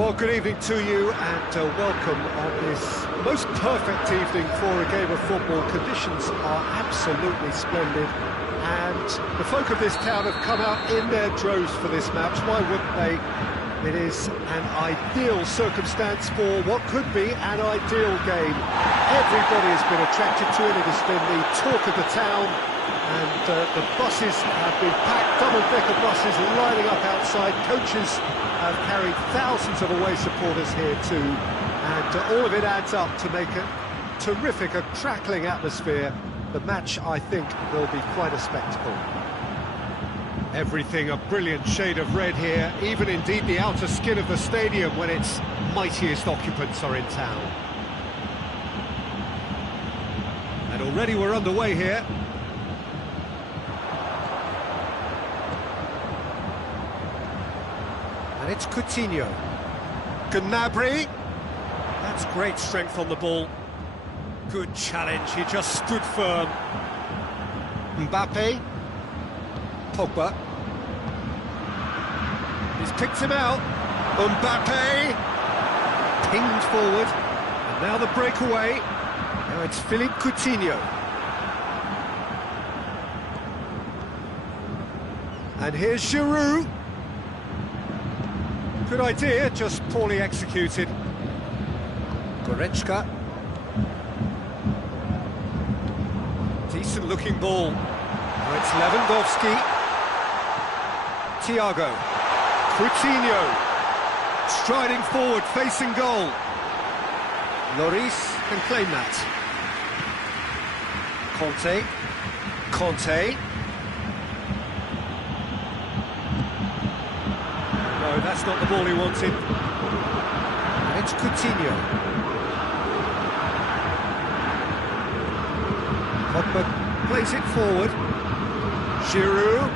Well, good evening to you and welcome on this most perfect evening for a game of football. Conditions are absolutely splendid and the folk of this town have come out in their droves for this match. Why wouldn't they? It is an ideal circumstance for what could be an ideal game. Everybody has been attracted to it. It has been the talk of the town, and the buses have been packed, double-decker buses lining up outside. Coaches have carried thousands of away supporters here too, and all of it adds up to make a terrific, a crackling atmosphere. The match, I think, will be quite a spectacle. Everything a brilliant shade of red here, even indeed the outer skin of the stadium when its mightiest occupants are in town. And already we're underway here. And it's Coutinho. Gnabry. That's great strength on the ball. Good challenge, he just stood firm. Mbappe. Pogba. He's picked him out. Mbappe. Pinged forward. And now the breakaway. Now it's Philippe Coutinho. And here's Giroud. Good idea, just poorly executed. Goretzka. Decent looking ball. Now it's Lewandowski. Thiago. Coutinho. Striding forward, facing goal. Lloris can claim that. Conte. No, that's not the ball he wanted. And it's Coutinho. Pogba plays it forward. Giroud.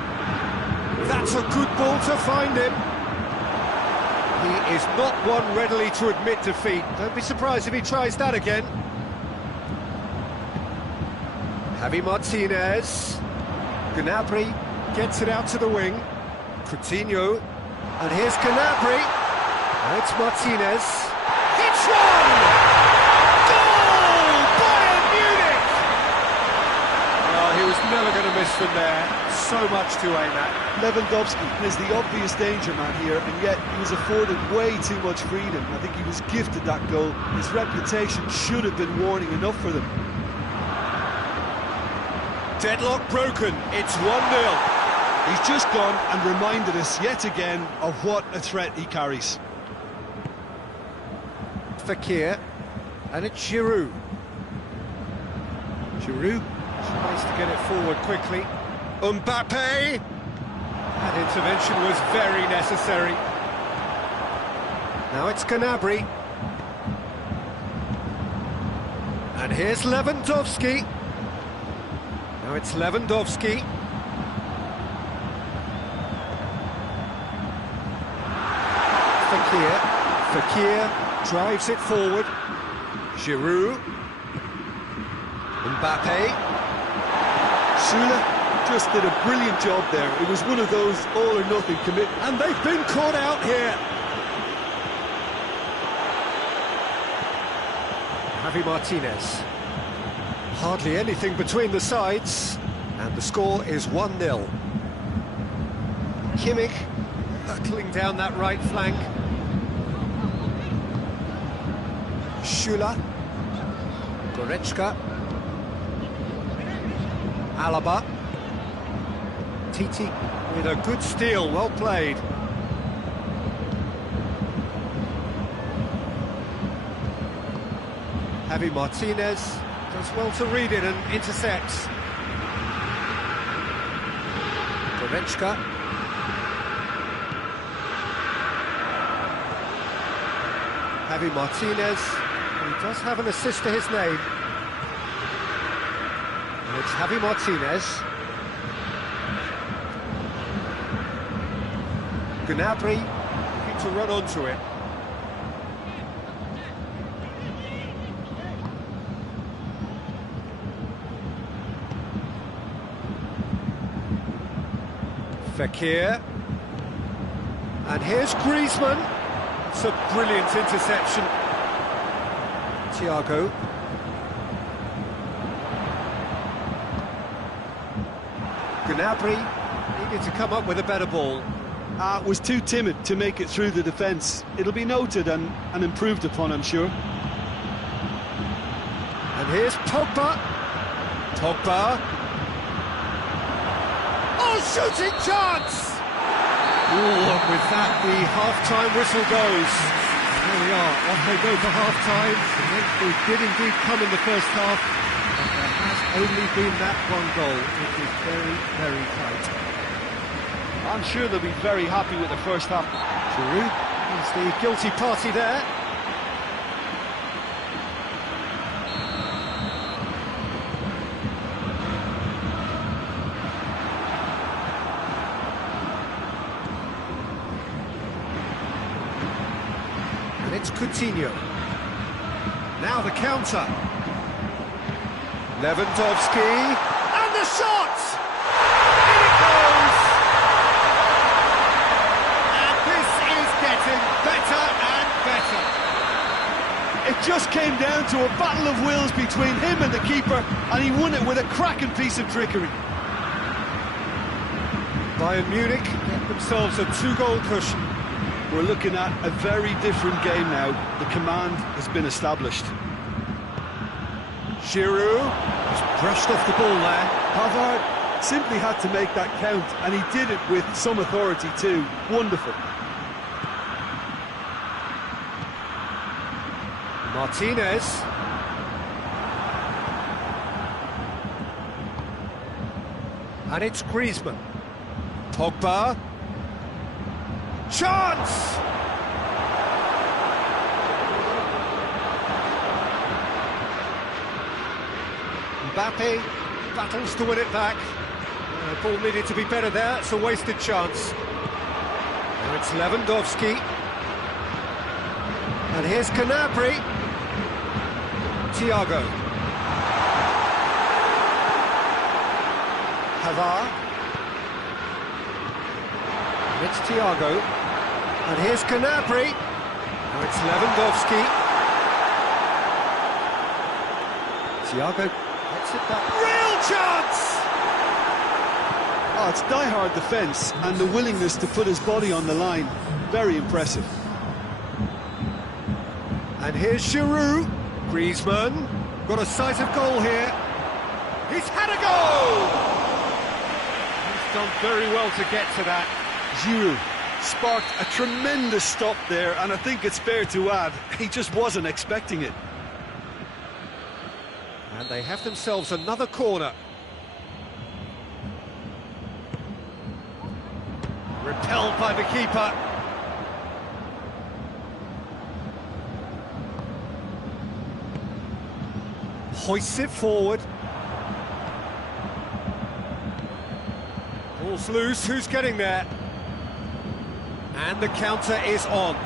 That's a good ball to find him. He is not one readily to admit defeat. Don't be surprised if he tries that again. Javi Martinez. Gnabry gets it out to the wing. Coutinho. And here's Gnabry. And it's Martinez. It's one! Goal! Bayern Munich! Oh, he was never going to miss from there. So much to aim at. Lewandowski is the obvious danger man here, and yet he was afforded way too much freedom. I think he was gifted that goal. His reputation should have been warning enough for them. Deadlock broken. It's 1-0. He's just gone and reminded us yet again of what a threat he carries. Fekir, and it's Giroud. Giroud tries to get it forward quickly. Mbappe! That intervention was very necessary. Now it's Gnabry. And here's Lewandowski. Now it's Lewandowski. Fekir drives it forward. Giroud. Mbappe. Süle just did a brilliant job there. It was one of those all-or-nothing commit, and they've been caught out here. Javi Martinez. Hardly anything between the sides, and the score is 1-0. Kimmich hurtling down that right flank. Süle. Goretzka. Alaba. Titi with a good steal, well played. Javi Martinez does well to read it and intercepts. Goretzka. Javi Martinez, he does have an assist to his name. And it's Javi Martinez. Gnabry looking to run onto it. Fekir. And here's Griezmann. That's a brilliant interception. Thiago. Gnabry needed to come up with a better ball. Was too timid to make it through the defence. It'll be noted and improved upon, I'm sure. And here's Pogba. Pogba. Oh, shooting chance! Oh, and with that, the half-time whistle goes. There we are, off they go for half-time. They did indeed come in the first half, but there has only been that one goal. It is very, very tight. I'm sure they'll be very happy with the first half. Giroud is the guilty party there. And it's Coutinho. Now the counter. Lewandowski. And the shot! In it goes! And this is getting better and better. It just came down to a battle of wills between him and the keeper, and he won it with a cracking piece of trickery. Bayern Munich get themselves a 2-goal cushion. We're looking at a very different game now. The command has been established. Giroud has brushed off the ball there. Hazard simply had to make that count, and he did it with some authority too. Wonderful. Martinez. And it's Griezmann. Pogba. Chance! Mbappe battles to win it back. Ball needed to be better there. It's a wasted chance. Now it's Lewandowski. And here's Gnabry. Thiago. Hazard. And it's Thiago. And here's Gnabry. Now it's Lewandowski. Thiago gets it back. Real chance! Oh, it's die-hard defence and the willingness to put his body on the line. Very impressive. And here's Giroud. Griezmann. Got a sight of goal here. He's had a goal! He's done very well to get to that. Giroud sparked a tremendous stop there, and I think it's fair to add, he just wasn't expecting it. And they have themselves another corner. Repelled by the keeper. Hoists it forward. Ball's loose, who's getting there? And the counter is on.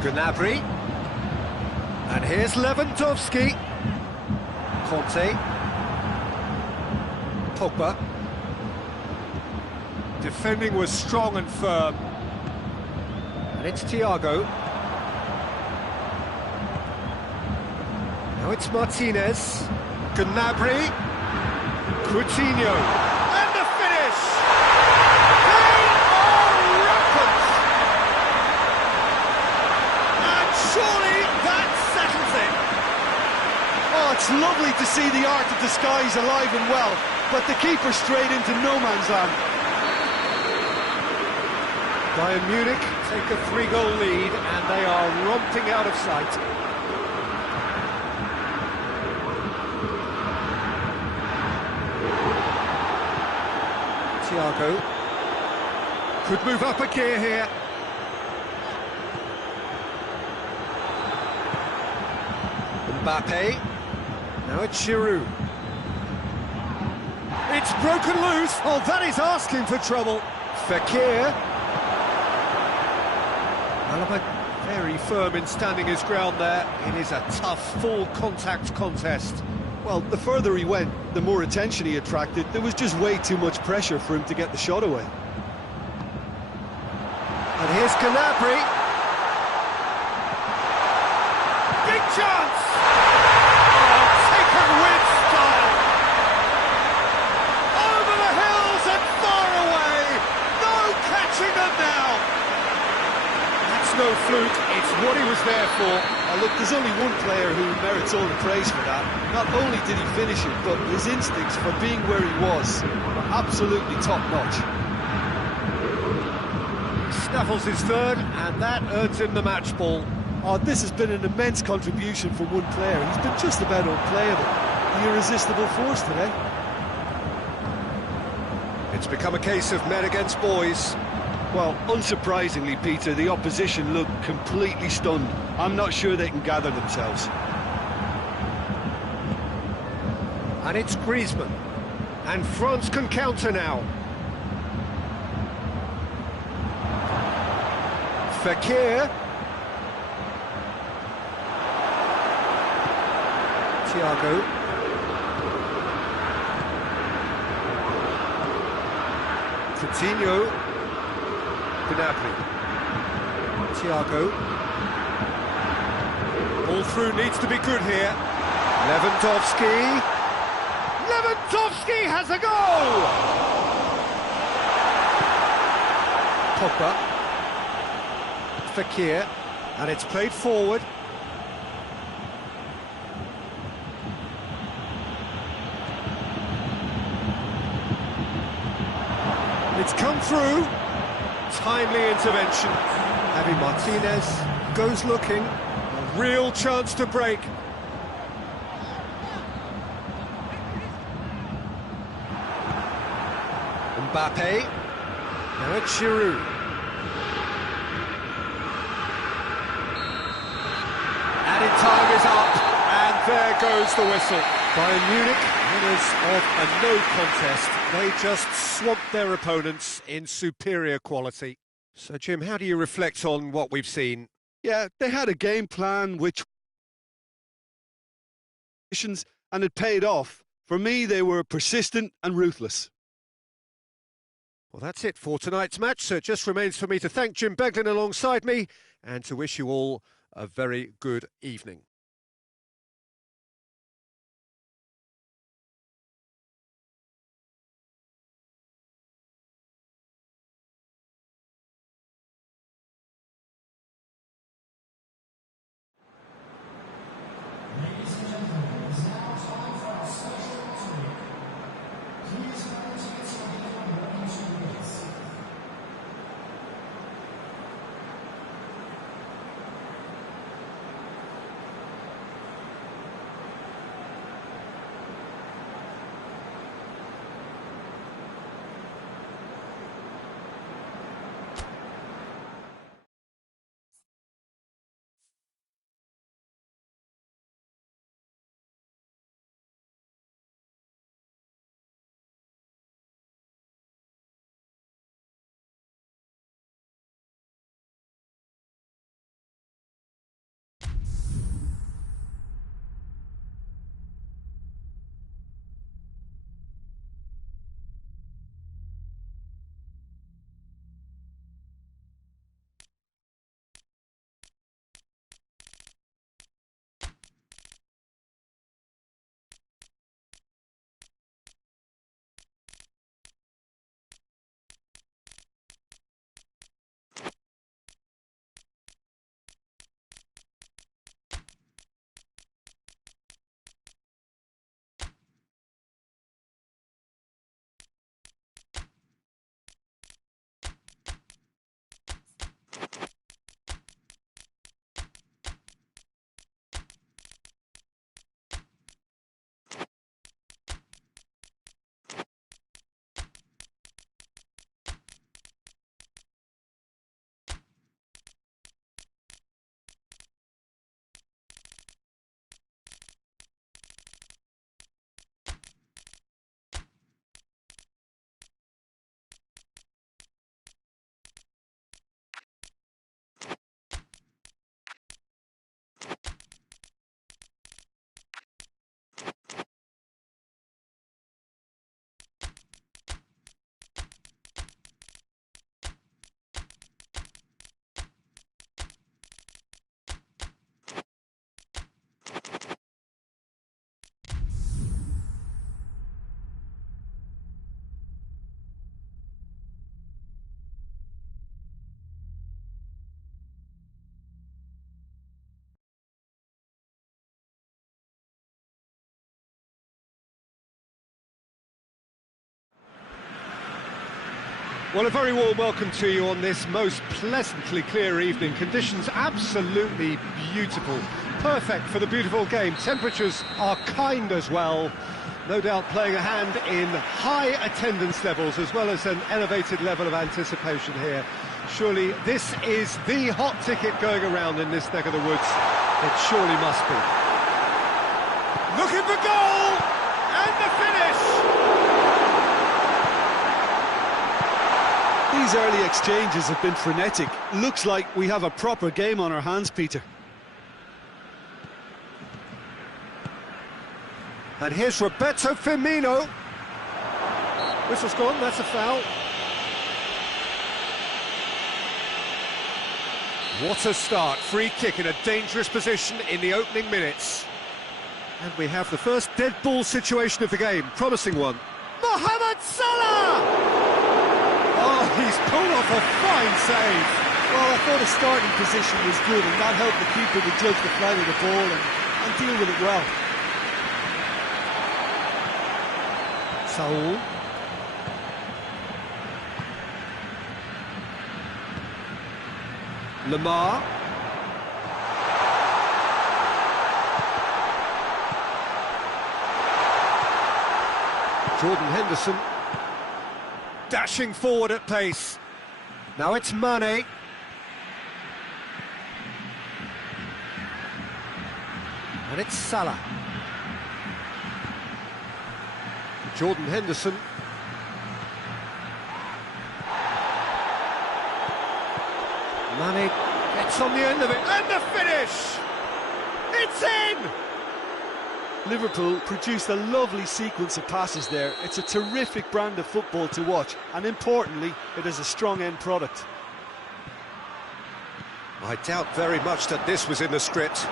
Gnabry. And here's Lewandowski. Conte. Pogba. Defending was strong and firm. And it's Thiago. Now it's Martinez. Gnabry. Coutinho. And the finish! They are rampant! And surely that settles it. Oh, it's lovely to see the art of disguise alive and well, but the keeper straight into no man's land. Bayern Munich take a 3-goal lead and they are romping out of sight. Thiago could move up a gear here. Mbappe. Now it's Giroud. It's broken loose. Oh, that is asking for trouble. Fekir. Alaba very firm in standing his ground there. It is a tough, full-contact contest. Well, the further he went, the more attention he attracted. There was just way too much pressure for him to get the shot away. Here's Gnabry. Big chance! Oh, taken with style! Over the hills and far away! No catching them now! That's no fluke, it's what he was there for. Look, there's only one player who merits all the praise for that. Not only did he finish it, but his instincts for being where he was were absolutely top-notch. Snaffles his third, and that earns him the match ball. Oh, this has been an immense contribution from one player. He's been just about unplayable. The irresistible force today. It's become a case of men against boys. Well, unsurprisingly, Peter, the opposition look completely stunned. I'm not sure they can gather themselves. And it's Griezmann. And France can counter now. Fekir. Thiago. Coutinho. Gnabry. Thiago. All through needs to be good here. Lewandowski. Lewandowski has a goal! Pogba. Fekir. And it's played forward. It's come through. Timely intervention. Javi Martinez goes looking. A real chance to break. Mbappe. Now it's Giroud. Added time is up, and there goes the whistle. Bayern Munich, winners of a no contest. They just swamped their opponents in superior quality. So, Jim, how do you reflect on what we've seen? Yeah, they had a game plan which and it paid off. For me, they were persistent and ruthless. Well, that's it for tonight's match, so it just remains for me to thank Jim Beglin alongside me and to wish you all a very good evening. Well, a very warm welcome to you on this most pleasantly clear evening. Conditions absolutely beautiful. Perfect for the beautiful game. Temperatures are kind as well. No doubt playing a hand in high attendance levels as well as an elevated level of anticipation here. Surely this is the hot ticket going around in this neck of the woods. It surely must be. Looking for goal! And the finish! These early exchanges have been frenetic. Looks like we have a proper game on our hands, Peter. And here's Roberto Firmino. Whistle's gone, that's a foul. What a start. Free kick in a dangerous position in the opening minutes. And we have the first dead ball situation of the game. Promising one. Mohamed Salah! Oh, he's pulled off a fine save. Well, I thought his starting position was good, and that helped the keeper to judge the flight of the ball and deal with it well. Saul. Lamar. Jordan Henderson. Dashing forward at pace. Now it's Mane. And it's Salah. Jordan Henderson. Mane gets on the end of it, and the finish! It's in! Liverpool produced a lovely sequence of passes there. It's a terrific brand of football to watch, and importantly, it is a strong end product. I doubt very much that this was in the script.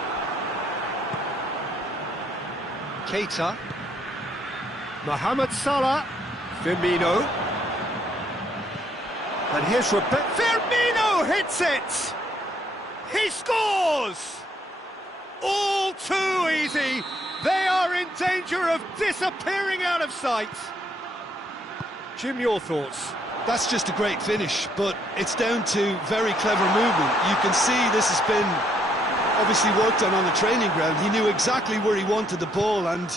Keita. Mohamed Salah. Firmino. And here's Roberto. Firmino hits it! He scores! All too easy. They are in danger of disappearing out of sight. Jim, your thoughts? That's just a great finish, but it's down to very clever movement. You can see this has been obviously worked on the training ground. He knew exactly where he wanted the ball, and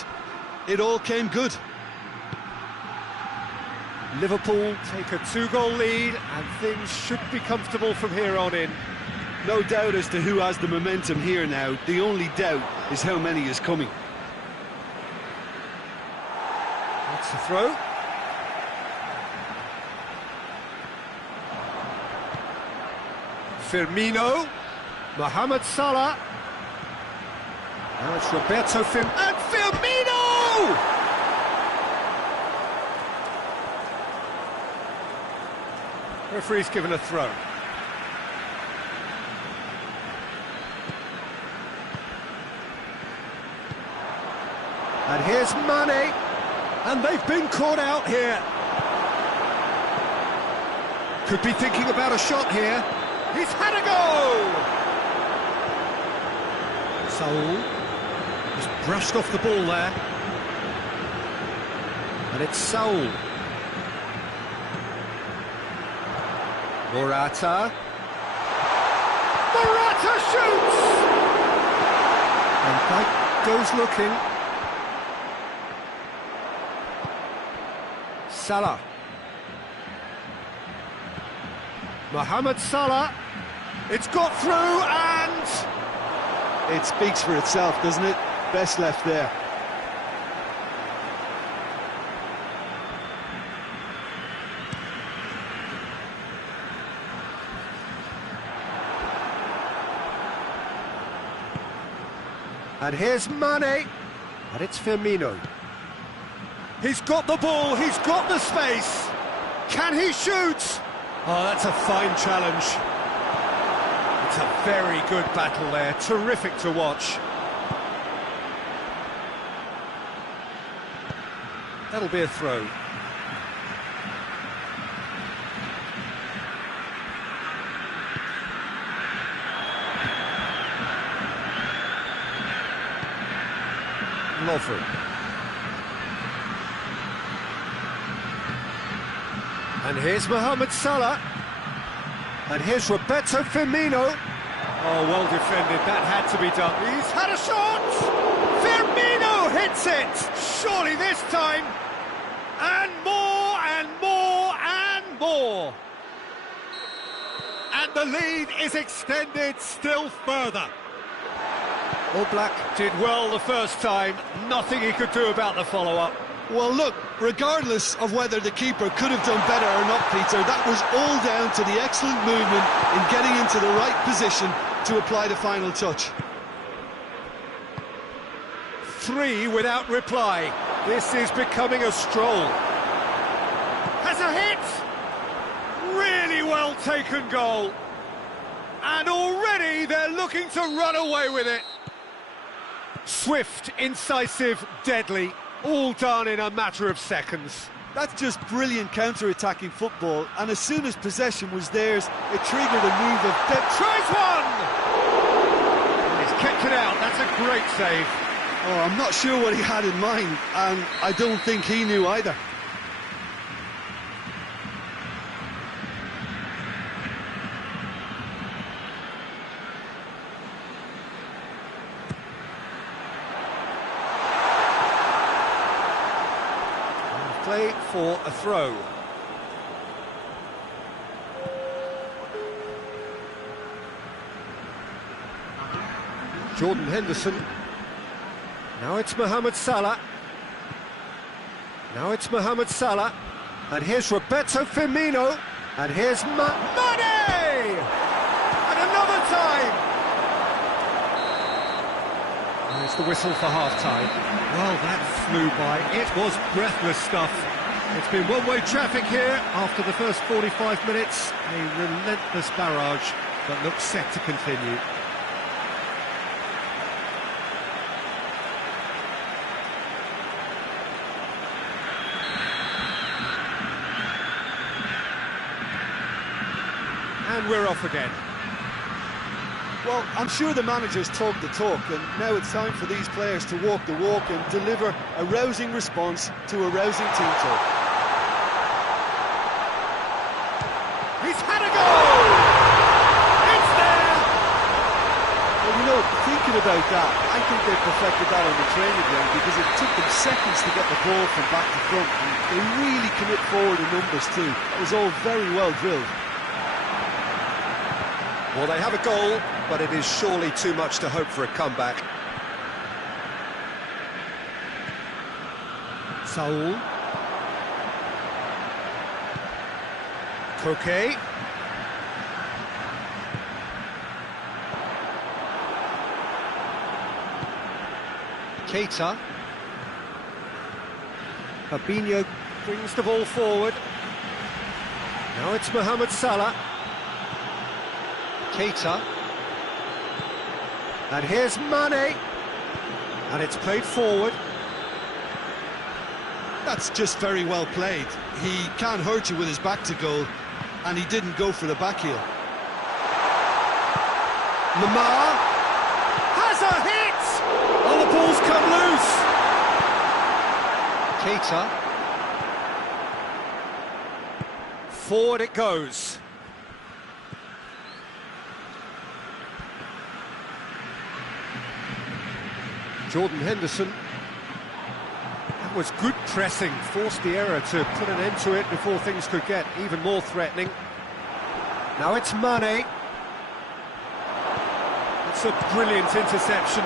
it all came good. Liverpool take a 2-goal lead, and things should be comfortable from here on in. No doubt as to who has the momentum here now. The only doubt is how many is coming. That's the throw. Firmino. Mohamed Salah. Now it's Roberto Firmino. And Firmino! Referee's given a throw. And here's Mane. And they've been caught out here. Could be thinking about a shot here. He's had a go! Saul. He's brushed off the ball there. And it's Saul. Morata. Morata shoots! And that goes looking. Salah. Mohamed Salah. It's got through and... It speaks for itself, doesn't it? Best left there. And here's Mane. And it's Firmino. He's got the ball, he's got the space. Can he shoot? Oh, that's a fine challenge. It's a very good battle there, terrific to watch. That'll be a throw. Lovren. And here's Mohamed Salah. And here's Roberto Firmino. Oh, well defended, that had to be done. He's had a shot! Firmino hits it! Surely this time! And more, and more, and more! And the lead is extended still further. All Black did well the first time, nothing he could do about the follow-up. Well, look, regardless of whether the keeper could have done better or not, Peter, that was all down to the excellent movement in getting into the right position to apply the final touch. 3 without reply. This is becoming a stroll. Has a hit! Really well taken goal. And already they're looking to run away with it. Swift, incisive, deadly. All done in a matter of seconds. That's just brilliant counter-attacking football, and as soon as possession was theirs, it triggered a move of depth. Tries one! And he's kicked it out, that's a great save. Oh, I'm not sure what he had in mind, and I don't think he knew either. Play for a throw. Jordan Henderson. Now it's Mohamed Salah. Now it's Mohamed Salah. And here's Roberto Firmino. And here's Mane! And another time! There's the whistle for half-time. Well, that flew by. It was breathless stuff. It's been one-way traffic here after the first 45 minutes. A relentless barrage that looks set to continue. And we're off again. Well, I'm sure the manager's talked the talk, and now it's time for these players to walk the walk and deliver a rousing response to a rousing team talk. He's had a goal! It's there! Well, you know, thinking about that, I think they perfected that on the training ground because it took them seconds to get the ball from back to front, and they really commit forward in numbers too. It was all very well drilled. Well, they have a goal, but it is surely too much to hope for a comeback. Saul. Koke. Keita. Fabinho brings the ball forward. Now it's Mohamed Salah. Keita. And here's Mane. And it's played forward. That's just very well played. He can't hurt you with his back to goal, and he didn't go for the back heel. Lamar has a hit! Oh, the ball's come loose. Keita. Forward it goes. Jordan Henderson. That was good pressing, forced the error to put an end to it before things could get even more threatening. Now it's Mane. It's a brilliant interception.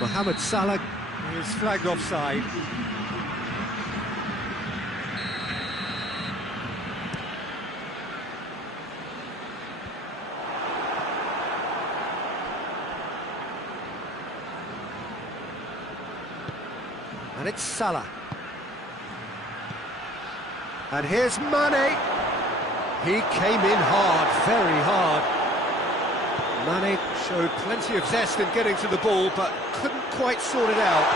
Mohamed Salah is flagged offside. And it's Salah. And here's Mane. He came in hard, very hard. Mane showed plenty of zest in getting to the ball, but couldn't quite sort it out.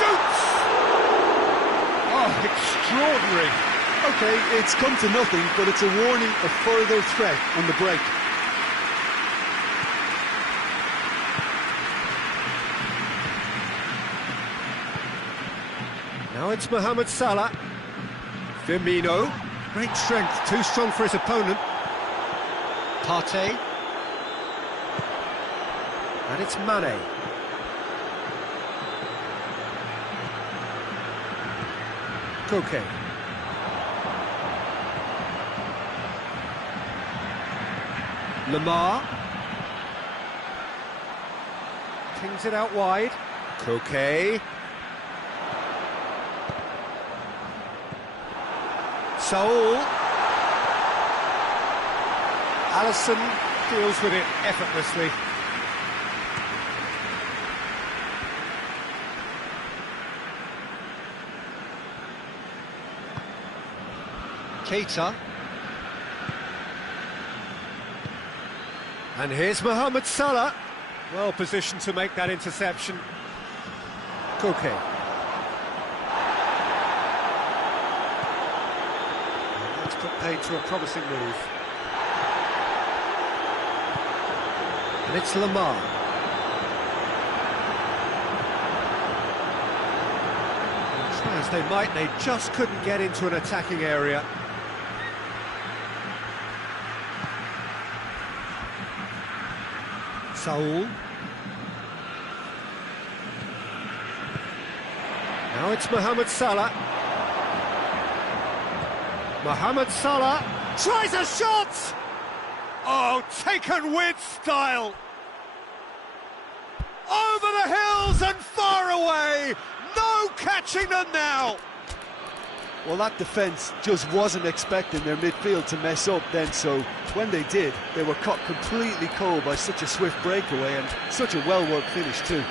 Shoots! Oh, extraordinary. OK, it's come to nothing, but it's a warning of further threat on the break. Now it's Mohamed Salah. Firmino. Great strength, too strong for his opponent. Partey. And it's Mane. Koke. Lamar. Pings it out wide. Koke. Saul. Alisson deals with it effortlessly. Keita. And here's Mohamed Salah. Well positioned to make that interception. Koke. That's put paid to a promising move. And it's Lamar. Try as they might, they just couldn't get into an attacking area. Saul. Now it's Mohamed Salah. Mohamed Salah tries a shot! Oh, taken with style! Over the hills and far away! No catching them now! Well, that defence just wasn't expecting their midfield to mess up then, so when they did, they were caught completely cold by such a swift breakaway and such a well-worked finish too.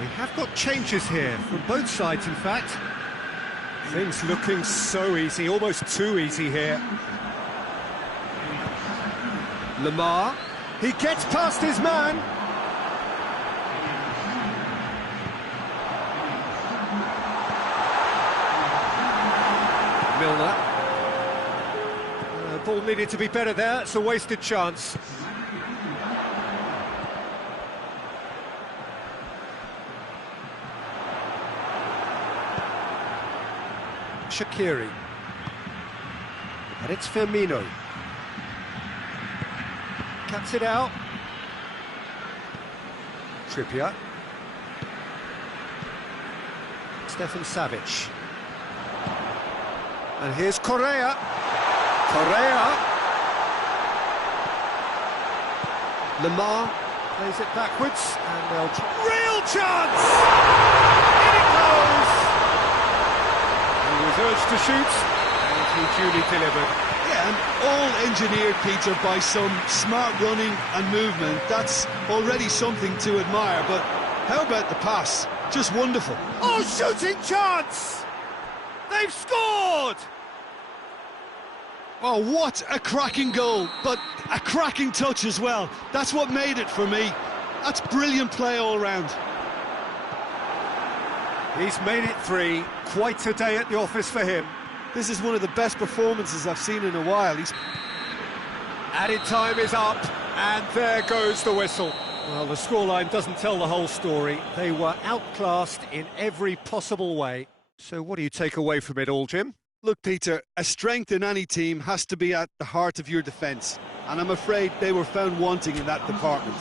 We have got changes here, from both sides in fact. Things looking so easy, almost too easy here. Lamar, he gets past his man. Milner. Ball needed to be better there, it's a wasted chance. Shaqiri. And it's Firmino. Cuts it out. Trippier. Stefan Savic. And here's Correa. Correa. Lamar plays it backwards, and they'll... Real chance! In it goes! He was urged to shoot, and he duly delivered. Yeah, and all engineered, Peter, by some smart running and movement. That's already something to admire, but how about the pass? Just wonderful. Oh, shooting chance! They've scored! Oh, what a cracking goal, but a cracking touch as well. That's what made it for me. That's brilliant play all round. He's made it 3. Quite a day at the office for him. This is one of the best performances I've seen in a while. Added time is up, and there goes the whistle. Well, the scoreline doesn't tell the whole story. They were outclassed in every possible way. So what do you take away from it all, Jim? Look, Peter, a strength in any team has to be at the heart of your defence, and I'm afraid they were found wanting in that department.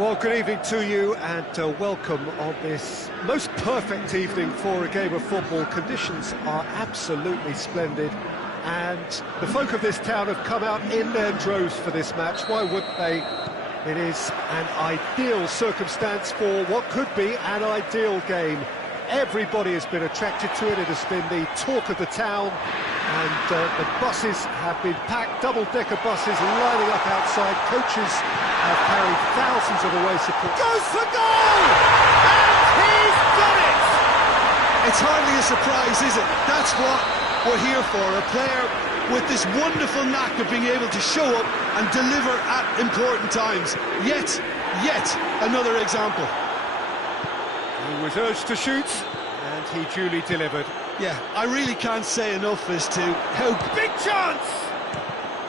Well, good evening to you and welcome on this most perfect evening for a game of football. Conditions are absolutely splendid and the folk of this town have come out in their droves for this match. Why wouldn't they? It is an ideal circumstance for what could be an ideal game. Everybody has been attracted to it. It has been the talk of the town, and the buses have been packed, double-decker buses lining up outside. Coaches have carried thousands of away support. Goes for goal! And he's got it! It's hardly a surprise, is it? That's what we're here for, a player with this wonderful knack of being able to show up and deliver at important times. Yet another example. He was urged to shoot, and he duly delivered. Yeah, I really can't say enough as to how... Big chance!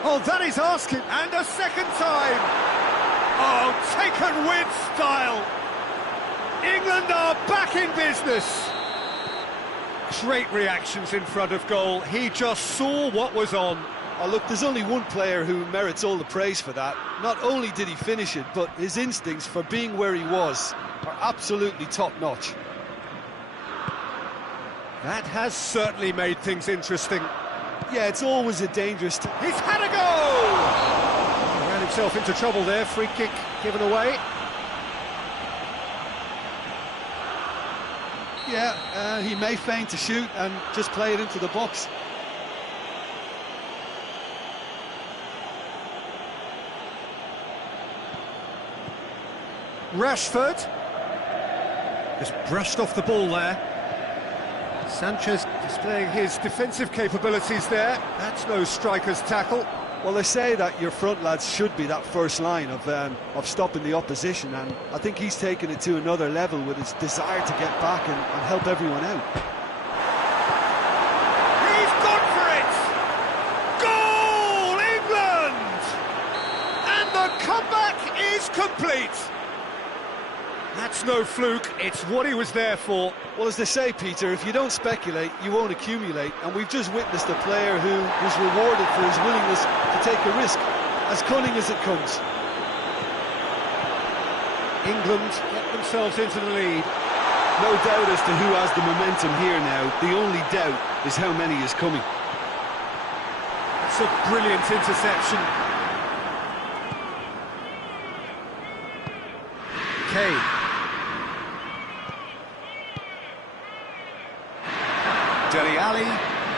Oh, that is asking, and a second time! Oh, taken with style! England are back in business! Great reactions in front of goal. He just saw what was on. Oh, look, there's only one player who merits all the praise for that. Not only did he finish it, but his instincts for being where he was are absolutely top-notch. That has certainly made things interesting. Yeah, it's always a dangerous... He's had a goal! He ran himself into trouble there. Free kick given away. Yeah, he may feign to shoot and just play it into the box. Rashford just brushed off the ball there. Sanchez displaying his defensive capabilities there. That's no striker's tackle. Well, they say that your front lads should be that first line of stopping the opposition, and I think he's taken it to another level with his desire to get back and help everyone out. He's gone for it! Goal, England! And the comeback is complete. That's no fluke, it's what he was there for. Well, as they say, Peter, if you don't speculate, you won't accumulate, and we've just witnessed a player who was rewarded for his willingness to take a risk, as cunning as it comes. England get themselves into the lead. No doubt as to who has the momentum here now. The only doubt is how many is coming. It's a brilliant interception. Kane. Dele Alli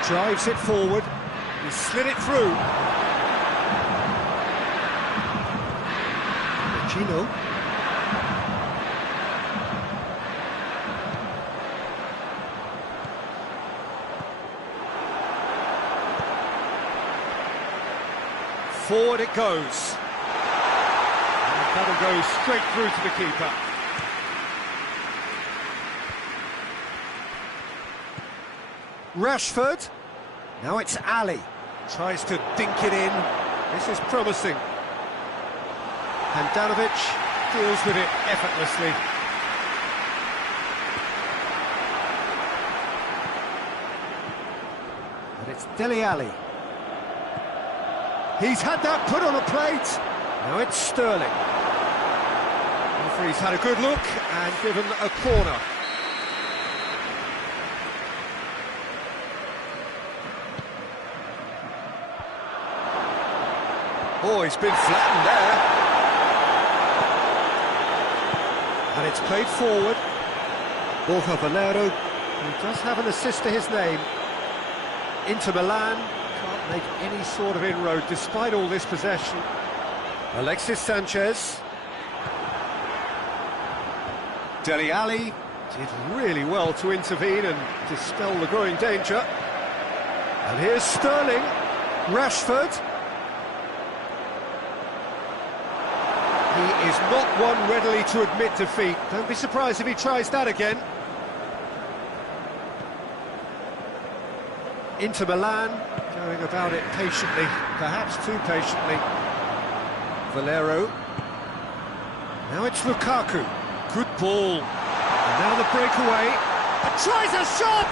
drives it forward. He slid it through. Gino. Forward it goes. And that'll go straight through to the keeper. Rashford. Now it's Ali. Tries to dink it in. This is promising. Handanovic deals with it effortlessly. And it's Dele Alli. He's had that put on a plate. Now it's Sterling. The referee's had a good look and given a corner. Oh, he's been flattened there. And it's played forward. Borja Valero, who does have an assist to his name. Inter Milan can't make any sort of inroad despite all this possession. Alexis Sanchez. Dele Alli did really well to intervene and dispel the growing danger. And here's Sterling. Rashford. He is not one readily to admit defeat. Don't be surprised if he tries that again. Inter Milan going about it patiently, perhaps too patiently. Valero. Now it's Lukaku. Good ball. And now the breakaway. And tries a shot!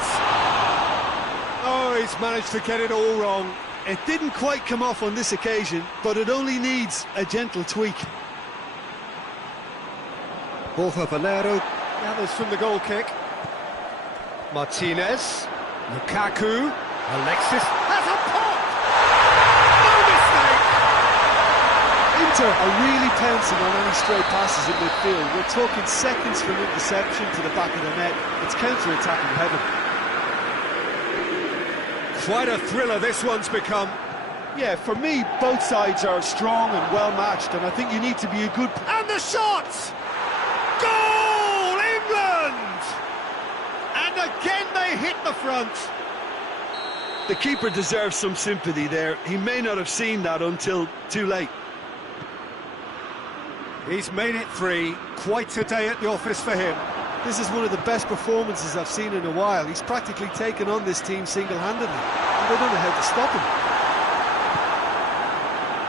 Oh, he's managed to get it all wrong. It didn't quite come off on this occasion, but it only needs a gentle tweak. Borja Valero gathers from the goal kick. Martinez, Lukaku, Alexis has a pop! No mistake! Inter are really pouncing on any stray passes in midfield. We're talking seconds from interception to the back of the net. It's counter-attacking heaven. Quite a thriller this one's become. Yeah, for me, both sides are strong and well-matched, and I think you need to be a good... And the shot! Goal, England! And again they hit the front. The keeper deserves some sympathy there. He may not have seen that until too late. He's made it 3. Quite a day at the office for him. This is one of the best performances I've seen in a while. He's practically taken on this team single-handedly, and they don't know how to stop him.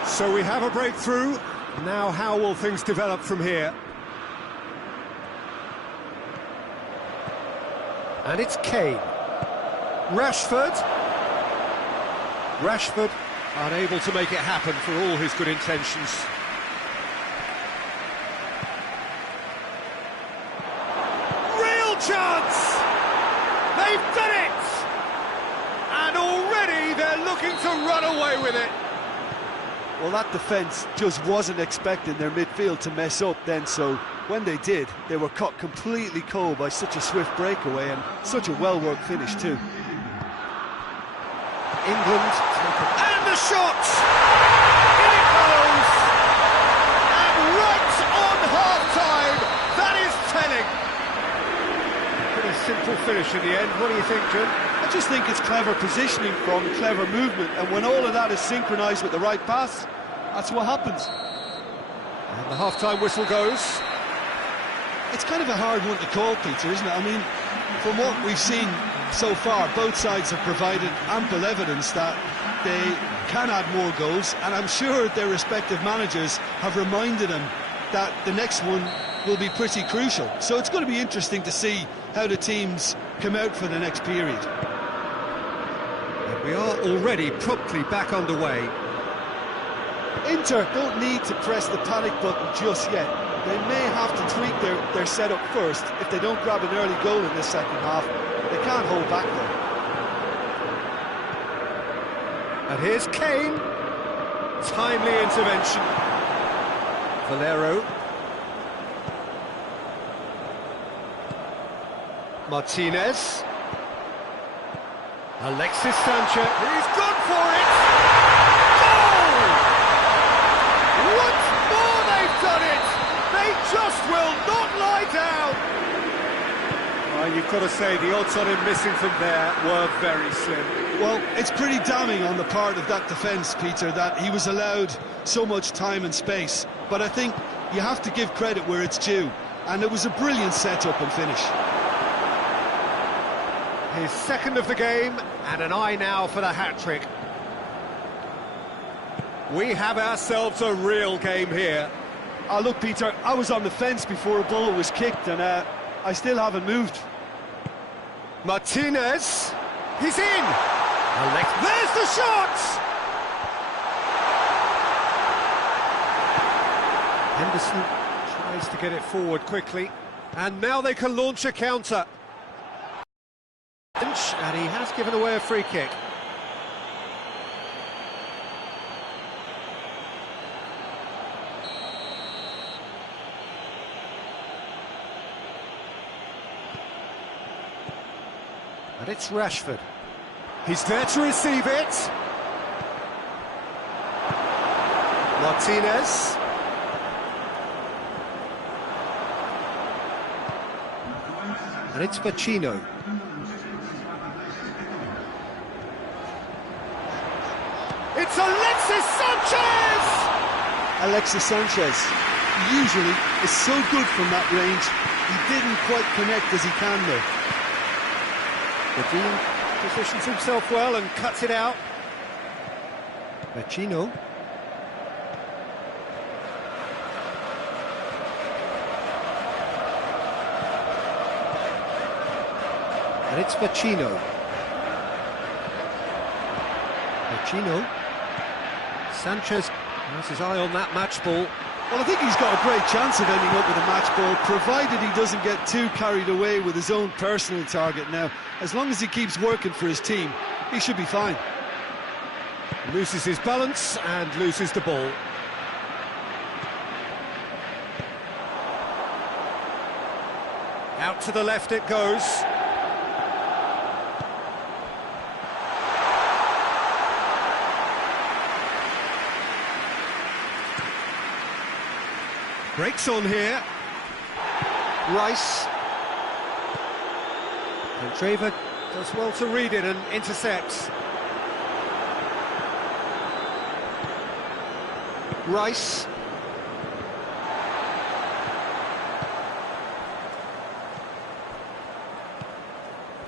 So we have a breakthrough. Now how will things develop from here? And it's Kane. Rashford unable to make it happen for all his good intentions. Real chance! They've done it! And already they're looking to run away with it. Well, that defence just wasn't expecting their midfield to mess up then, so when they did, they were caught completely cold by such a swift breakaway and such a well-worked finish too. England, and the shot! In it goes! And right on half-time, that is telling. Pretty simple finish in the end. What do you think, Jim? I just think it's clever positioning from clever movement, and when all of that is synchronised with the right pass, that's what happens. And the half-time whistle goes. It's kind of a hard one to call, Peter, isn't it? I mean, from what we've seen so far, both sides have provided ample evidence that they can add more goals, and I'm sure their respective managers have reminded them that the next one will be pretty crucial. So it's going to be interesting to see how the teams come out for the next period. And we are already promptly back underway. Inter don't need to press the panic button just yet. They may have to tweak their setup first. If they don't grab an early goal in this second half, they can't hold back there. And here's Kane. Timely intervention. Valero. Martinez. Alexis Sanchez. He's gone for it. Goal! Once more they've done it. They just will not lie down. Well, you've got to say the odds on him missing from there were very slim. Well, it's pretty damning on the part of that defence, Peter, that he was allowed so much time and space. But I think you have to give credit where it's due. And it was a brilliant set-up and finish. His second of the game, and an eye now for the hat-trick. We have ourselves a real game here. Oh, look, Peter, I was on the fence before a ball was kicked, and I still haven't moved. Martinez, he's in! There's the shot! Henderson tries to get it forward quickly, and now they can launch a counter. And he has given away a free kick. And it's Rashford. He's there to receive it. Martinez. And it's Vecino. It's Alexis Sanchez! Alexis Sanchez usually is so good from that range. He didn't quite connect as he can though. Vecino positions himself well and cuts it out. Vecino. And it's Vecino. Vecino. Sanchez has his eye on that match ball. Well, I think he's got a great chance of ending up with a match ball, provided he doesn't get too carried away with his own personal target now. As long as he keeps working for his team, he should be fine. Loses his balance and loses the ball. Out to the left it goes. Breaks on here. Rice. And Traver does well to read it and intercepts. Rice.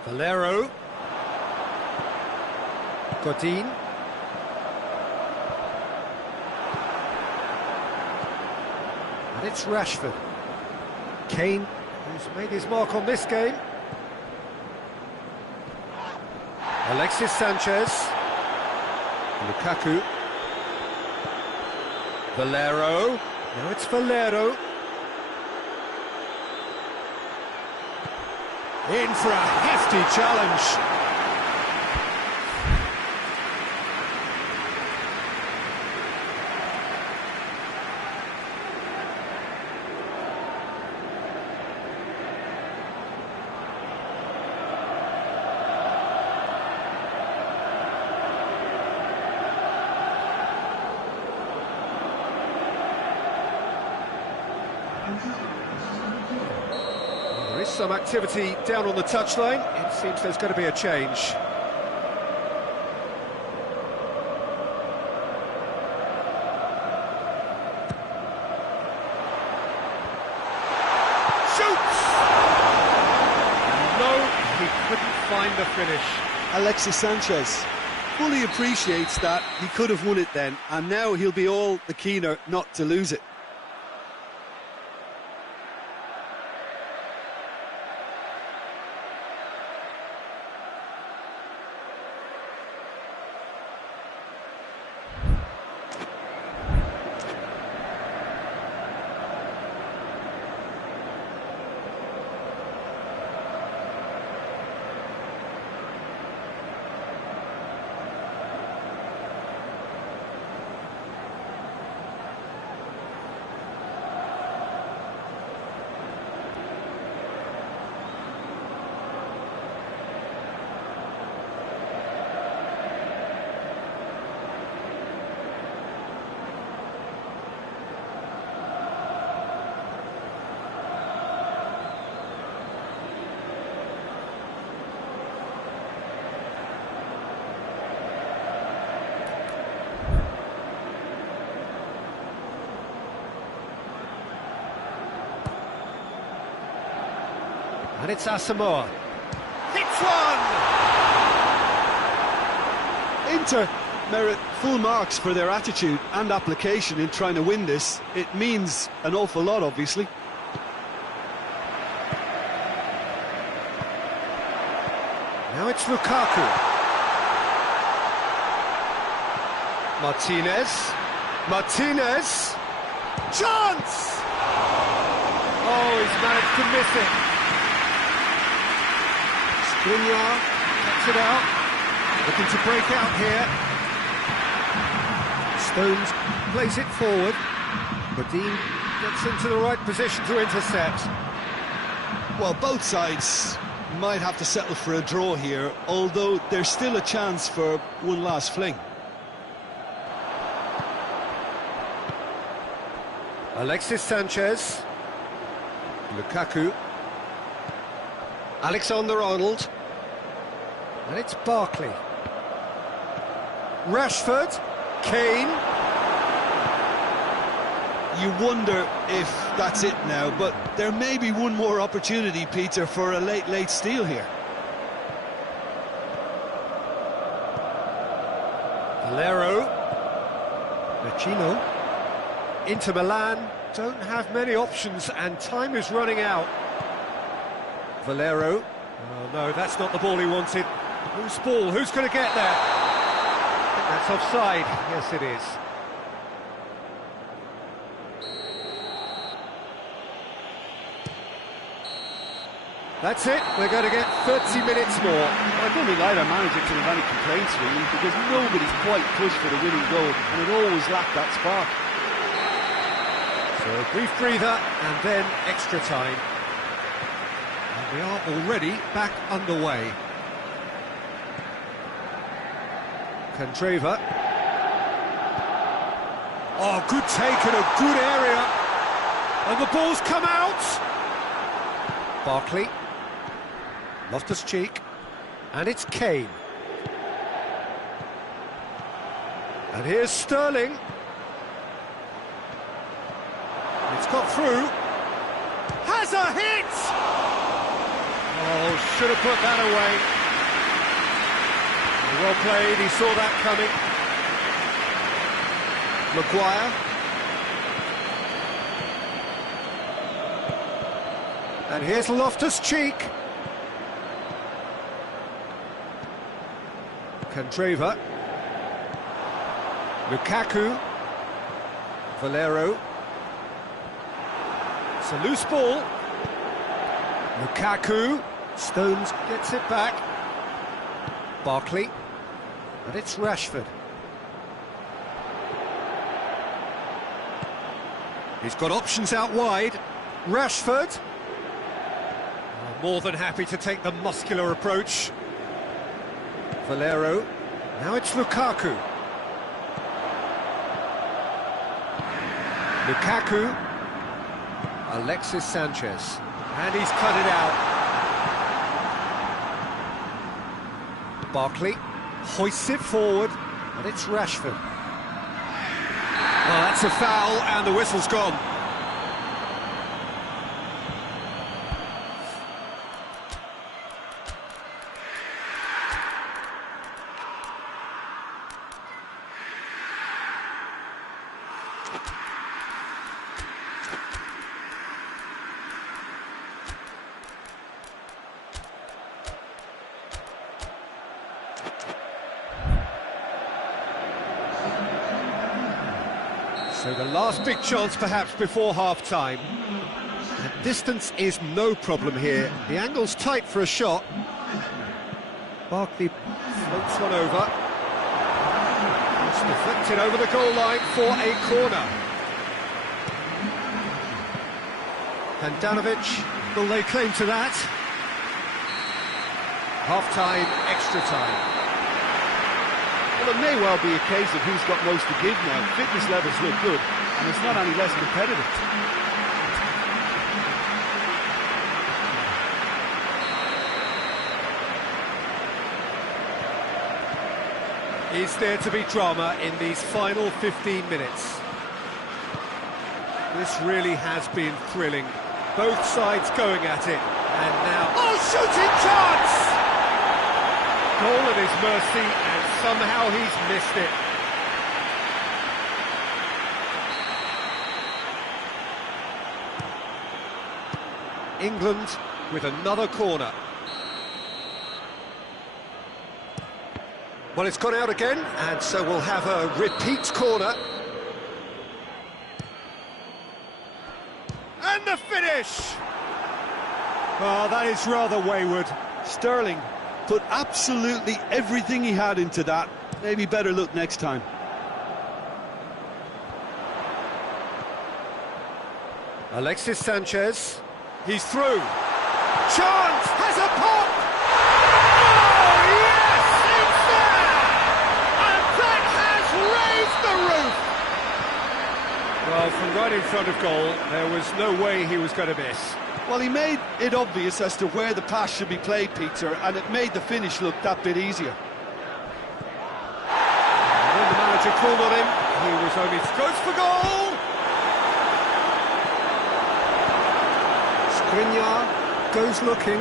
Valero. Godin. And it's Rashford. Kane, who's made his mark on this game. Alexis Sanchez. Lukaku. Valero. Now it's Valero. In for a hefty challenge. There is some activity down on the touchline. It seems there's going to be a change. Shoots! No, he couldn't find the finish. Alexis Sanchez fully appreciates that he could have won it then, and now he'll be all the keener not to lose it. And it's Asamoah. Hits one! Inter merit full marks for their attitude and application in trying to win this. It means an awful lot, obviously. Now it's Lukaku. Martinez. Martinez. Chance! Oh, he's managed to miss it. Skriniar cuts it out, looking to break out here. Stones plays it forward. Godin gets into the right position to intercept. Well, both sides might have to settle for a draw here, although there's still a chance for one last fling. Alexis Sanchez. Lukaku. Alexander-Arnold. And it's Barkley. Rashford. Kane. You wonder if that's it now, but there may be one more opportunity, Peter, for a late steal here. Valero. Vecino. Inter Milan don't have many options and time is running out. Valero. Oh no, that's not the ball he wanted. Whose ball? Who's going to get there? I think that's offside. Yes, it is. That's it, we're going to get 30 minutes more. I don't think either manager can have any complaints really, because nobody's quite pushed for the winning goal, and it always lacked that spark. So a brief breather, and then extra time. And we are already back underway. Candreva. Oh, good take in a good area. And the ball's come out. Barkley. Loftus-Cheek. And it's Kane. And here's Sterling. It's got through. Has a hit! Oh, should have put that away. Well played, he saw that coming. Maguire. And here's Loftus-Cheek. Candreva. Lukaku. Valero. It's a loose ball. Lukaku. Stones gets it back. Barkley. And it's Rashford. He's got options out wide. Rashford. Oh, more than happy to take the muscular approach. Valero. Now it's Lukaku. Lukaku. Alexis Sanchez. And he's cut it out. Barkley hoists it forward, and it's Rashford. Well, that's a foul, and the whistle's gone. So the last big chance perhaps before half-time. And distance is no problem here. The angle's tight for a shot. Barkley floats one over. It's deflected over the goal line for a corner. Handanovic will lay claim to that. Half-time, extra time. Well, it may well be a case of who's got most to give now. Fitness levels look good, and it's not any less competitive. Is there to be drama in these final 15 minutes? This really has been thrilling. Both sides going at it, and now... Oh, shooting chance! Goal at his mercy, and somehow he's missed it. England with another corner. Well, it's gone out again, and so we'll have a repeat corner. And the finish! Oh, that is rather wayward. Sterling put absolutely everything he had into that. Maybe better look next time. Alexis Sanchez. He's through. Chance! Has a pop! Oh, yes! It's there! And that has raised the roof! Well, from right in front of goal, there was no way he was going to miss. Well, he made it obvious as to where the pass should be played, Peter, and it made the finish look that bit easier. And when the manager called on him, he was only goes for goal! Skriniar goes looking.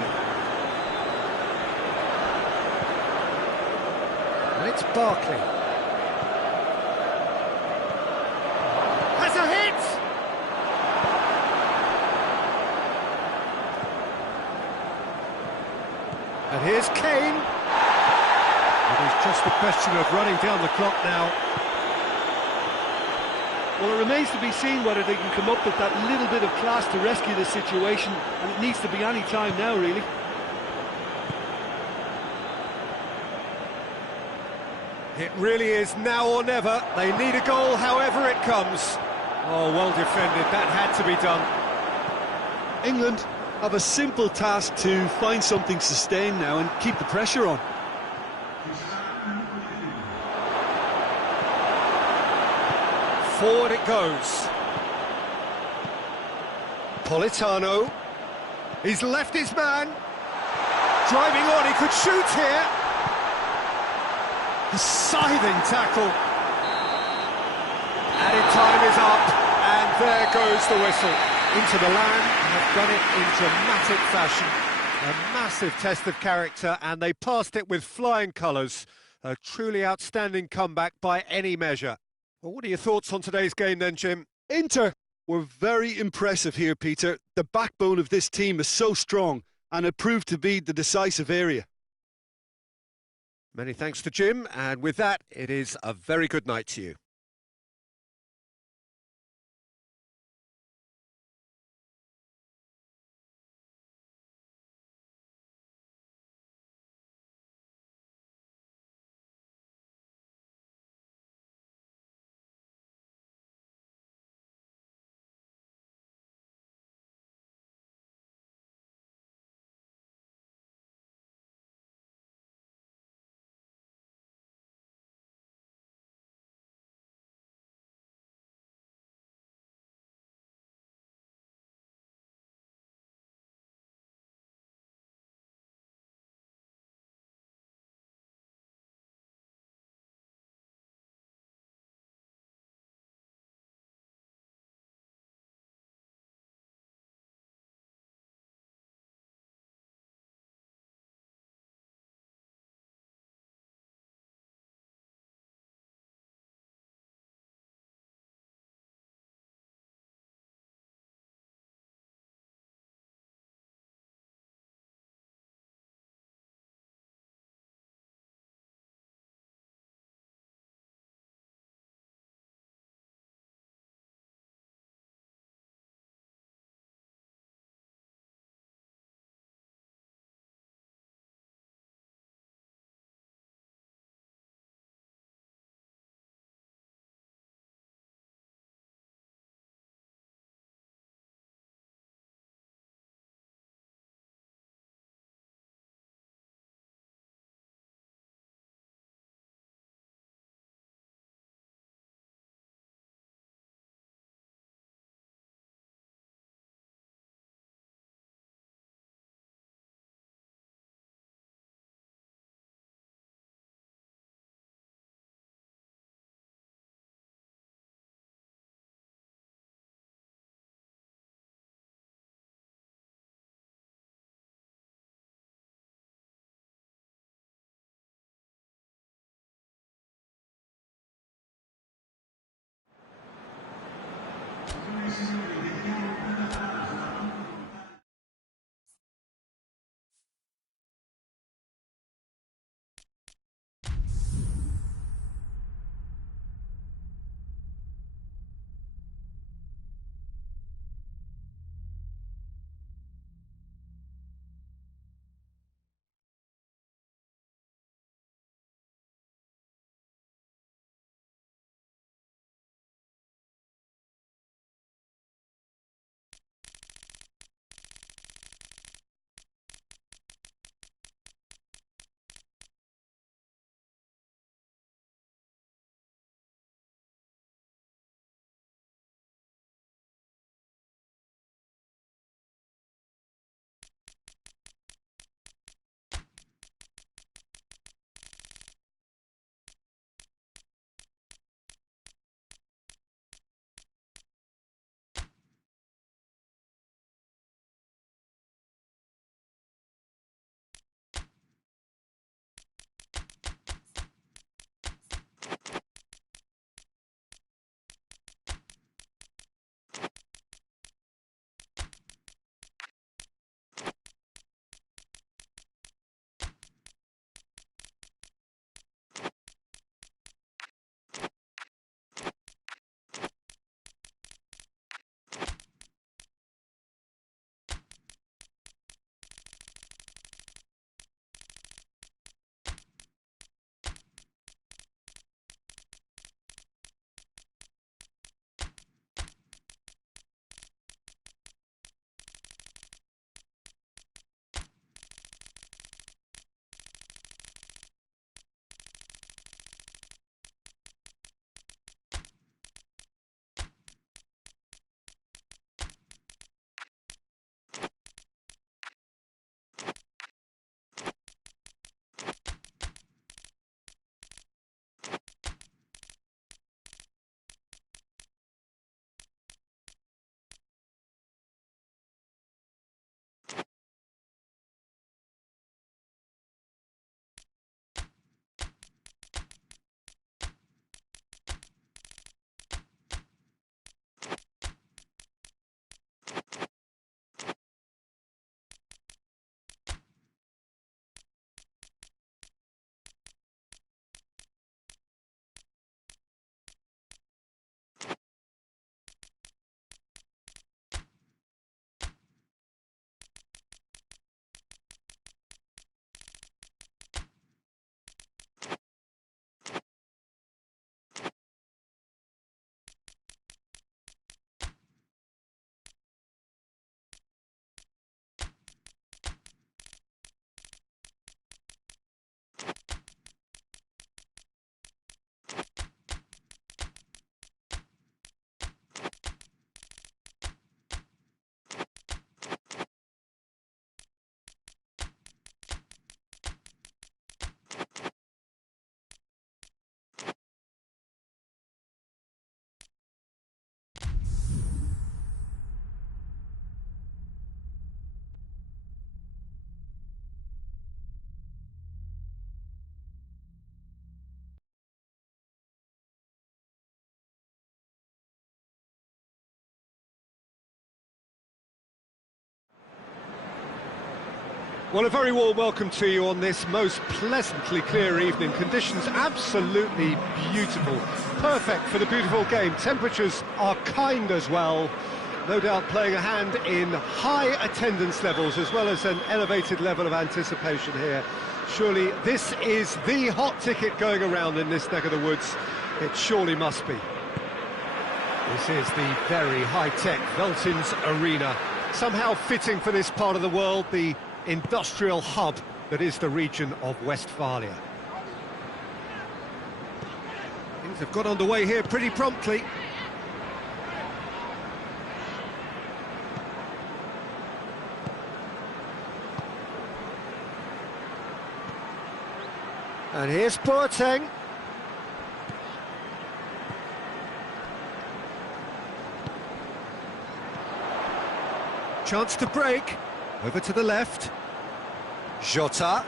And it's Barkley. Has a hit! And here's Kane. It is just a question of running down the clock now. Well, it remains to be seen whether they can come up with that little bit of class to rescue this situation, and it needs to be any time now, really. It really is now or never. They need a goal however it comes. Oh, well defended. That had to be done. England have a simple task to find something sustained now and keep the pressure on. Forward it goes. Politano. He's left his man. Driving on, he could shoot here. A scything tackle. Added time is up, and there goes the whistle. Into the land, and have done it in dramatic fashion. A massive test of character, and they passed it with flying colours. A truly outstanding comeback by any measure. Well, what are your thoughts on today's game then, Jim? Inter were very impressive here, Peter. The backbone of this team is so strong, and it proved to be the decisive area. Many thanks to Jim, and with that, it is a very good night to you. Well, a very warm welcome to you on this most pleasantly clear evening. Conditions absolutely beautiful. Perfect for the beautiful game. Temperatures are kind as well. No doubt playing a hand in high attendance levels as well as an elevated level of anticipation here. Surely this is the hot ticket going around in this neck of the woods. It surely must be. This is the very high-tech Veltins Arena. Somehow fitting for this part of the world, the industrial hub that is the region of Westphalia. Things have got underway here pretty promptly. And here's Boateng. Chance to break. Over to the left. Jota.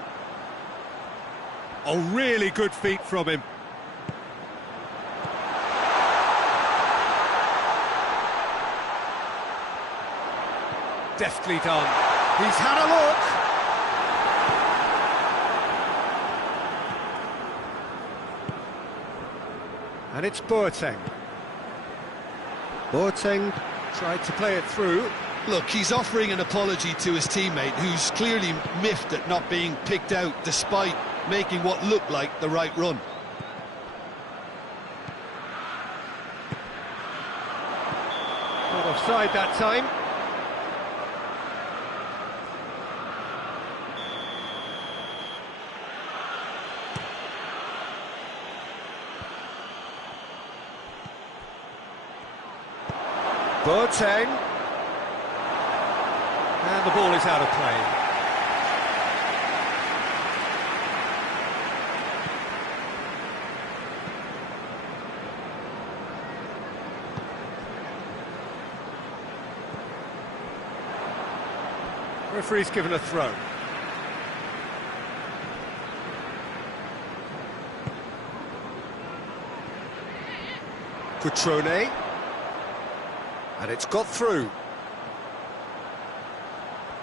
Oh, really good feet from him. Deftly done. He's had a look. And it's Boateng. Boateng tried to play it through. Look, he's offering an apology to his teammate, who's clearly miffed at not being picked out despite making what looked like the right run. Not offside that time. Boateng. And the ball is out of play. Referee's given a throw. Cutrone. And it's got through.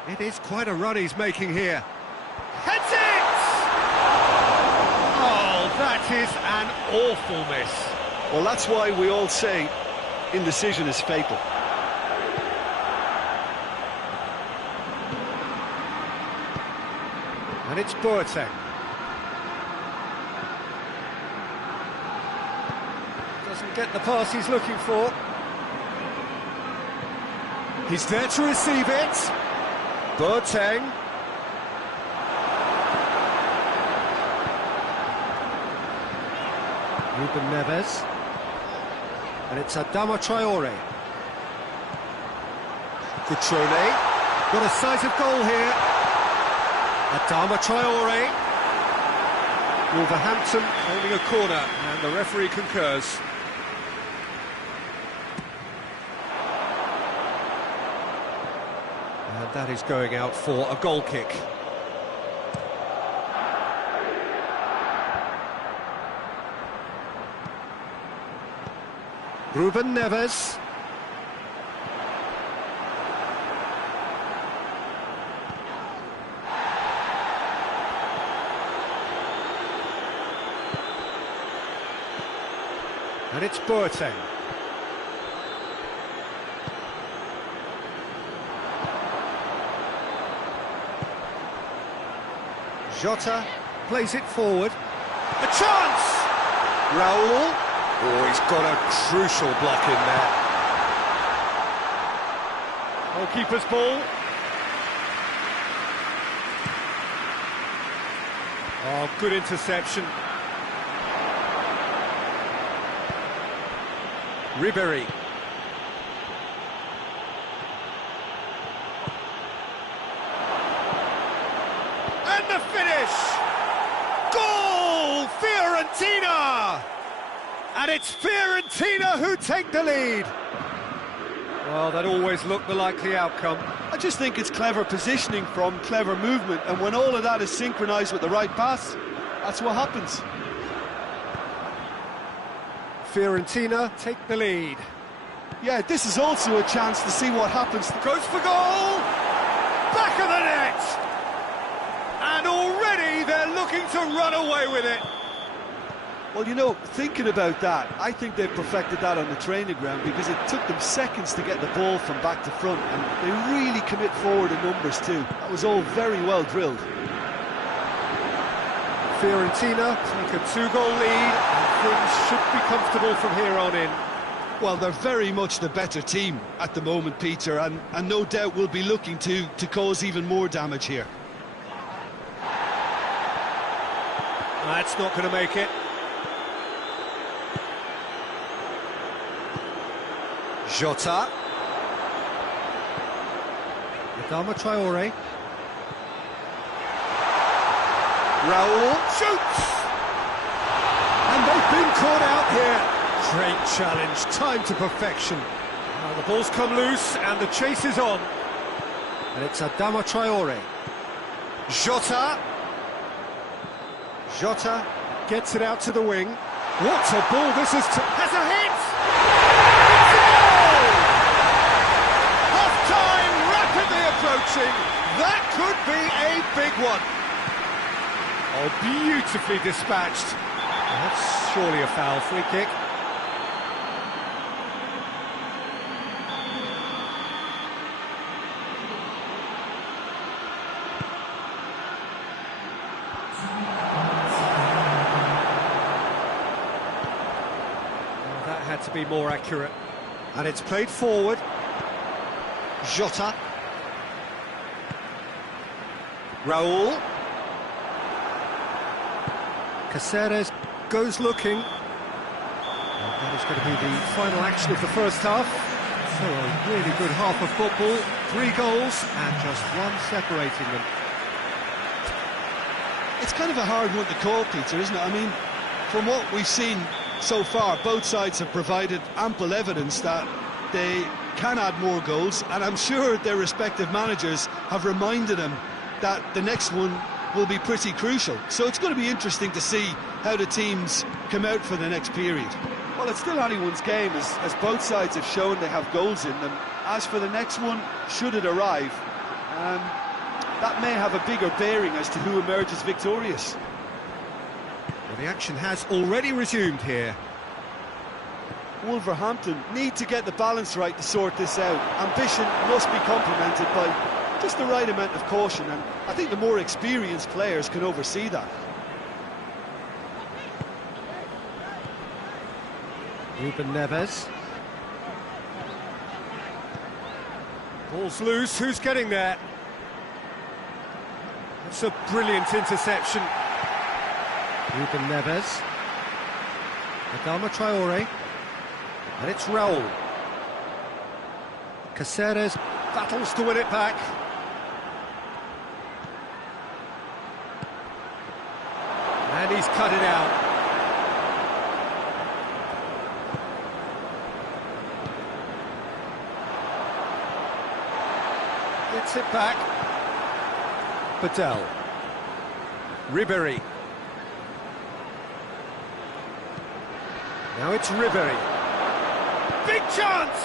It is quite a run he's making here. Heads it! Oh, that is an awful miss. Well, that's why we all say indecision is fatal. And it's Boateng. Doesn't get the pass he's looking for. He's there to receive it. Boateng. Ruben Neves. And it's Adama Traore. Cutrone. Got a sight of goal here. Adama Traore. Wolverhampton holding a corner, and the referee concurs. And that is going out for a goal kick. Ruben Neves. And it's Boateng. Jota plays it forward. A chance! Raul. Oh, he's got a crucial block in there. Goalkeeper's ball. Oh, good interception. Ribéry. And the finish! Goal! Fiorentina! And it's Fiorentina who take the lead. Well, that always looked the likely outcome. I just think it's clever positioning from clever movement, and when all of that is synchronised with the right pass, that's what happens. Fiorentina take the lead. Yeah, this is also a chance to see what happens. Goes for goal! Back of the net! they're looking to run away with it. Well, you know, thinking about that, I think they've perfected that on the training ground because it took them seconds to get the ball from back to front, and they really commit forward in numbers too. That was all very well drilled. Fiorentina take a 2-goal lead, and things should be comfortable from here on in. Well, they're very much the better team at the moment, Peter, and no doubt will be looking to cause even more damage here. That's not going to make it. Jota. Adama Traore. Raul shoots! And they've been caught out here. Great challenge, time to perfection. Now the ball's come loose and the chase is on. And it's Adama Traore. Jota. Jota gets it out to the wing. What a ball this is! Has a hit! Half-time rapidly approaching. That could be a big one. Oh, beautifully dispatched. That's surely a foul. Free kick. To be more accurate, and it's played forward. Jota, Raul, Caceres goes looking, and that is going to be the final action of the first half. So a really good half of football, 3 goals and just one separating them. It's kind of a hard one to call, Peter, isn't it? I mean, from what we've seen so far, both sides have provided ample evidence that they can add more goals, and I'm sure their respective managers have reminded them that the next one will be pretty crucial. So it's going to be interesting to see how the teams come out for the next period. Well, it's still anyone's game, as both sides have shown they have goals in them. As for the next one, should it arrive, that may have a bigger bearing as to who emerges victorious. Well, the action has already resumed here. Wolverhampton need to get the balance right to sort this out. Ambition must be complemented by just the right amount of caution, and I think the more experienced players can oversee that. Ruben Neves. Ball's loose, who's getting there? That's a brilliant interception. Ruben Neves. Adama Traore. And it's Raul. Caceres battles to win it back. And he's cut it out. Gets it back. Patel. Ribéry. Now it's Ribéry. Big chance!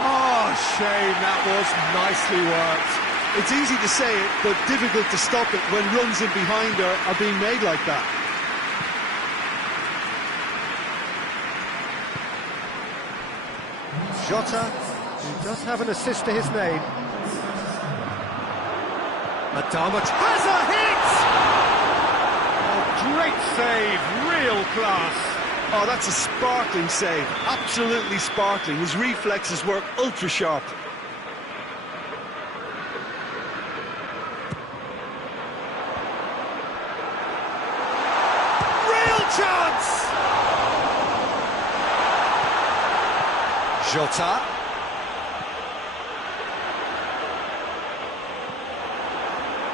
Oh, shame, that was nicely worked. It's easy to say it, but difficult to stop it when runs in behind are being made like that. Jota, who does have an assist to his name. Adama has a hit! Oh, great save, real class. Oh, that's a sparkling save, absolutely sparkling. His reflexes work ultra sharp. Real chance! Jota.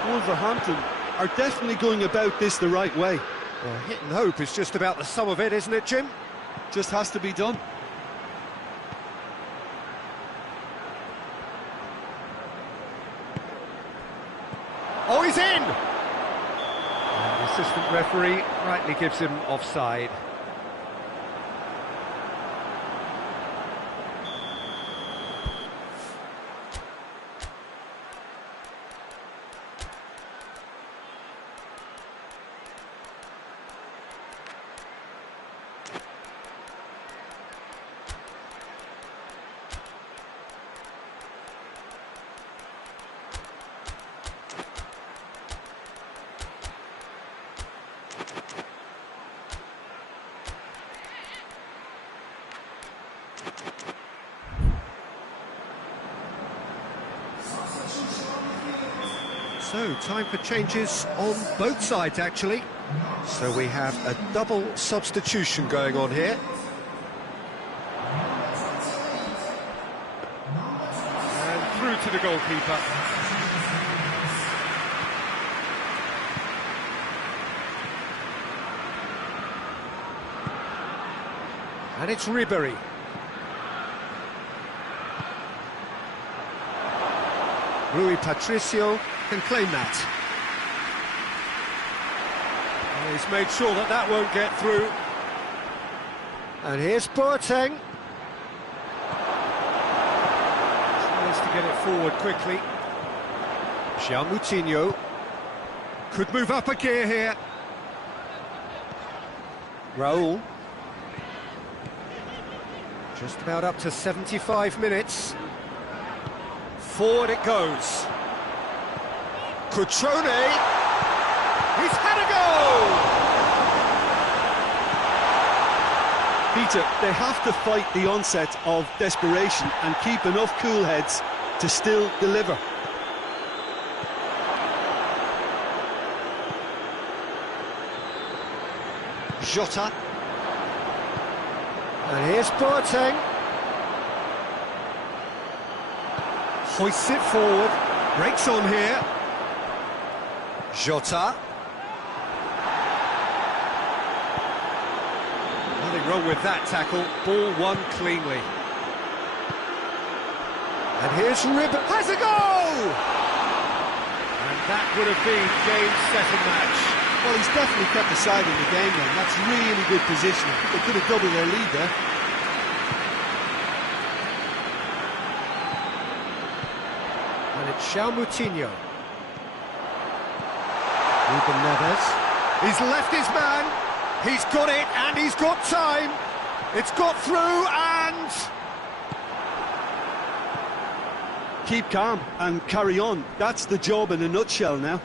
Wolverhampton are definitely going about this the right way. Well, hit and hope is just about the sum of it, isn't it, Jim? Just has to be done. Oh, he's in! And the assistant referee rightly gives him offside. So, time for changes on both sides, actually. So we have a double substitution going on here. And through to the goalkeeper. And it's Ribery. Rui Patricio can claim that. And he's made sure that that won't get through. And here's Boateng. Tries to get it forward quickly. Moutinho could move up a gear here. Raul. Just about up to 75 minutes. Forward it goes. Cutrone. He's had a goal! Peter, they have to fight the onset of desperation and keep enough cool heads to still deliver. Jota. And here's Boateng. Hoists it forward. Breaks on here. Jota. Nothing wrong with that tackle. Ball won cleanly. And here's Ribery. Has a goal! And that would have been game, set and match. Well, he's definitely kept the side in the game then. That's really good positioning. They could have doubled their lead there. And it's Moutinho. Ruben Neves. He's left his man. He's got it and he's got time. It's got through and... Keep calm and carry on. That's the job in a nutshell now.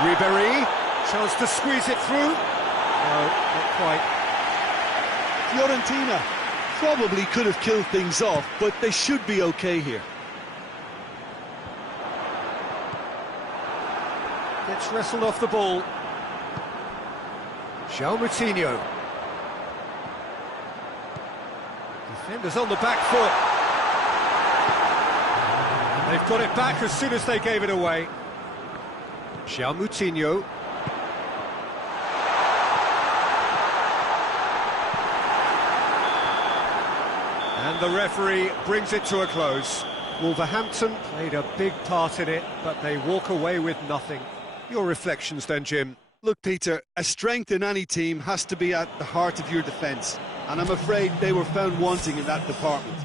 Ribery, chance to squeeze it through. No, not quite. Fiorentina probably could have killed things off, but they should be okay here. Gets wrestled off the ball. Moutinho. Defenders on the back foot. They've got it back as soon as they gave it away. Moutinho. And the referee brings it to a close. Wolverhampton played a big part in it, but they walk away with nothing. Your reflections then, Jim? Look, Peter, a strength in any team has to be at the heart of your defence, and I'm afraid they were found wanting in that department.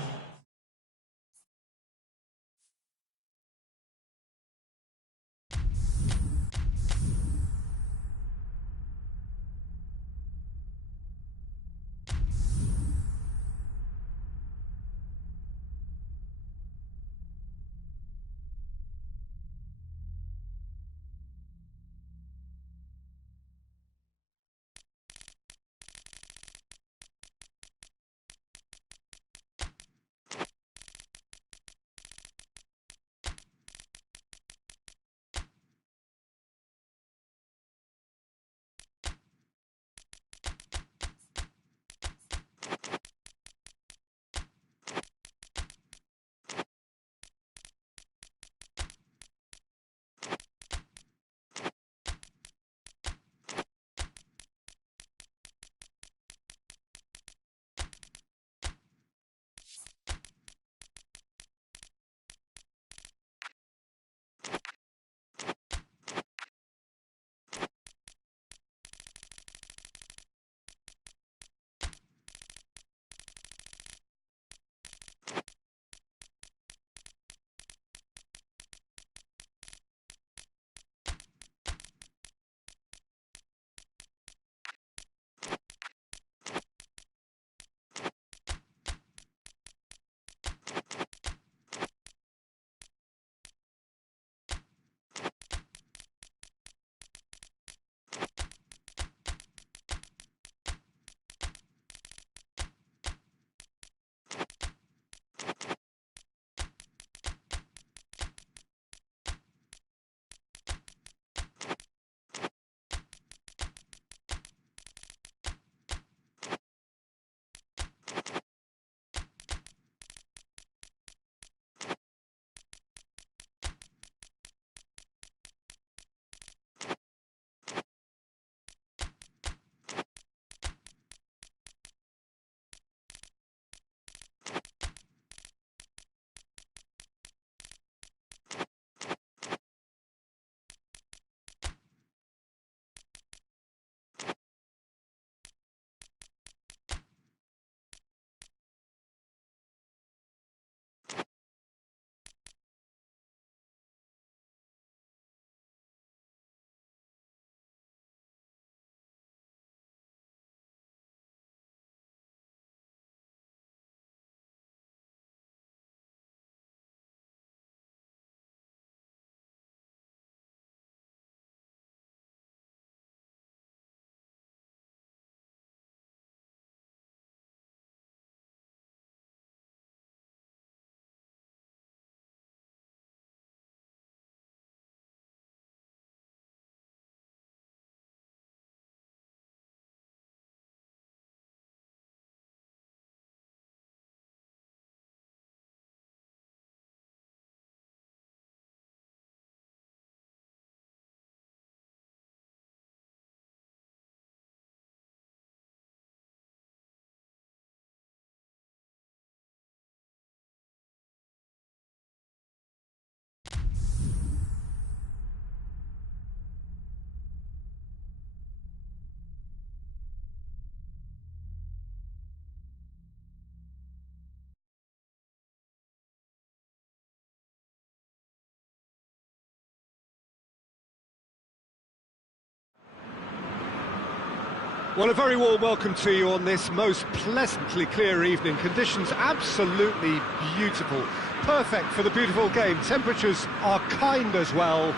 Well, a very warm welcome to you on this most pleasantly clear evening. Conditions absolutely beautiful. Perfect for the beautiful game. Temperatures are kind as well.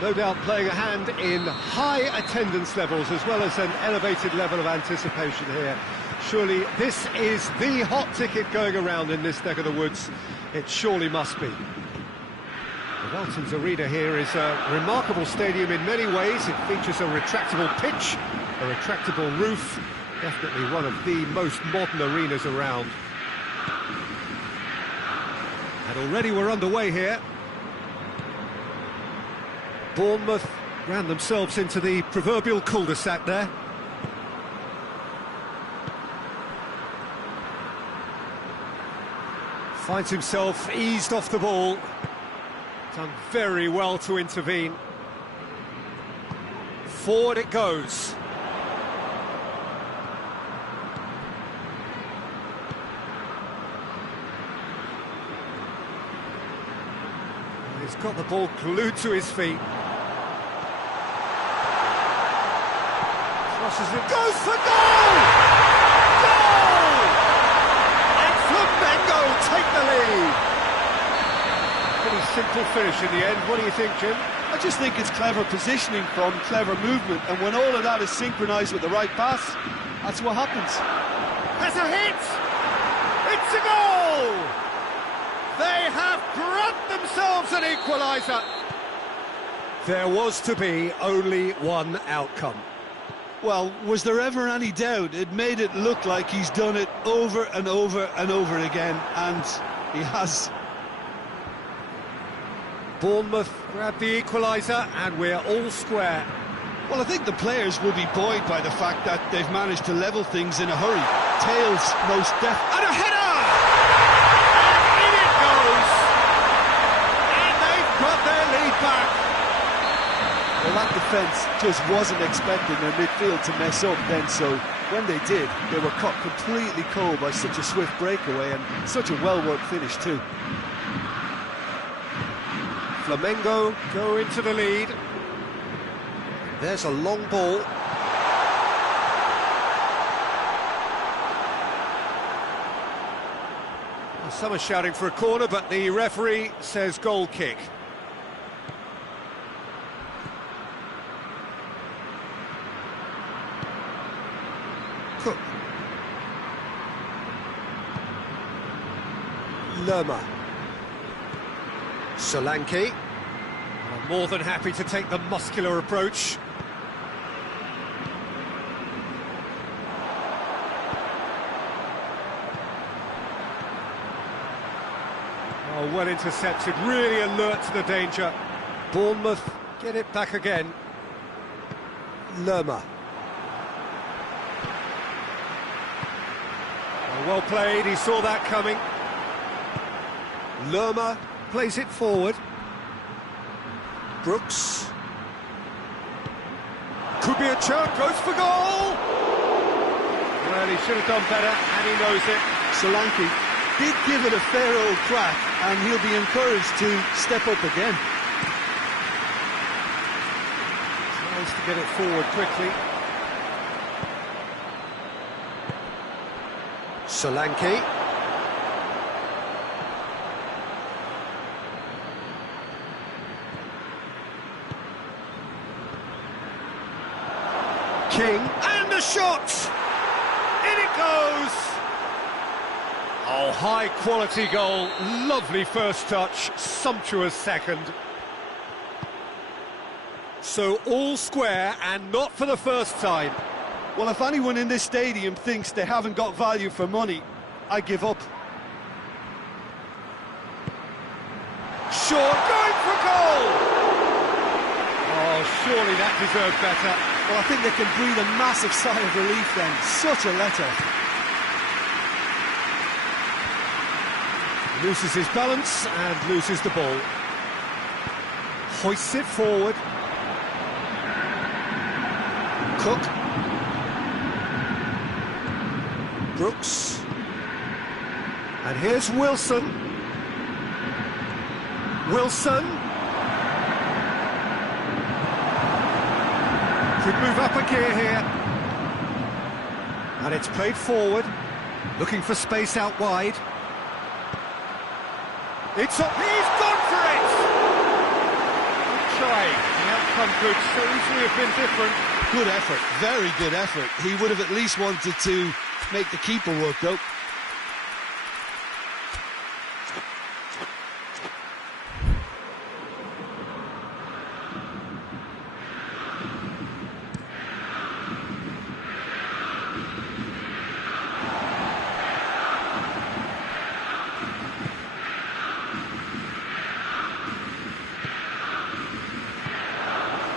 No doubt playing a hand in high attendance levels as well as an elevated level of anticipation here. Surely this is the hot ticket going around in this neck of the woods. It surely must be. The Welton's Arena here is a remarkable stadium in many ways. It features a retractable pitch, a retractable roof, definitely one of the most modern arenas around. And already we're underway here. Bournemouth ran themselves into the proverbial cul-de-sac there. Finds himself eased off the ball. Done very well to intervene. Forward it goes. He's got the ball glued to his feet. Crosses it, goes for goal! Goal! And Flamengo take the lead. Pretty simple finish in the end. What do you think, Jim? I just think it's clever positioning from clever movement, and when all of that is synchronised with the right pass, that's what happens. Has a hit! It's a goal! They have grabbed themselves an equaliser. There was to be only one outcome. Well, was there ever any doubt? It made it look like he's done it over and over and over again, and he has. Bournemouth grab the equaliser and we're all square. Well, I think the players will be buoyed by the fact that they've managed to level things in a hurry. Tails most def... And a header! And in it goes! And they've got their lead back. Well, that defence just wasn't expecting their midfield to mess up then, so when they did, they were caught completely cold by such a swift breakaway and such a well-worked finish too. Flamengo go into the lead. There's a long ball. Well, some are shouting for a corner, but the referee says goal kick. Cook. Lerma. Solanke, more than happy to take the muscular approach. Oh, well intercepted, really alert to the danger. Bournemouth get it back again. Lerma. Oh, well played, he saw that coming. Lerma plays it forward. Brooks. Could be a chance, goes for goal! Well, he should have done better, and he knows it. Solanke did give it a fair old crack, and he'll be encouraged to step up again. Tries to get it forward quickly. Solanke. King, and a shot! In it goes! Oh, high quality goal, lovely first touch, sumptuous second. So all square, and not for the first time. Well, if anyone in this stadium thinks they haven't got value for money, I give up. Short, going for goal! Oh, surely that deserved better. Well, I think they can breathe a massive sigh of relief then. Such a letter. Loses his balance and loses the ball. Hoists it forward. Cook. Brooks. And here's Wilson. Wilson. Could move up a gear here. And it's played forward, looking for space out wide. He's gone for it! Good try. The outcome could so easily have been different. Good effort, very good effort. He would have at least wanted to make the keeper work, though.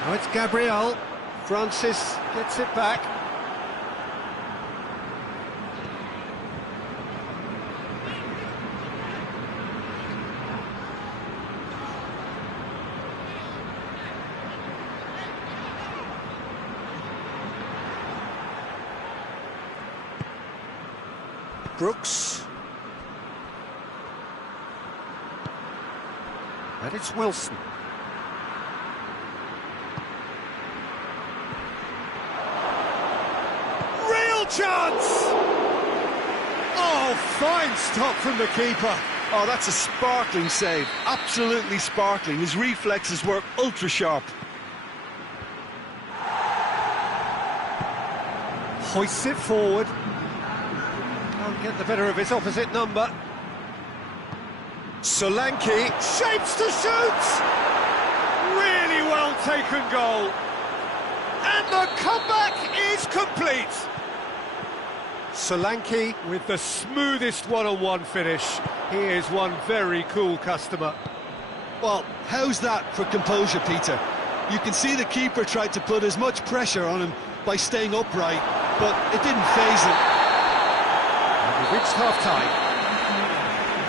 Oh, it's Gabriel. Francis gets it back. Brooks. And it's Wilson. Chance! Oh, fine stop from the keeper. Oh, that's a sparkling save. Absolutely sparkling. His reflexes were ultra sharp. Hoists it forward. Can't get the better of his opposite number. Solanke shapes to shoot! Really well taken goal. And the comeback is complete. Solanke with the smoothest one-on-one finish. He is one very cool customer. Well, how's that for composure, Peter? You can see the keeper tried to put as much pressure on him by staying upright, but it didn't faze him. And we've reached half-time.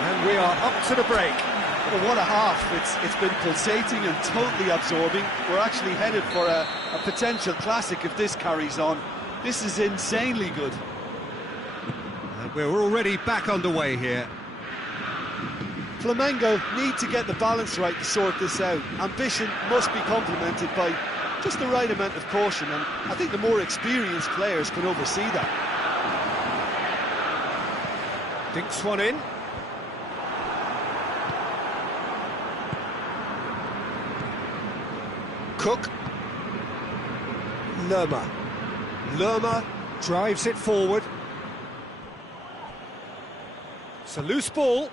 And we are up to the break. Well, what a half. It's been pulsating and totally absorbing. We're actually headed for a potential classic if this carries on. This is insanely good. And we're already back underway here. Flamengo need to get the balance right to sort this out. Ambition must be complemented by just the right amount of caution, and I think the more experienced players can oversee that. Dinks one in. Cook. Lerma drives it forward. It's a loose ball.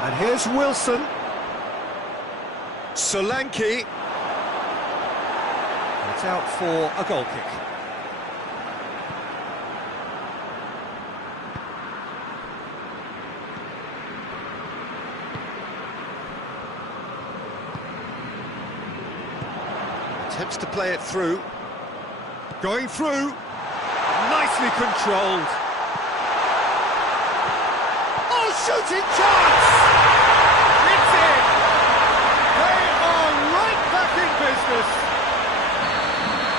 And here's Wilson. Solanke. It's out for a goal kick. Attempts to play it through. Going through. Nicely controlled. Oh, shooting chance! It's in! They are right back in business.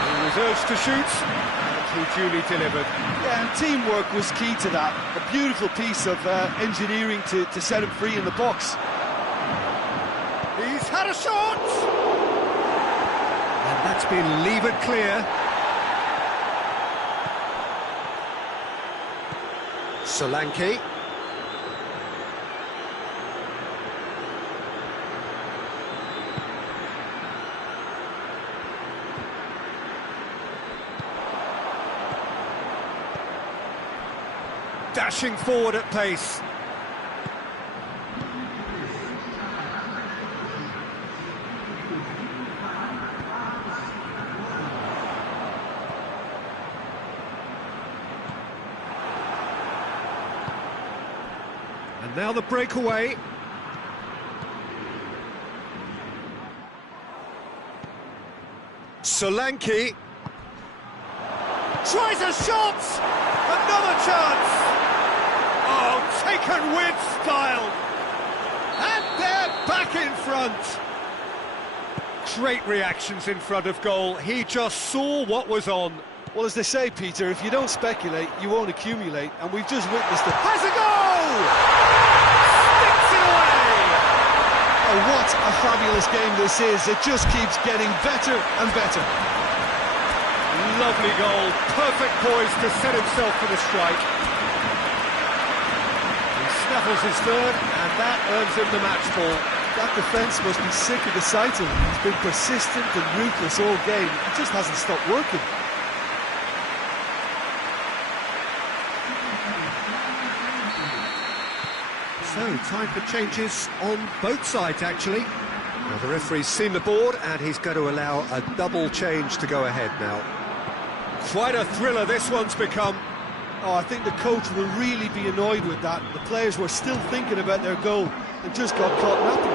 He was urged to shoot, and he duly delivered. Yeah, and teamwork was key to that. A beautiful piece of engineering to set him free in the box. He's had a shot! And that's been levered clear. Solanke. Dashing forward at pace. And now the breakaway. Solanke tries a shot! Another chance! Oh, taken with style! And they're back in front! Great reactions in front of goal. He just saw what was on. Well, as they say, Peter, if you don't speculate, you won't accumulate, and we've just witnessed it. Has a goal! Sticks it away! Oh, what a fabulous game this is. It just keeps getting better and better. lovely goal. Perfect poise to set himself for the strike. He snaffles his third, and that earns him the match ball. That defence must be sick of the sight of him. He's been persistent and ruthless all game. He just hasn't stopped working. So, time for changes on both sides, actually. Now, the referee's seen the board, and he's going to allow a double change to go ahead now. Quite a thriller this one's become. Oh, I think the coach will really be annoyed with that. The players were still thinking about their goal and just got caught napping.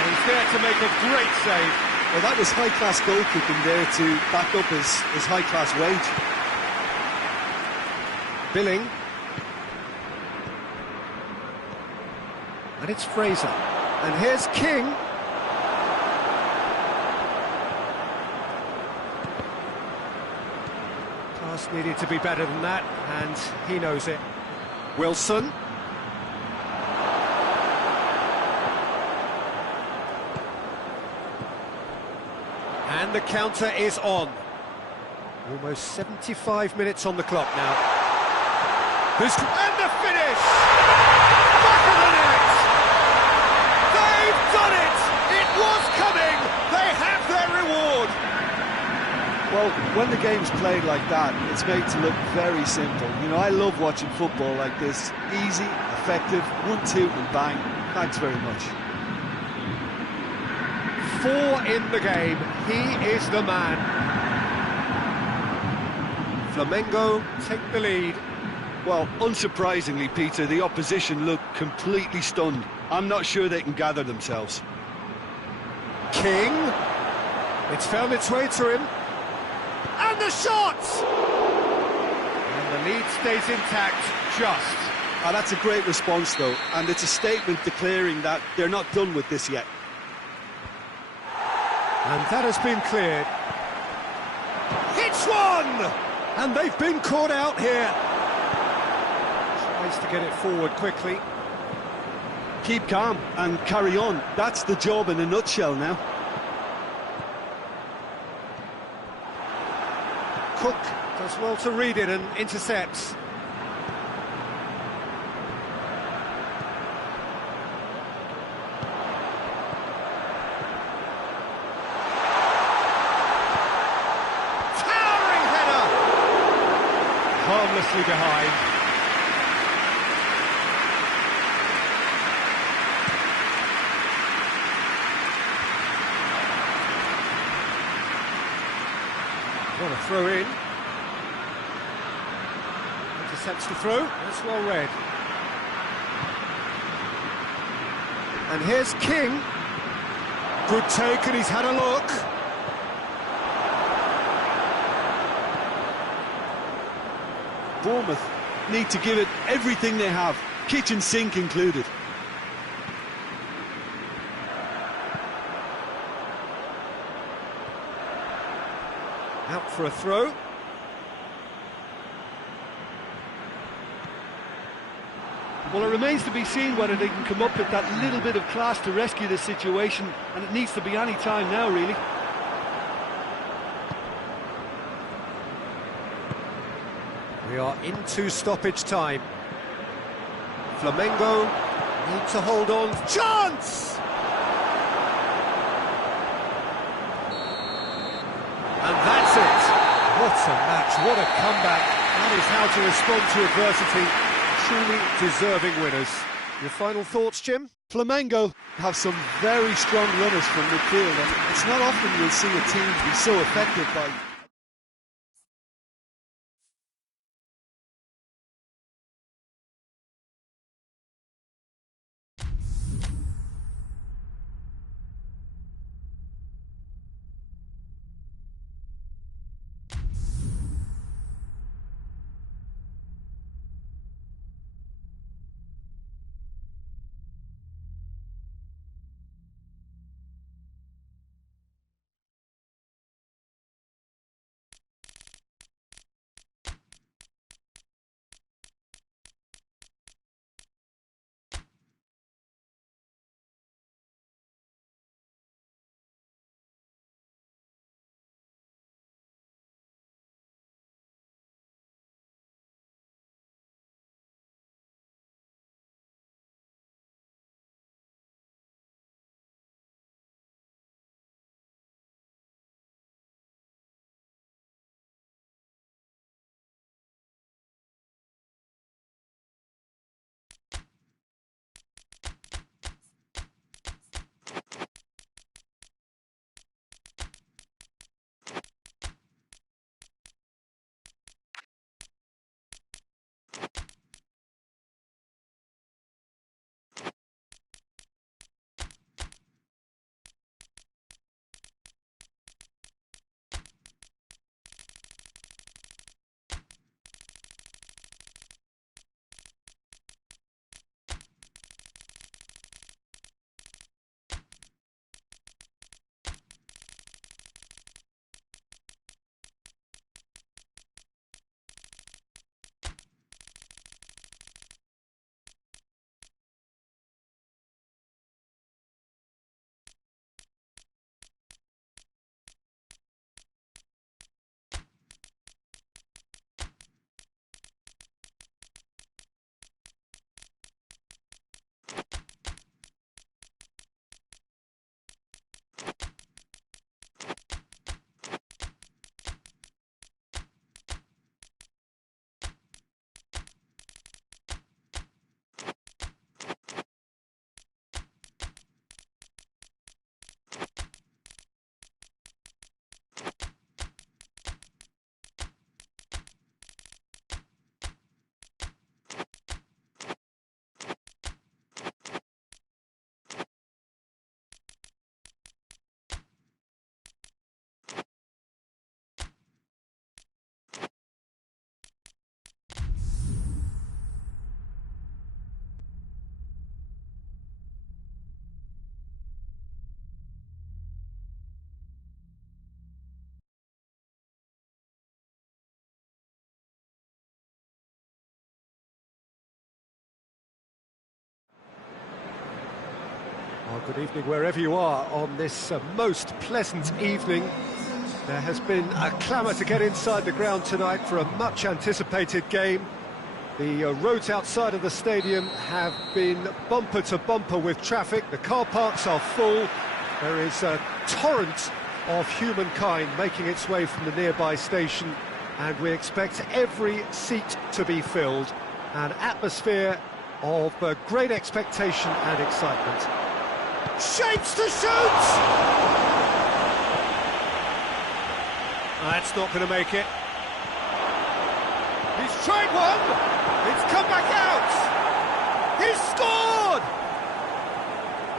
And he's there to make a great save. Well, that was high-class goalkeeping there to back up his high-class wage. Billing. And it's Fraser. And here's King. Pass needed to be better than that, and he knows it. Wilson. And the counter is on. Almost 75 minutes on the clock now. And the finish! Back of the net! They've done it! It was coming! They have their reward! Well, when the game's played like that, it's made to look very simple. You know, I love watching football like this. Easy, effective, 1-2 and bang. Thanks very much. 4 in the game. He is the man. Flamengo take the lead. Well, unsurprisingly, Peter, the opposition look completely stunned. I'm not sure they can gather themselves. King. It's found its way to him. And the shot! And the lead stays intact, just. Ah, that's a great response, though, and it's a statement declaring that they're not done with this yet. And that has been cleared. Hits one! And they've been caught out here. Tries to get it forward quickly. Keep calm and carry on. That's the job in a nutshell now. Cook does well to read it and intercepts. Towering header! Harmlessly behind. What a throw in. Intercepts the throw. That's well read. And here's King. Good take, and he's had a look. Bournemouth need to give it everything they have, kitchen sink included. Out for a throw. Well, it remains to be seen whether they can come up with that little bit of class to rescue this situation, and it needs to be any time now, really. We are into stoppage time. Flamengo need to hold on. Chance! And that's it. What a match, what a comeback. That is how to respond to adversity. Truly deserving winners. Your final thoughts, Jim? Flamengo have some very strong runners from midfield, and it's not often you'll see a team be so effective by Well, good evening wherever you are on this most pleasant evening. There has been a clamour to get inside the ground tonight for a much-anticipated game. The roads outside of the stadium have been bumper to bumper with traffic. The car parks are full. There is a torrent of humankind making its way from the nearby station, and we expect every seat to be filled. An atmosphere of great expectation and excitement. Shapes to shoot! That's not going to make it. He's tried one! It's come back out! He's scored!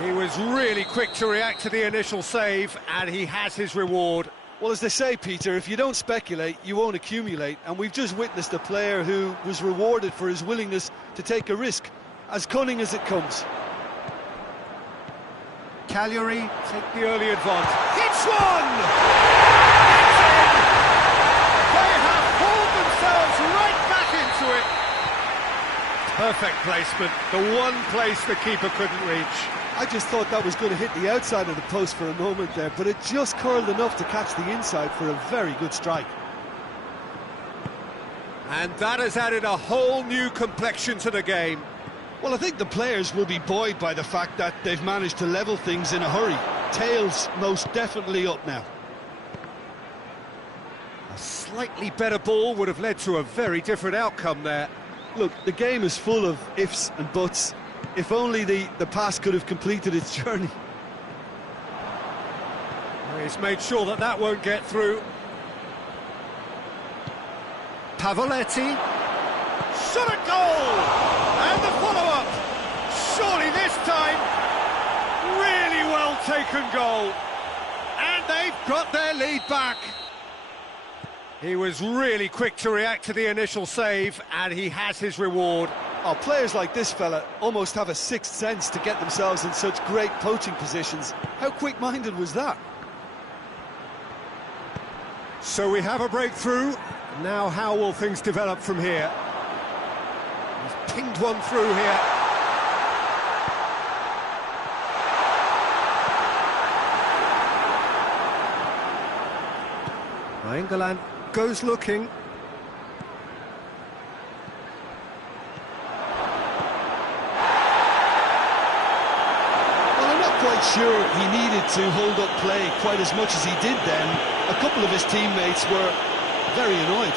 He was really quick to react to the initial save, and he has his reward. Well, as they say, Peter, if you don't speculate, you won't accumulate. And we've just witnessed a player who was rewarded for his willingness to take a risk, as cunning as it comes. Cagliari take the early advance. Hits one! They have pulled themselves right back into it. Perfect placement, the one place the keeper couldn't reach. I just thought that was going to hit the outside of the post for a moment there, but it just curled enough to catch the inside for a very good strike. And that has added a whole new complexion to the game. Well, I think the players will be buoyed by the fact that they've managed to level things in a hurry. Tails most definitely up now. A slightly better ball would have led to a very different outcome there. Look, the game is full of ifs and buts. If only the pass could have completed its journey. He's made sure that that won't get through. Pavoletti. Shot at goal! And the follow-up! Surely this time, really well taken goal. And they've got their lead back. He was really quick to react to the initial save, and he has his reward. Oh, players like this fella almost have a sixth sense to get themselves in such great poaching positions. How quick-minded was that? So we have a breakthrough. Now how will things develop from here? He's pinged one through here. England goes looking. Quite sure he needed to hold up play quite as much as he did then. A couple of his teammates were very annoyed.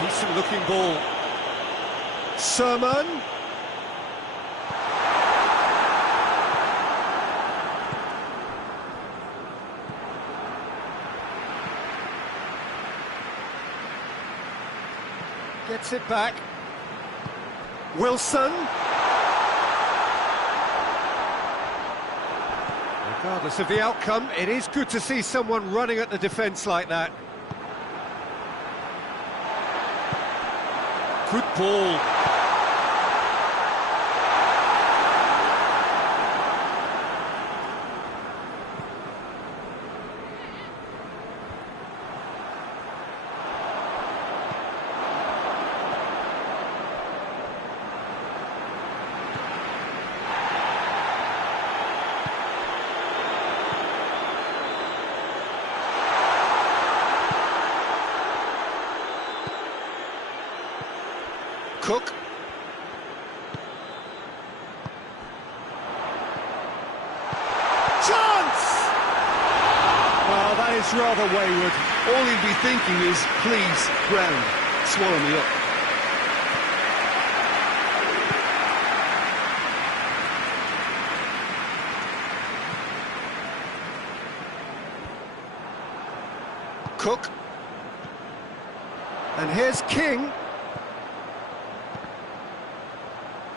Decent looking ball. Sermon. Gets it back. Wilson. Regardless of the outcome, it is good to see someone running at the defence like that. Good ball. Cook. Chance! Well, that is rather wayward. All he'd be thinking is, please, ground, swallow me up. Cook. And here's King.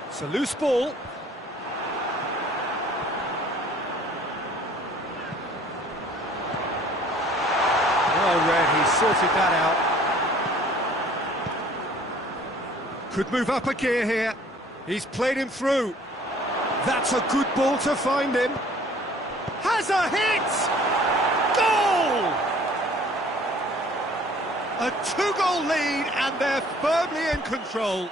It's a loose ball. Well read, he sorted that out. Could move up a gear here. He's played him through. That's a good ball to find him. Has a hit! Goal! A two-goal lead, and they're firmly in control.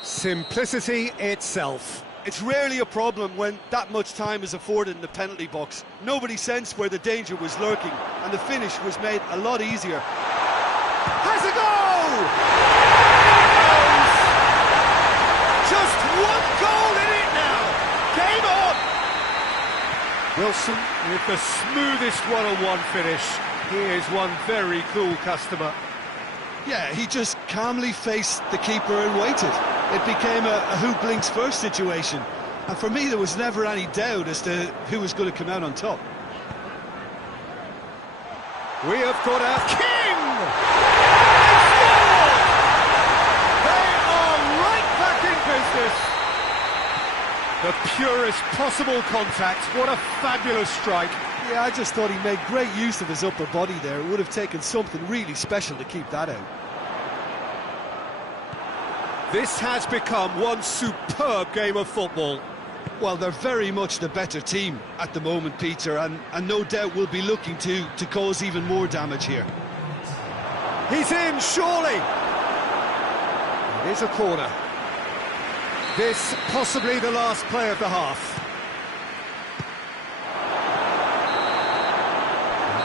Simplicity itself. It's rarely a problem when that much time is afforded in the penalty box. Nobody sensed where the danger was lurking, and the finish was made a lot easier. Has a goal! Just one goal in it now! Game on! Wilson with the smoothest one-on-one finish. He is one very cool customer. Yeah, he just calmly faced the keeper and waited. It became a who blinks first situation. And for me, there was never any doubt as to who was going to come out on top. We have got our king! They are right back in business! The purest possible contact. What a fabulous strike. Yeah, I just thought he made great use of his upper body there. It would have taken something really special to keep that out. This has become one superb game of football. Well, they're very much the better team at the moment, Peter, and no doubt will be looking to cause even more damage here. He's in, surely! It is a corner. This possibly the last play of the half.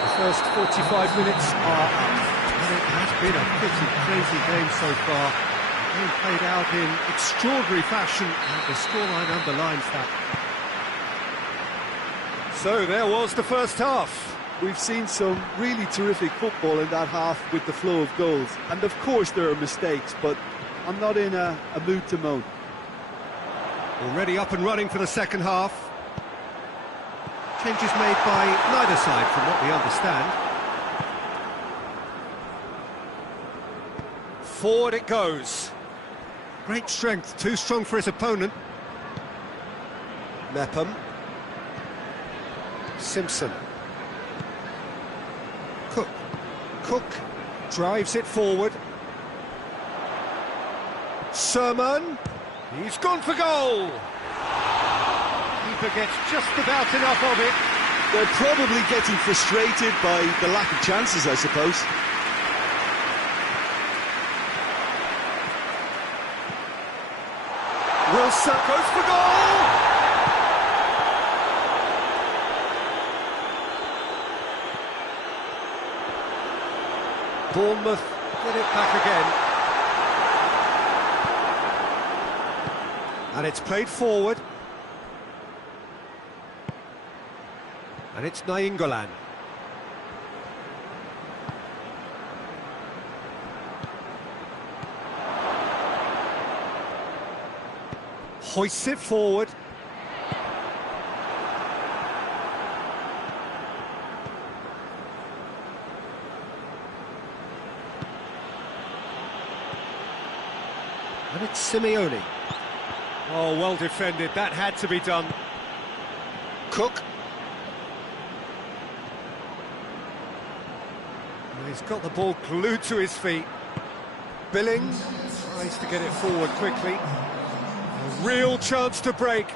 The first 45 minutes are up. And it has been a pretty crazy game so far. The game played out in extraordinary fashion, and the scoreline underlines that. So there was the first half. We've seen some really terrific football in that half with the flow of goals. And of course there are mistakes, but I'm not in a mood to moan. Already up and running for the second half. Changes made by neither side from what we understand. Forward it goes. Great strength, too strong for his opponent. Mepham. Simpson. Cook drives it forward. Sermon. He's gone for goal. Keeper gets just about enough of it. They're probably getting frustrated by the lack of chances, I suppose. Wilson goes for goal! Bournemouth get it back again. And it's played forward. And it's Nainggolan. Hoists it forward. And it's Simeone. Oh, well defended. That had to be done. Cook. He's got the ball glued to his feet. Billing tries to get it forward quickly. A real chance to break.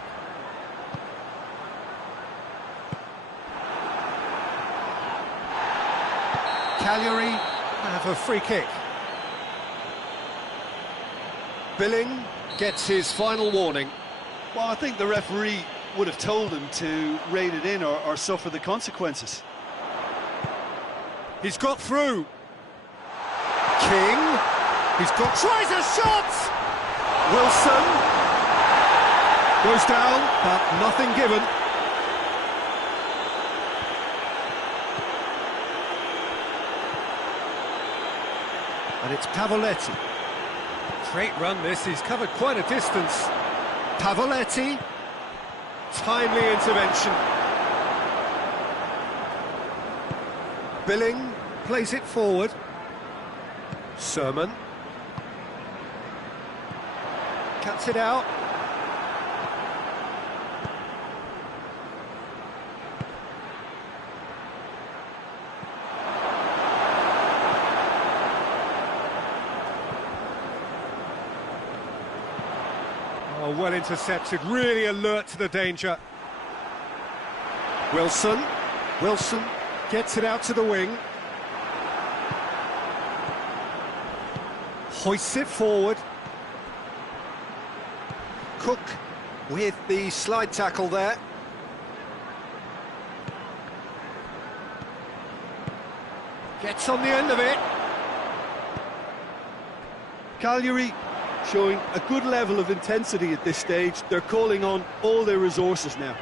Cagliari have a free kick. Billing gets his final warning. Well, I think the referee would have told him to rein it in or suffer the consequences. He's got through. King. Tries a shot! Wilson. Goes down, but nothing given. And it's Pavoletti. Great run this, he's covered quite a distance. Pavoletti. Timely intervention. Billing plays it forward. Sermon. Cuts it out. Oh, well intercepted, really alert to the danger. Wilson gets it out to the wing. Hoists it forward. Cook with the slide tackle there. Gets on the end of it. Cagliari showing a good level of intensity at this stage. They're calling on all their resources now.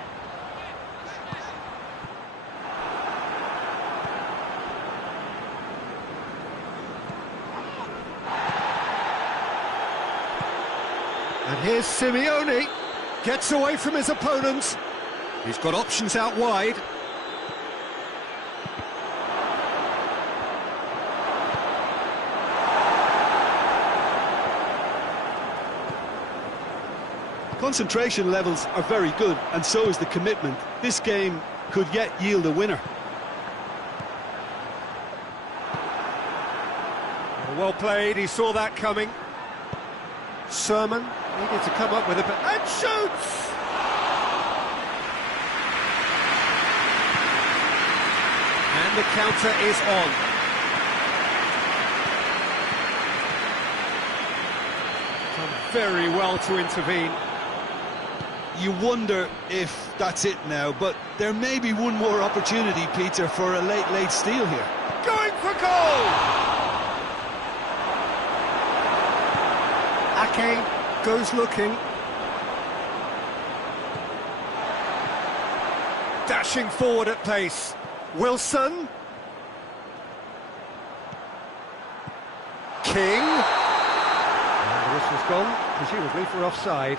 And here's Simeone. Gets away from his opponents. He's got options out wide. Concentration levels are very good, and so is the commitment. This game could yet yield a winner. Well played, he saw that coming. Sermon needed to come up with a bit, and shoots! And the counter is on. Done very well to intervene. You wonder if that's it now, but there may be one more opportunity, Peter, for a late steal here. Going for goal! Ake goes looking. Dashing forward at pace. Wilson. King. And the whistle's gone, presumably for offside.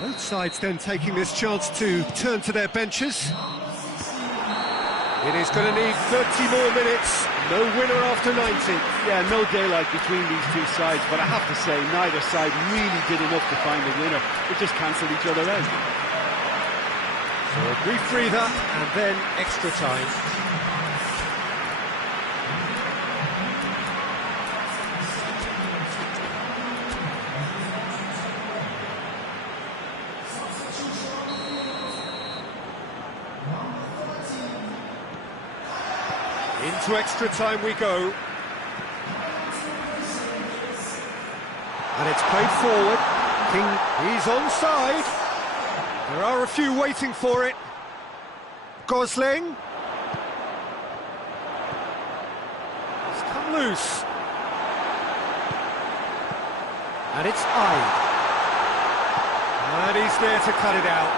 Both sides then taking this chance to turn to their benches. It is going to need 30 more minutes. No winner after 90. Yeah, no daylight between these two sides, but I have to say, neither side really did enough to find a winner. They just cancelled each other out. So a brief breather and then extra time. Into extra time we go. And it's played forward. King, he's onside. There are a few waiting for it. Gosling. It's come loose. And it's Ide. And he's there to cut it out.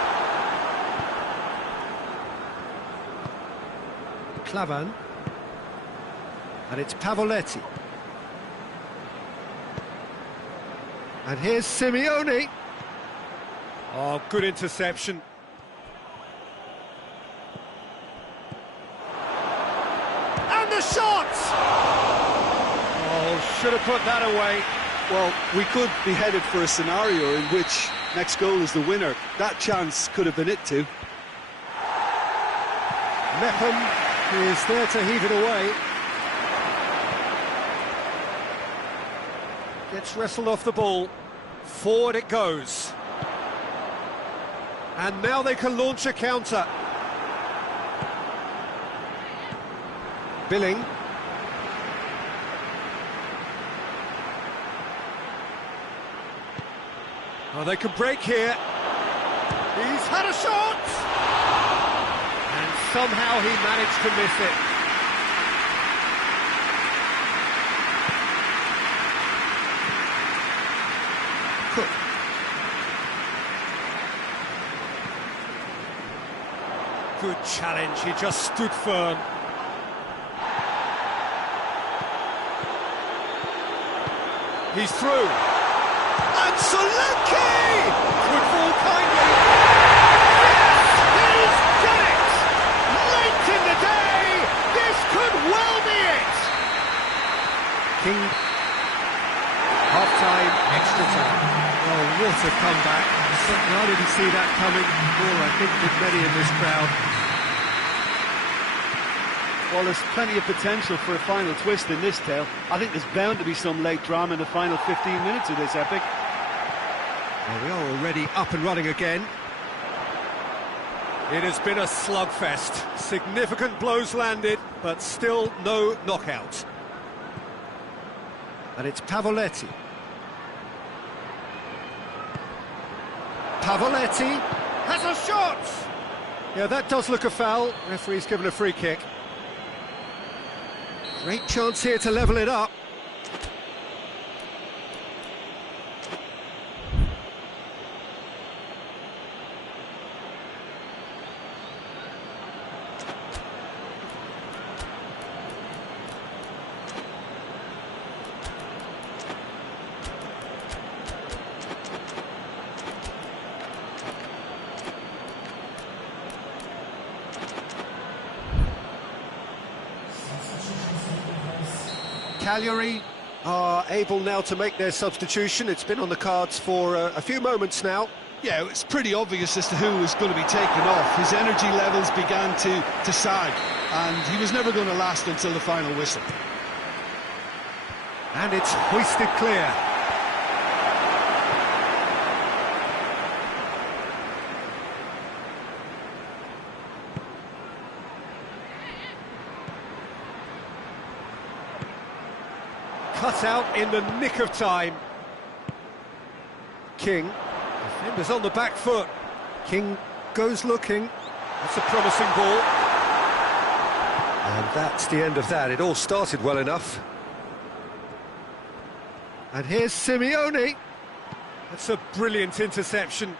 Clavan. And it's Pavoletti. And here's Simeone. Oh, good interception. And the shot! Oh, should have put that away. Well, we could be headed for a scenario in which next goal is the winner. That chance could have been it too. Mepham is there to heave it away. Gets wrestled off the ball. Forward it goes. And now they can launch a counter. Billing. Oh, they could break here. He's had a shot! And somehow he managed to miss it. Cook. Good challenge, he just stood firm. He's through. And Solanke! Good ball kindly. Yes, he's done it! Late in the day, this could well be it! King. Half-time, extra time. Oh, what a comeback. How did he see that coming? Well, I think did many in this crowd. Well, there's plenty of potential for a final twist in this tale. I think there's bound to be some late drama in the final 15 minutes of this epic. Well, we are already up and running again. It has been a slugfest. Significant blows landed, but still no knockout. And it's Pavoletti. Pavoletti has a shot! Yeah, that does look a foul. Referee's given a free kick. Great chance here to level it up. Cagliari are able now to make their substitution. It's been on the cards for a few moments now. Yeah, it's pretty obvious as to who was going to be taken off. His energy levels began to sag, and he was never going to last until the final whistle. And it's hoisted clear. Cut out in the nick of time. King, defenders on the back foot. King goes looking. That's a promising ball. And that's the end of that. It all started well enough. And here's Simeone. That's a brilliant interception.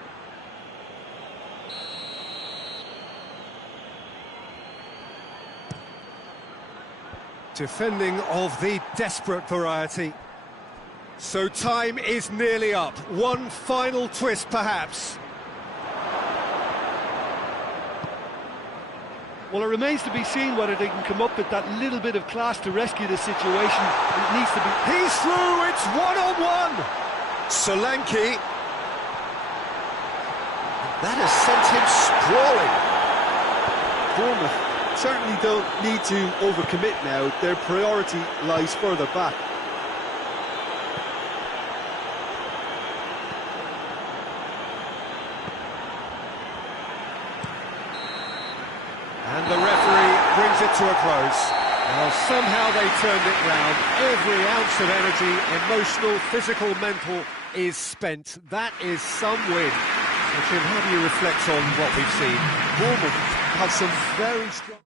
Defending of the desperate variety. So time is nearly up. One final twist, perhaps. Well, it remains to be seen whether they can come up with that little bit of class to rescue the situation. It needs to be... He's through, it's one-on-one! Solanke. That has sent him sprawling. Bournemouth certainly don't need to overcommit now. Their priority lies further back. And the referee brings it to a close. Well, somehow they turned it round. Every ounce of energy, emotional, physical, mental, is spent. That is some win. And Jim, how do you reflect on what we've seen? Bournemouth have some very strong...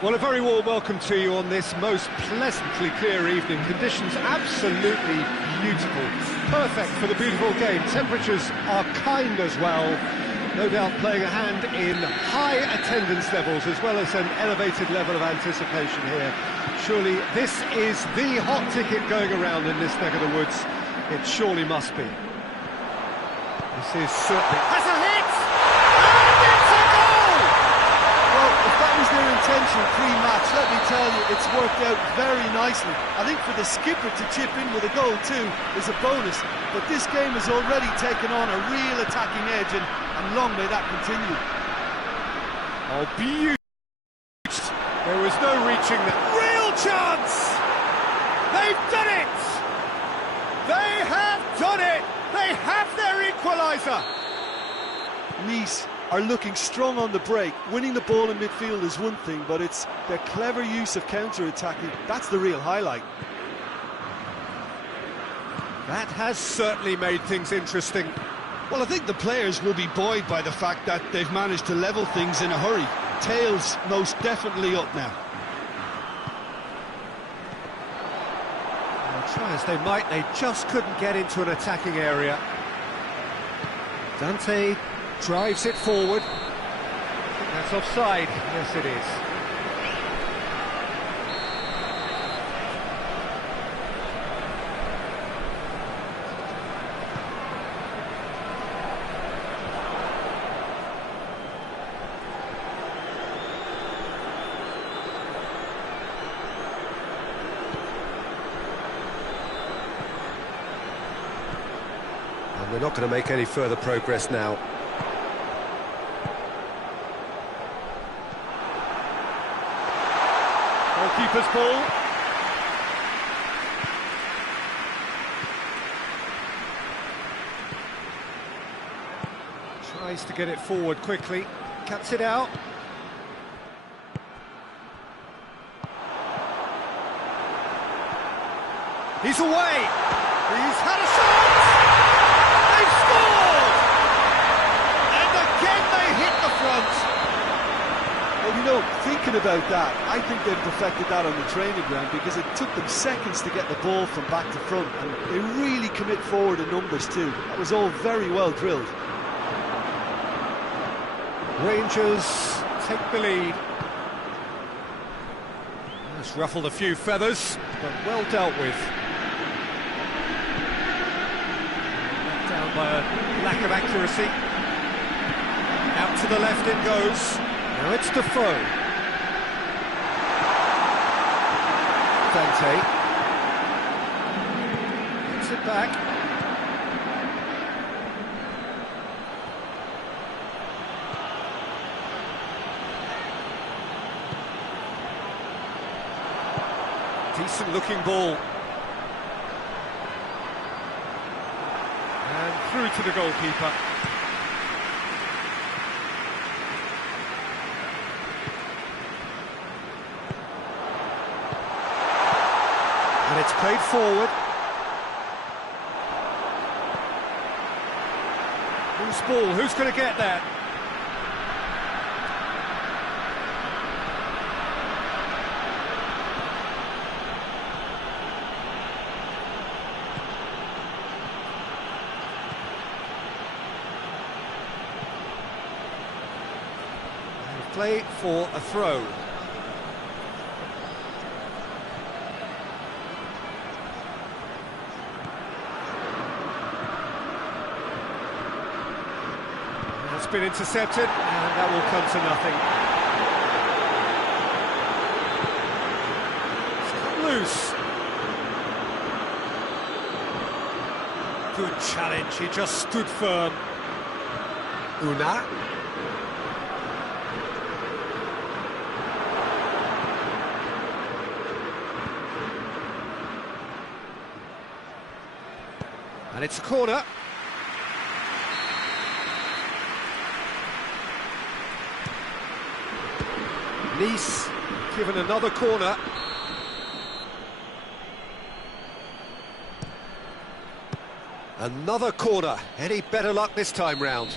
Well, a very warm welcome to you on this most pleasantly clear evening. Conditions absolutely beautiful. Perfect for the beautiful game. Temperatures are kind as well. No doubt playing a hand in high attendance levels as well as an elevated level of anticipation here. Surely this is the hot ticket going around in this neck of the woods. It surely must be. This is certainly... Has a hit! And it's a goal! Well, if that was their intention pre-match, let me tell you, it's worked out very nicely. I think for the skipper to chip in with a goal too is a bonus, but this game has already taken on a real attacking edge, and long may that continue. Oh, beautiful! There was no reaching that. Real chance! They've done it! They have done it! They have their equaliser! Nice are looking strong on the break. Winning the ball in midfield is one thing, but it's their clever use of counter-attacking. That's the real highlight. That has certainly made things interesting. Well, I think the players will be buoyed by the fact that they've managed to level things in a hurry. Tails most definitely up now. Well, try as they might, they just couldn't get into an attacking area. Dante drives it forward. I think that's offside. Yes, it is. And they're not going to make any further progress now. Goalkeeper's ball. Tries to get it forward quickly. Cuts it out. He's away. He's had a shot. They've scored. And again they hit the front. Well, you know, thinking about that, I think they've perfected that on the training ground because it took them seconds to get the ball from back to front, and they really commit forward in numbers too. That was all very well drilled. Rangers take the lead. That's ruffled a few feathers, but well dealt with. Let down by a lack of accuracy. Out to the left it goes. Now it's Defoe. Dante. Gets it back. Decent looking ball. And through to the goalkeeper. And it's played forward. Loose ball, who's going to get that? Play for a throw. It's been intercepted, and that will come to nothing. It's cut loose. Good challenge, he just stood firm. Una. And it's a corner. Nice given another corner. Another corner. Any better luck this time round?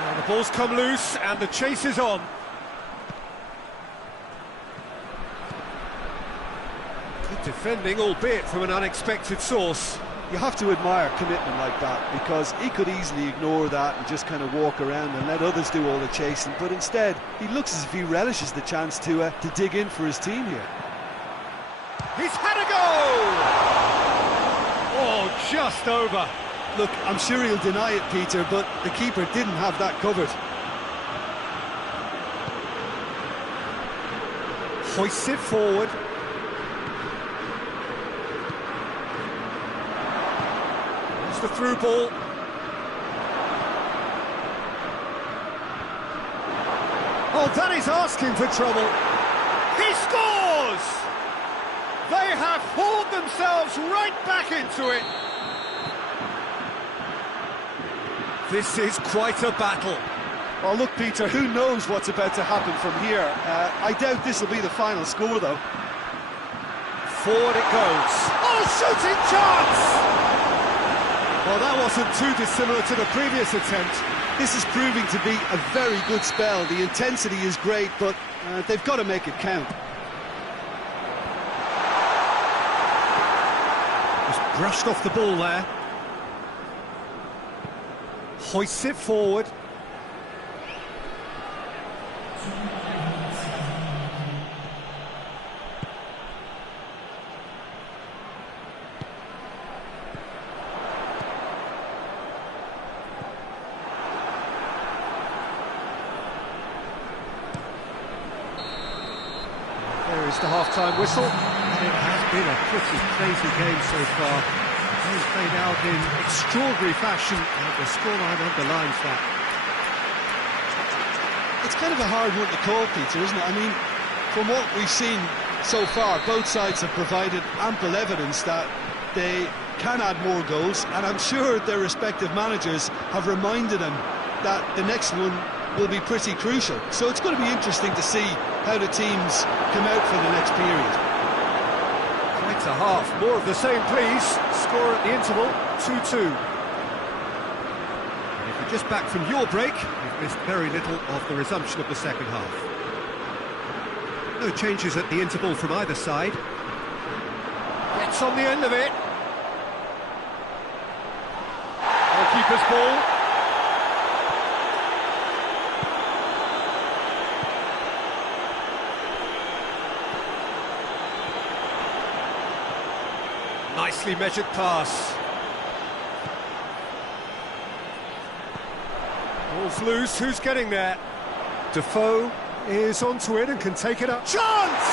Well, the The ball's come loose and the chase is on. Good defending, albeit from an unexpected source. You have to admire commitment like that, because he could easily ignore that and just kind of walk around and let others do all the chasing, but instead he looks as if he relishes the chance to dig in for his team here. He's had a go! Oh, just over. Look, I'm sure he'll deny it, Peter, but the keeper didn't have that covered. Hoists it forward. It's the through ball. Oh, that is asking for trouble. He scores! They have hauled themselves right back into it. This is quite a battle. Oh, look, Peter, who knows what's about to happen from here? I doubt this will be the final score, though. Forward it goes. Oh, shooting chance! Well, that wasn't too dissimilar to the previous attempt. This is proving to be a very good spell. The intensity is great, but they've got to make it count. Just brushed off the ball there. Hoists it forward. There is the half-time whistle. It has been a pretty crazy game so far. It's played out in extraordinary fashion, and the scoreline underlines that. It's kind of a hard one to call, Peter, isn't it? I mean, from what we've seen so far, both sides have provided ample evidence that they can add more goals, and I'm sure their respective managers have reminded them that the next one will be pretty crucial. So it's going to be interesting to see how the teams come out for the next period. Quite a half. More of the same, please. Score at the interval, 2-2. And if you're just back from your break, you've missed very little of the resumption of the second half. No changes at the interval from either side. Gets on the end of it. Goalkeeper's ball. Nicely measured pass. Ball's loose, who's getting there? Defoe is onto it and can take it up. Chance!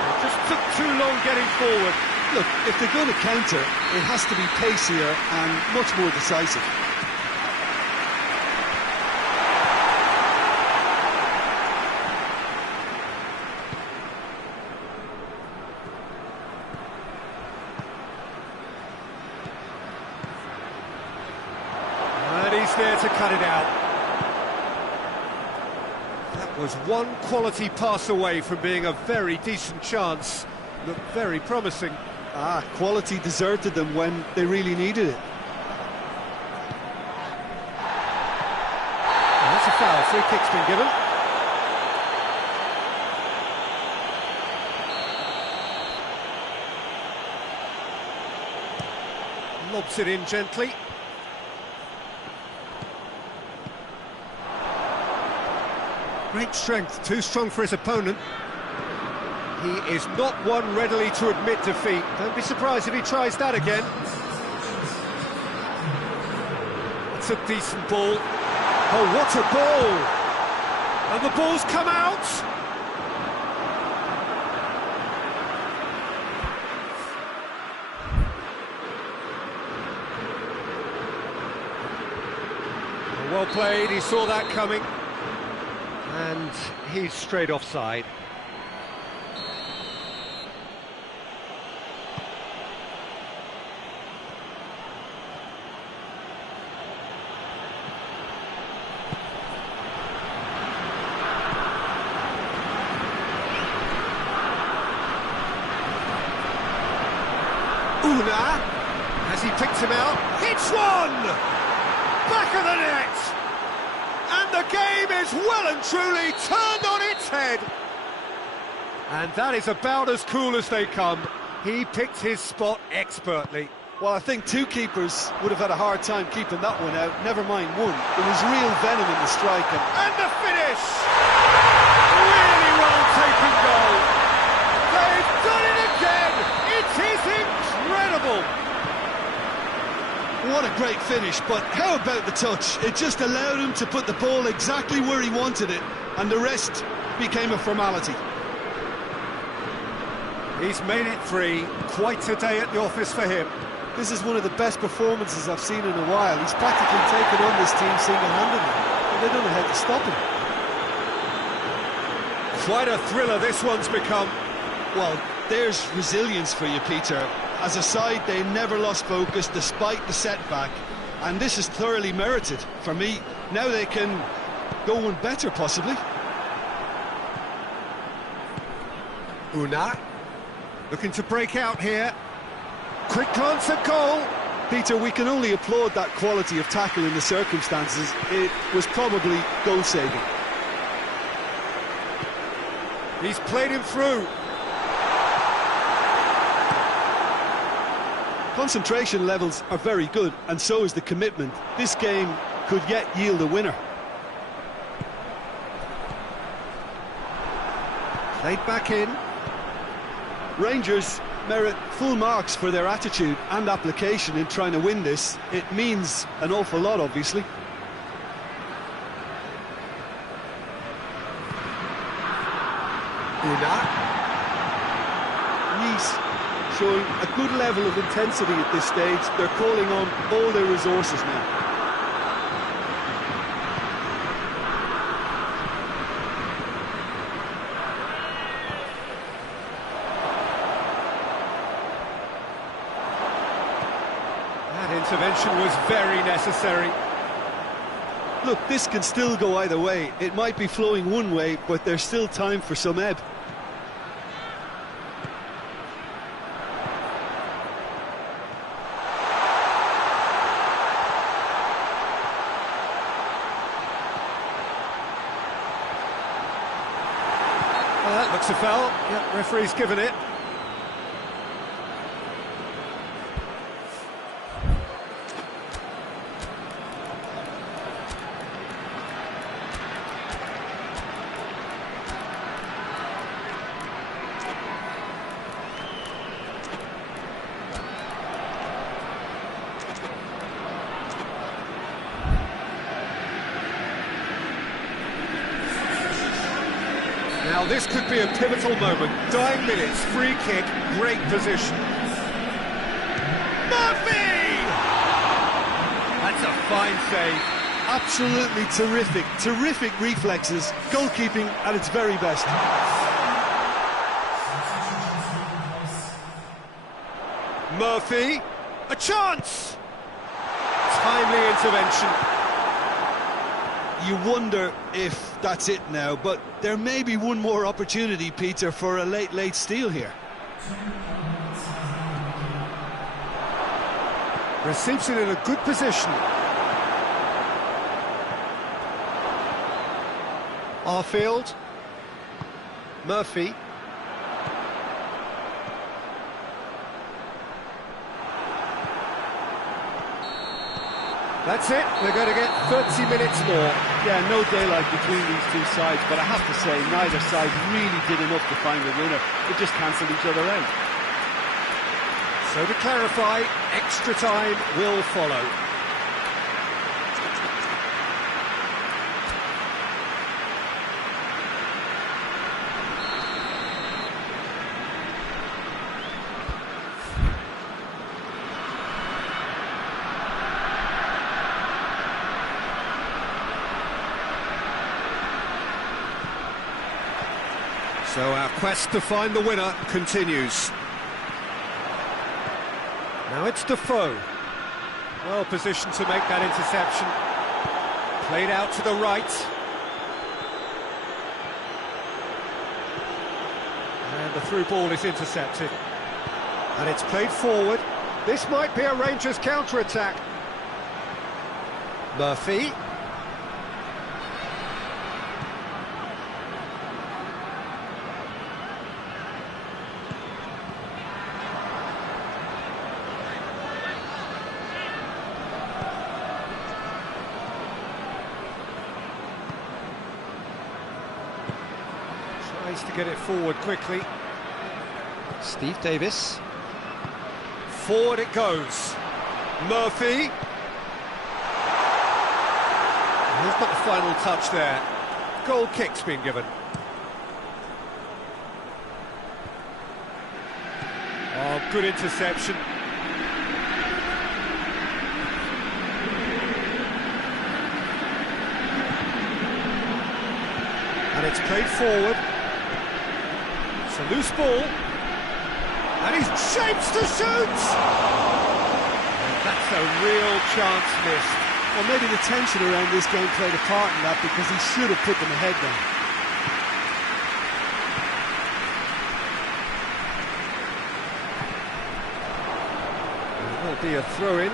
It just took too long getting forward. Look, if they're going to counter, it has to be pacier and much more decisive. He's there to cut it out. That was one quality pass away from being a very decent chance. Looked very promising. Quality deserted them when they really needed it. That's a foul. Free kick's been given. Lobs it in gently. Great strength, too strong for his opponent. He is not one readily to admit defeat. Don't be surprised if he tries that again. It's a decent ball. Oh, what a ball! And the ball's come out! Well played, he saw that coming. And he's straight offside. Has he picked him out? Hits one! Back of the net! the game is well and truly turned on its head. And that is about as cool as they come. He picked his spot expertly. Well, I think two keepers would have had a hard time keeping that one out, never mind one. There was real venom in the strike. And the finish! Really well taken goal. They've done it again! It is incredible! What a great finish, but how about the touch? It just allowed him to put the ball exactly where he wanted it, and the rest became a formality. He's made it 3. Quite a day at the office for him. This is one of the best performances I've seen in a while. He's practically taken on this team single-handedly, and they don't know how to stop him. Quite a thriller this one's become. Well, there's resilience for you, Peter. As a side, they never lost focus despite the setback, and this is thoroughly merited. For me, now they can go one better, possibly. Una, looking to break out here. Quick glance at goal. Peter, we can only applaud that quality of tackle in the circumstances. It was probably goal-saving. He's played him through. Concentration levels are very good, and so is the commitment. This game could yet yield a winner. Played back in. Rangers merit full marks for their attitude and application in trying to win this. It means an awful lot, obviously. Una. Nice showing a good level of intensity at this stage. They're calling on all their resources now. That intervention was very necessary. Look, this can still go either way. It might be flowing one way, but there's still time for some ebb. Well, that looks a foul. Yep, referee's given it. Now this could be a pivotal moment. Dying minutes, free kick, great position. Murphy! That's a fine save. Absolutely terrific, terrific reflexes. Goalkeeping at its very best. Murphy, a chance! Timely intervention. You wonder if that's it now, but there may be one more opportunity, Peter, for a late steal here. Receives it in a good position. Arfield. Murphy. That's it, they're going to get 30 minutes more. Yeah, no daylight between these two sides, but I have to say, neither side really did enough to find the winner. They just cancelled each other out. So to clarify, extra time will follow. So our quest to find the winner continues. Now it's Defoe. Well positioned to make that interception. Played out to the right. And the through ball is intercepted. And it's played forward. This might be a Rangers counter-attack. Murphy. Tries to get it forward quickly. Steve Davis. Forward it goes. Murphy. He's got the final touch there. Goal kick's been given. Oh, good interception. And it's played forward. It's a loose ball. And he's shapes to shoot! And that's a real chance missed. Well, maybe the tension around this game played a part in that, because he should have put them ahead then. There'll be a throw-in.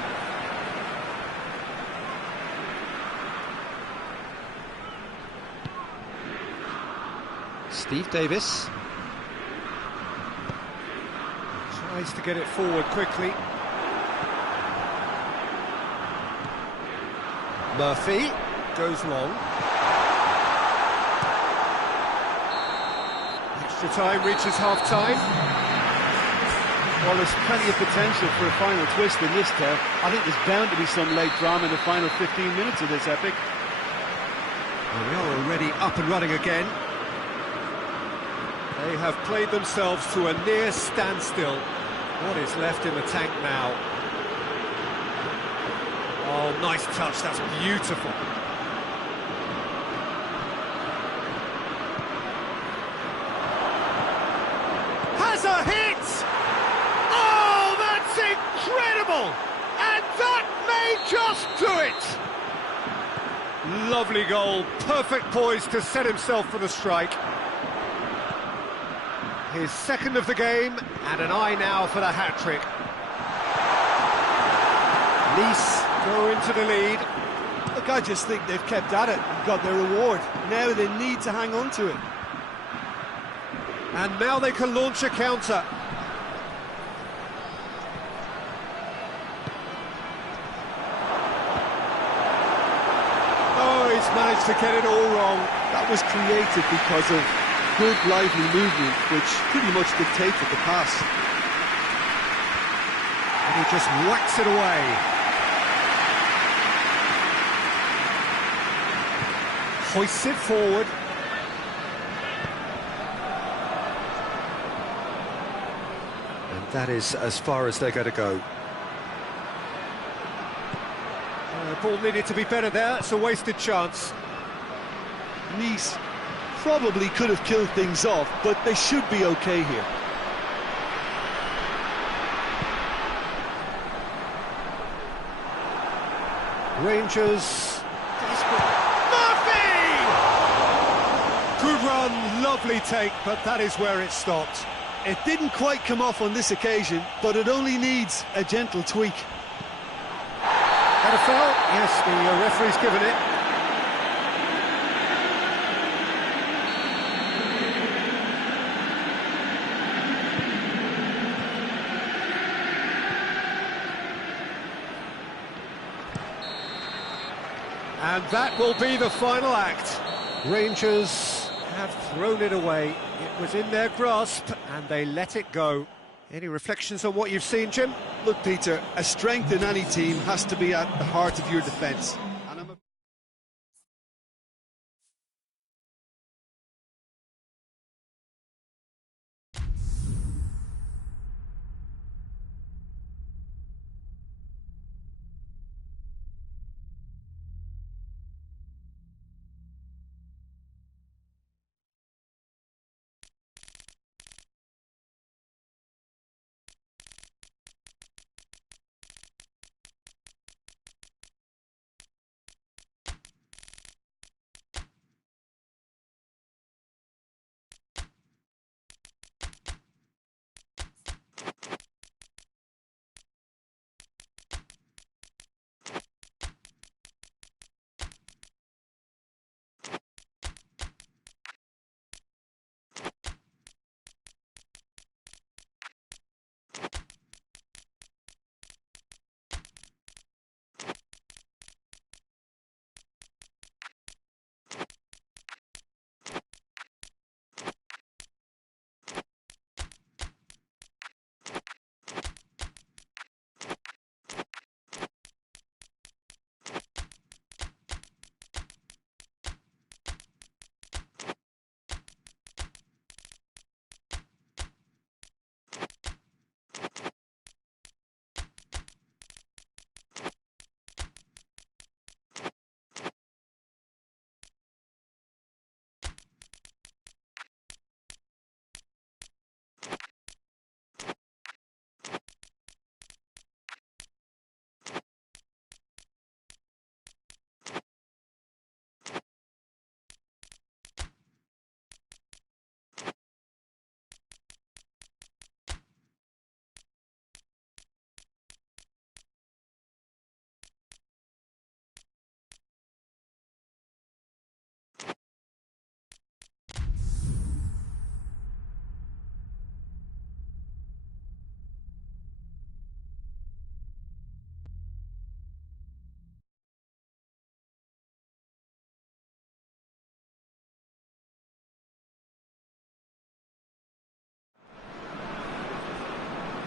Steve Davis. Tries to get it forward quickly. Murphy goes long. Extra time reaches half-time. Well, there's plenty of potential for a final twist in this tale. I think there's bound to be some late drama in the final 15 minutes of this epic. Well, we are already up and running again. They have played themselves to a near standstill. What is left in the tank now? Oh, nice touch, that's beautiful. Has a hit! Oh, that's incredible! And that may just do it! Lovely goal, perfect poise to set himself for the strike. His second of the game, and an eye now for the hat-trick. Nice go into the lead. Look, I just think they've kept at it and got their reward. Now they need to hang on to it. And now they can launch a counter. Oh, he's managed to get it all wrong. That was created because of good, lively movement, which pretty much dictated the pass. And he just whacks it away. Hoists it forward. And that is as far as they're going to go. The ball needed to be better there. It's a wasted chance. Nice probably could have killed things off, but they should be okay here. Rangers desperate. Murphy! Good run, lovely take, but that is where it stopped. It didn't quite come off on this occasion, but it only needs a gentle tweak. Had a foul? Yes, the referee's given it. And that will be the final act. Rangers have thrown it away. It was in their grasp and they let it go. Any reflections on what you've seen, Jim? Look, Peter, a strength in any team has to be at the heart of your defence.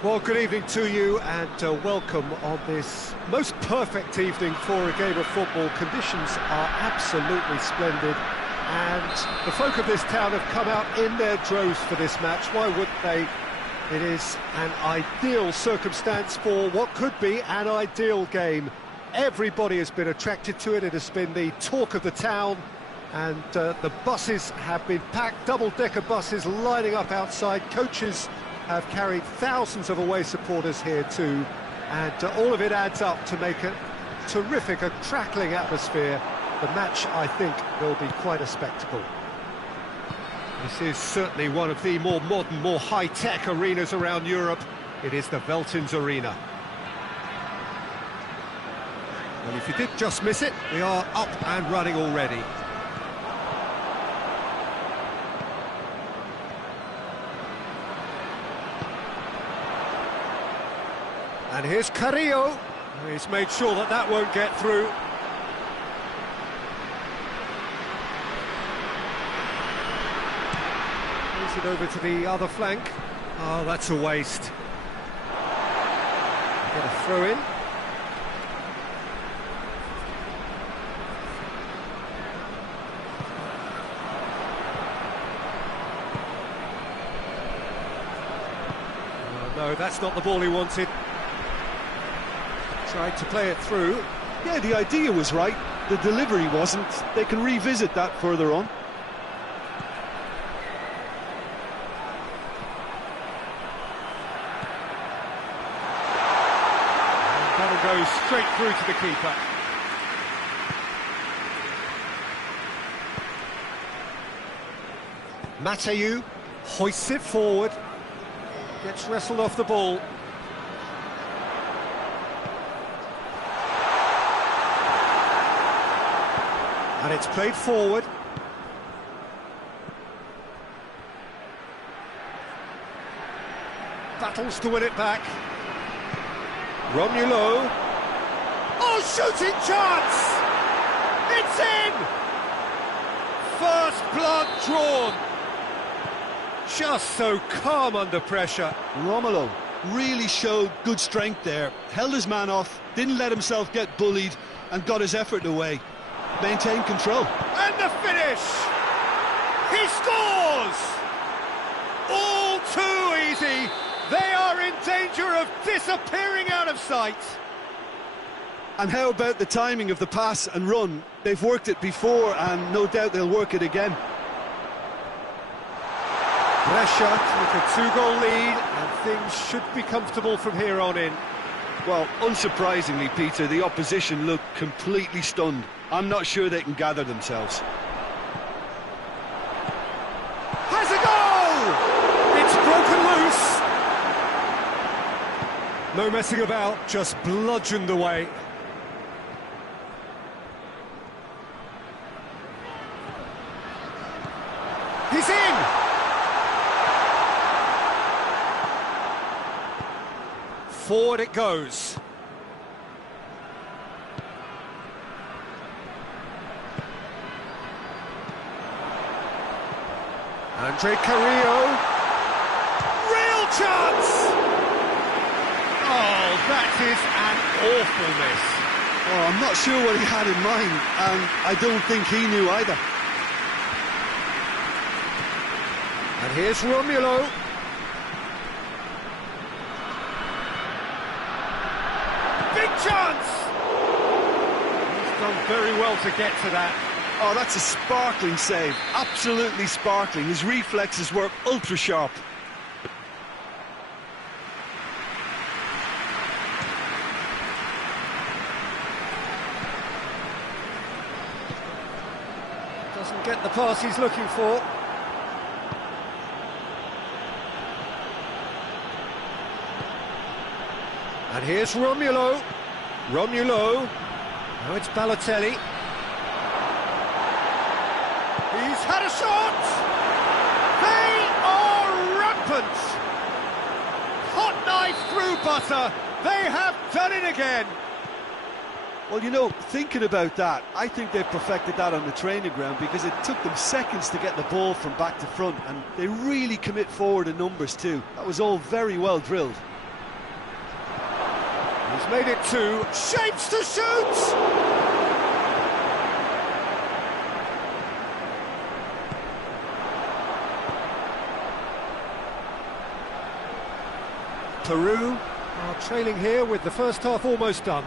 Well, good evening to you and welcome on this most perfect evening for a game of football. Conditions are absolutely splendid and the folk of this town have come out in their droves for this match. Why wouldn't they? It is an ideal circumstance for what could be an ideal game. Everybody has been attracted to it. It has been the talk of the town. And the buses have been packed, double-decker buses lining up outside. Coaches have carried thousands of away supporters here too. And all of it adds up to make a terrific, a crackling atmosphere. The match, I think, will be quite a spectacle. This is certainly one of the more modern, more high-tech arenas around Europe. It is the Veltins Arena. And if you did just miss it, we are up and running already. And here's Carrillo. He's made sure that that won't get through. Moves it over to the other flank. Oh, that's a waste. Get a throw in. Oh, no, that's not the ball he wanted. Tried to play it through. Yeah, the idea was right, the delivery wasn't. They can revisit that further on. And that'll go straight through to the keeper. Mateu hoists it forward. Gets wrestled off the ball. And it's played forward. Battles to win it back. Romulo. Oh, shooting chance! It's in! First blood drawn. Just so calm under pressure. Romulo really showed good strength there. Held his man off, didn't let himself get bullied, and got his effort away. Maintain control. And the finish! He scores! All too easy. They are in danger of disappearing out of sight. And how about the timing of the pass and run? They've worked it before and no doubt they'll work it again. Pressure with a two-goal lead and things should be comfortable from here on in. Well, unsurprisingly, Peter, the opposition look completely stunned. I'm not sure they can gather themselves. Has a goal! It's broken loose. No messing about, just bludgeoned away. He's in! Forward it goes. Andre Carrillo. Real chance! Oh, that is an awful miss. Oh, I'm not sure what he had in mind, and I don't think he knew either. And here's Romulo. Big chance! He's done very well to get to that. Oh, that's a sparkling save. Absolutely sparkling. His reflexes were ultra sharp. Doesn't get the pass he's looking for. And here's Romulo. Romulo. Now it's Balotelli. He's had a shot! They are rampant! Hot knife through butter. They have done it again. Well, you know, thinking about that, I think they perfected that on the training ground because it took them seconds to get the ball from back to front, and they really commit forward in numbers too. That was all very well drilled. He's made it 2, shapes to shoot! Peru are trailing here with the first half almost done.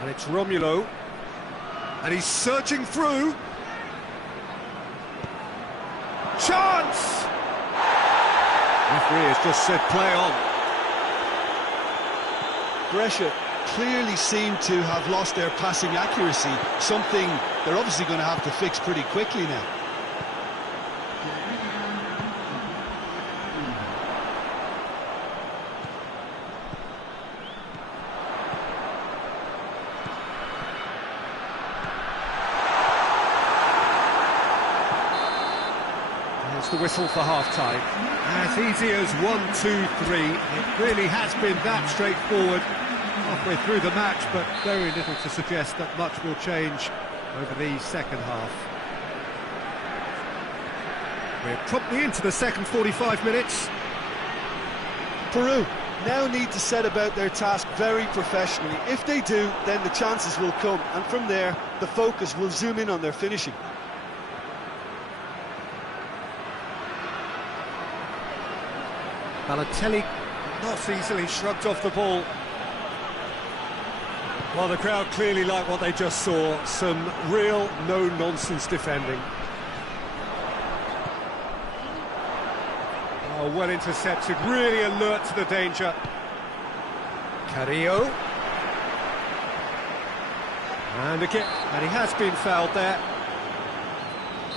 And it's Romulo. And he's searching through. Chance! Referee has just said play on. Brescia clearly seem to have lost their passing accuracy, something they're obviously going to have to fix pretty quickly now. There's the whistle for half-time. As easy as 1, 2, 3. It really has been that straightforward. Halfway through the match, but very little to suggest that much will change over the second half. We're promptly into the second 45 minutes. Peru now need to set about their task very professionally. If they do, then the chances will come, and from there, the focus will zoom in on their finishing. Balotelli not easily shrugged off the ball. Well, the crowd clearly like what they just saw. Some real no-nonsense defending. Oh, well intercepted, really alert to the danger. Carrillo. And again, and he has been fouled there.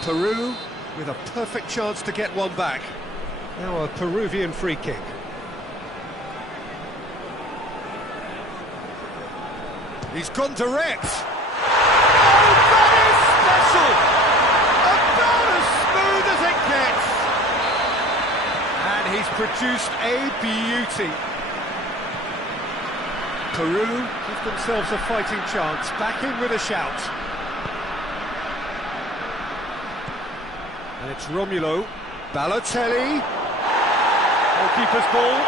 Peru with a perfect chance to get one back. Now a Peruvian free kick. He's gone direct. Oh, that is special! About as smooth as it gets. And he's produced a beauty. Peru give themselves a fighting chance, back in with a shout. And it's Romulo, Balotelli, goalkeeper's ball.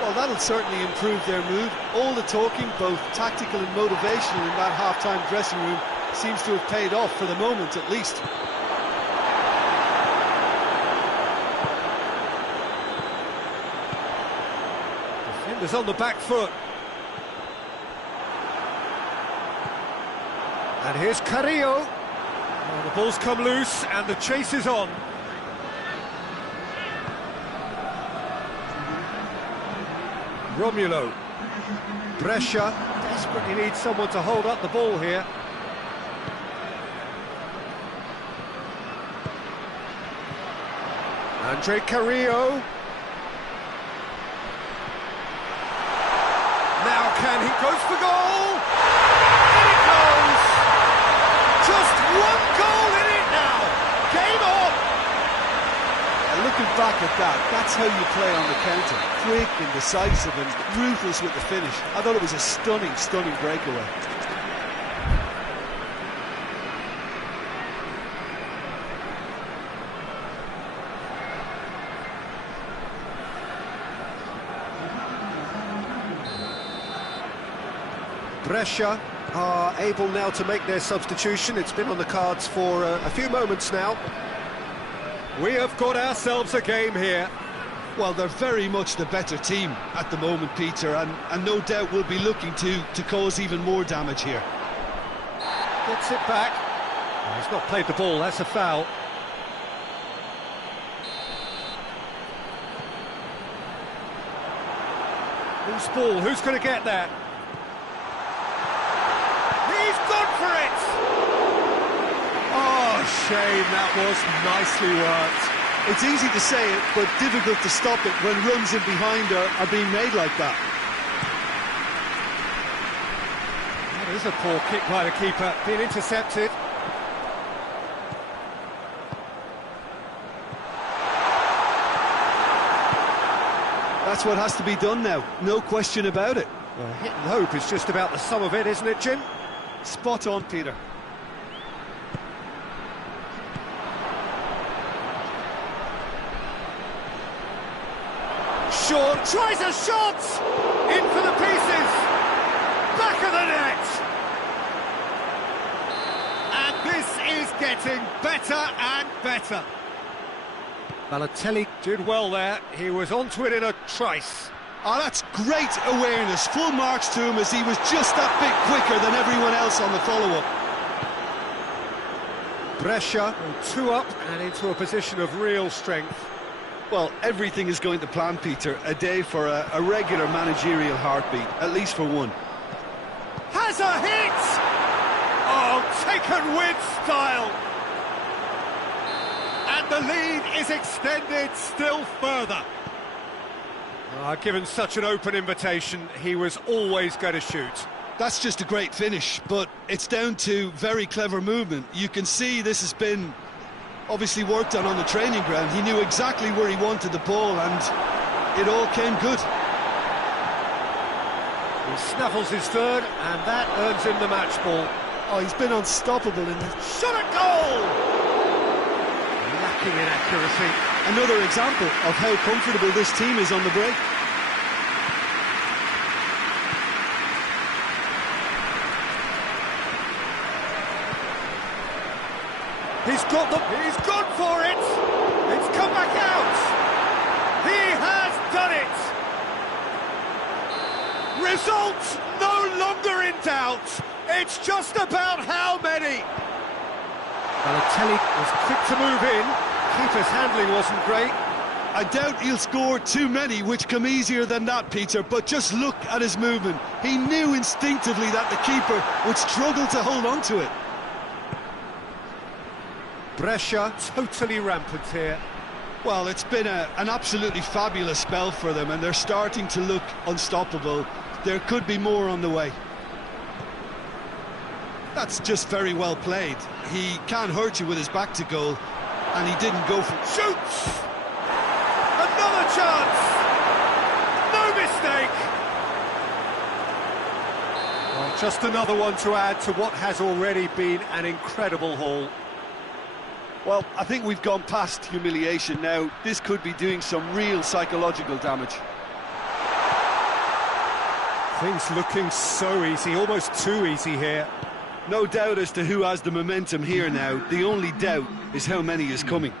Well, that'll certainly improve their mood. All the talking, both tactical and motivational, in that half-time dressing room seems to have paid off for the moment, at least. Defenders on the back foot. And here's Carrillo. Oh, the ball's come loose and the chase is on. Romulo. Brescia desperately needs someone to hold up the ball here. Andre Carrillo. Now can he goes for goal? In it goes! Just one goal in it now! Game on! And looking back at that, that's how you play on the counter. Quick and decisive and ruthless with the finish. I thought it was a stunning, stunning breakaway. Brescia are able now to make their substitution. It's been on the cards for a few moments now. We have got ourselves a game here. Well, they're very much the better team at the moment, Peter, and no doubt will be looking to cause even more damage here. Gets it back. Oh, he's not played the ball, that's a foul. Loose ball, who's going to get that? He's gone for it! Oh, shame, that was nicely worked. It's easy to say it, but difficult to stop it when runs in behind are being made like that. That is a poor kick by the keeper, being intercepted. That's what has to be done now, no question about it. Well, hit and hope is just about the sum of it, isn't it, Jim? Spot on, Peter. Sean tries a shot! In for the pieces! Back of the net! And this is getting better and better. Balotelli did well there. He was onto it in a trice. Oh, that's great awareness. Full marks to him as he was just that bit quicker than everyone else on the follow-up. Brescia, 2 up and into a position of real strength. Well, everything is going to plan, Peter. A day for a regular managerial heartbeat, at least for one. Has a hit! Oh, taken with style! And the lead is extended still further. Given such an open invitation, he was always going to shoot. That's just a great finish, but it's down to very clever movement. You can see this has been obviously worked on the training ground. He knew exactly where he wanted the ball, and it all came good. He snaffles his third, and that earns him the match ball. Oh, he's been unstoppable in the Shot at goal! Lacking in accuracy. Another example of how comfortable this team is on the break. He's gone for it! It's come back out! He has done it! Result no longer in doubt! It's just about how many! Balotelli was quick to move in. Keeper's handling wasn't great. I doubt he'll score too many which come easier than that, Peter, but just look at his movement. He knew instinctively that the keeper would struggle to hold on to it. Brescia totally rampant here. Well, it's been an absolutely fabulous spell for them, and they're starting to look unstoppable. There could be more on the way. That's just very well played. He can't hurt you with his back to goal, and he didn't go for... Shoots! Another chance! No mistake! Well, just another one to add to what has already been an incredible haul. Well, I think we've gone past humiliation now. This could be doing some real psychological damage. Things looking so easy, almost too easy here. No doubt as to who has the momentum here now. The only doubt is how many is coming.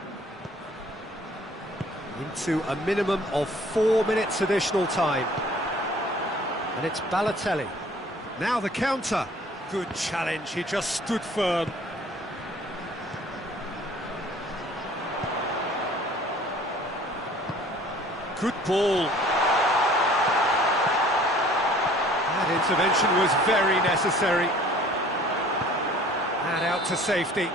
Into a minimum of 4 minutes additional time. And it's Balotelli. Now the counter. Good challenge, he just stood firm. Good ball. That intervention was very necessary. And out to safety.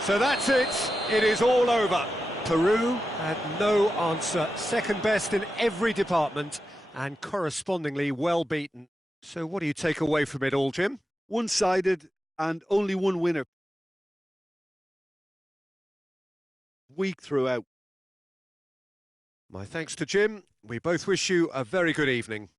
So that's it. It is all over. Peru had no answer. Second best in every department and correspondingly well beaten. So what do you take away from it all, Jim? One-sided and only one winner. Weak throughout. My thanks to Jim. We both wish you a very good evening.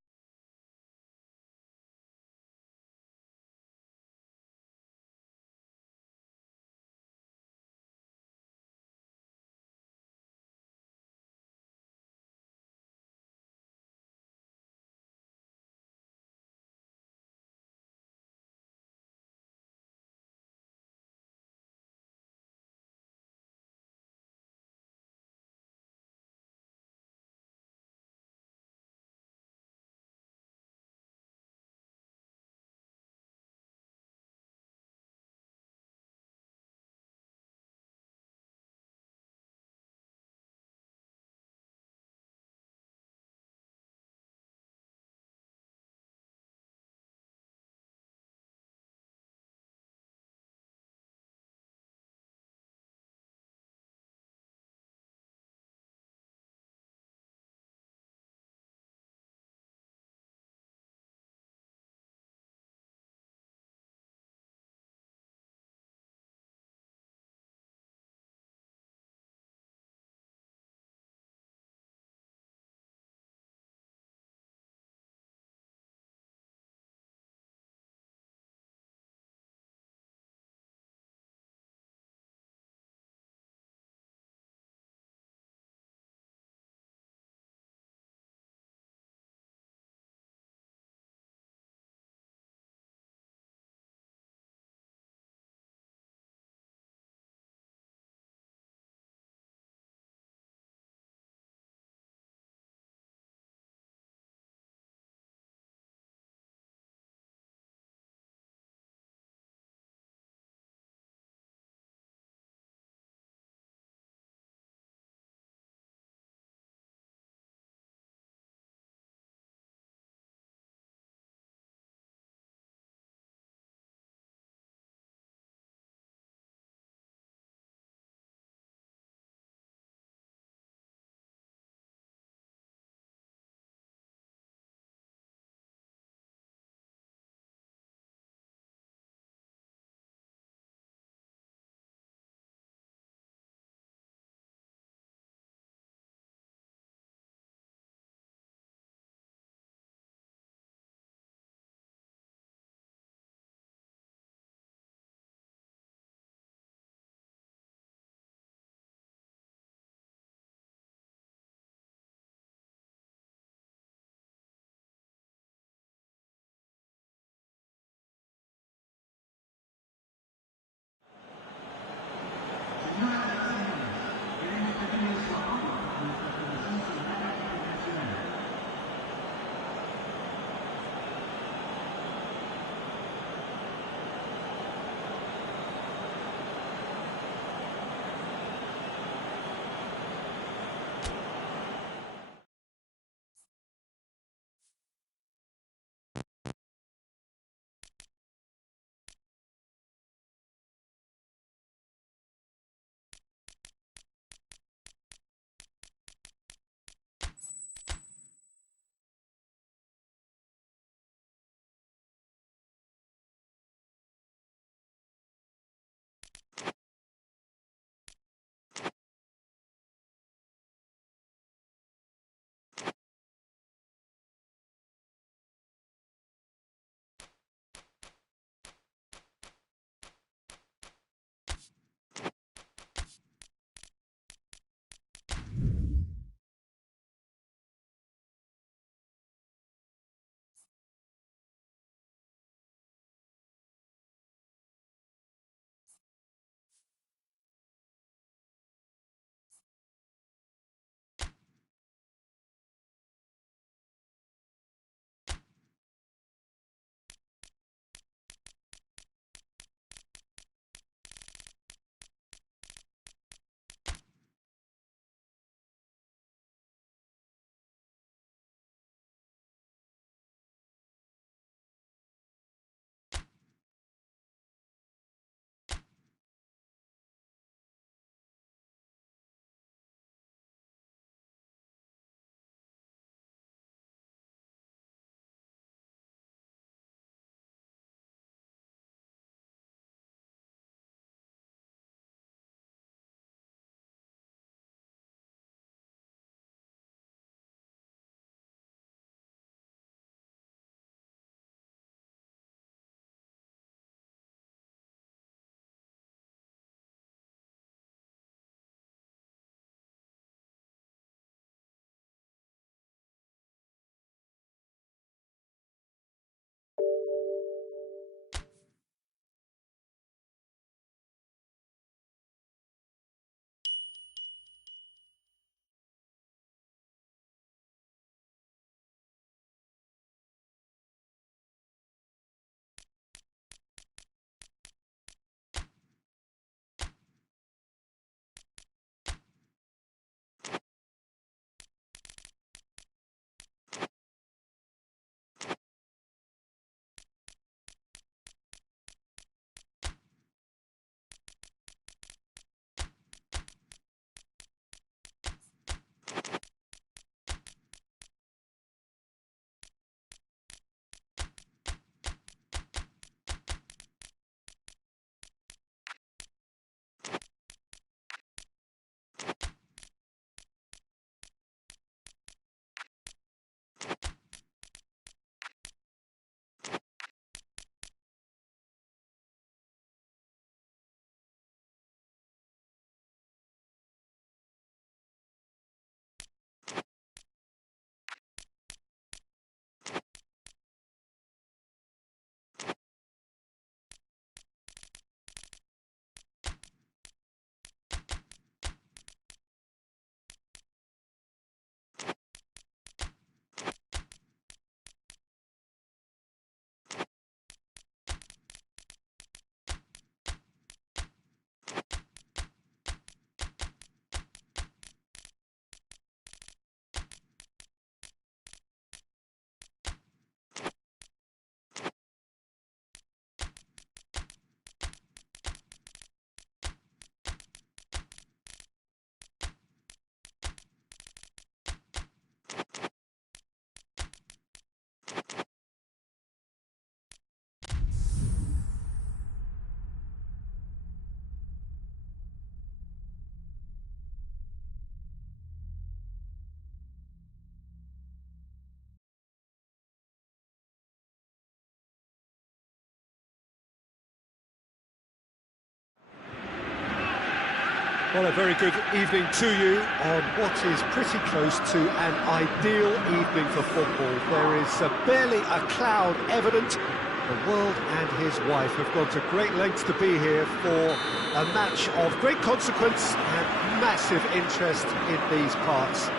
Well, a very good evening to you on what is pretty close to an ideal evening for football. There is barely a cloud evident. The world and his wife have gone to great lengths to be here for a match of great consequence and massive interest in these parts.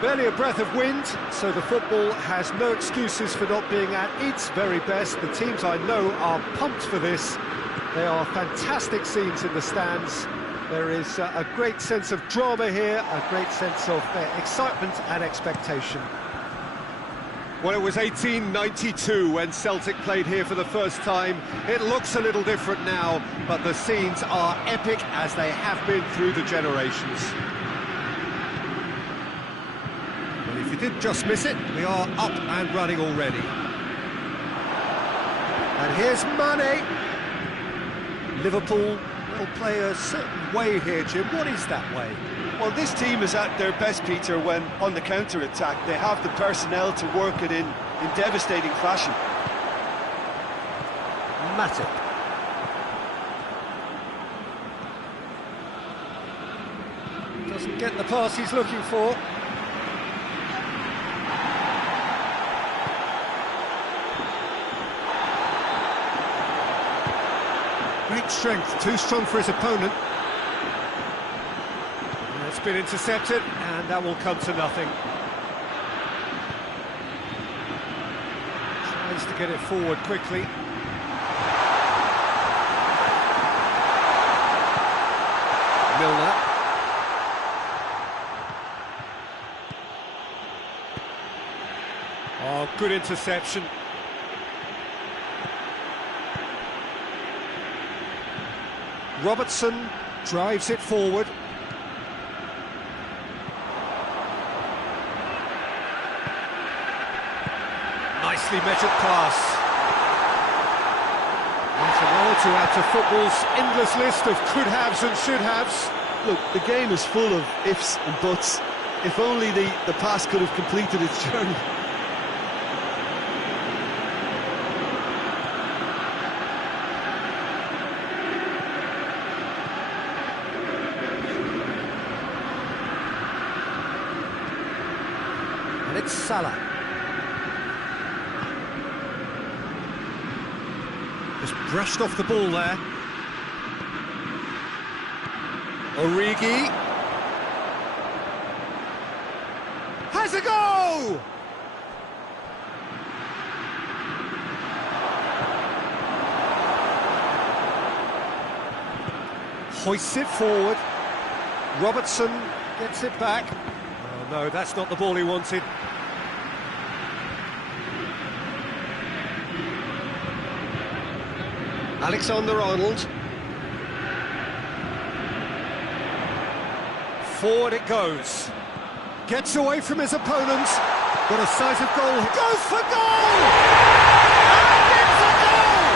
Barely a breath of wind, so the football has no excuses for not being at its very best. The teams I know are pumped for this. They are fantastic scenes in the stands. There is a great sense of drama here, a great sense of excitement and expectation. Well, it was 1892 when Celtic played here for the first time. It looks a little different now, but the scenes are epic as they have been through the generations. Well, if you did just miss it, we are up and running already. And here's Mane. Liverpool will play a certain way here, Jim. What is that way? Well, this team is at their best, Peter, when on the counter-attack. They have the personnel to work it in devastating fashion. Matip. Doesn't get the pass he's looking for. Great strength, too strong for his opponent. It's been intercepted, and that will come to nothing. Tries to get it forward quickly. Milner. Oh, good interception. Robertson drives it forward. Nicely measured pass. That's well to add to football's endless list of could-haves and should-haves. Look, the game is full of ifs and buts. If only the pass could have completed its journey. And it's Salah. Just brushed off the ball there. Origi. Has a go! Hoists it forward. Robertson gets it back. Oh no, that's not the ball he wanted. Alexander-Arnold. Forward it goes. Gets away from his opponents. Got a size of goal. Goes for goal! And it's a goal!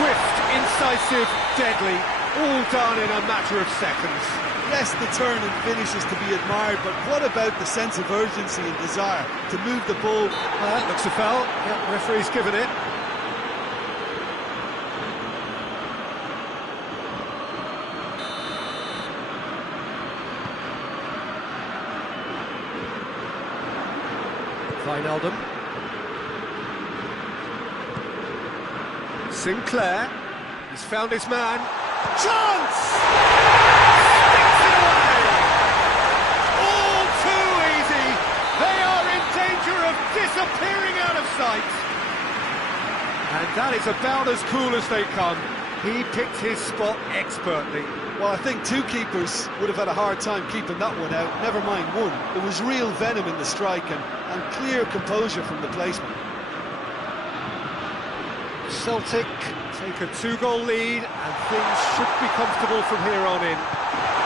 Swift, incisive, deadly. All done in a matter of seconds. Yes, the turn and finish is to be admired, but what about the sense of urgency and desire to move the ball? Well, that looks a foul. Yep, the referee's given it. Wijnaldum. Sinclair. He's found his man. Chance! Sticks it away! All too easy. They are in danger of disappearing out of sight. And that is about as cool as they come. He picked his spot expertly. Well, I think two keepers would have had a hard time keeping that one out, never mind one. There was real venom in the strike and clear composure from the placement. Celtic take a 2-goal lead and things should be comfortable from here on in.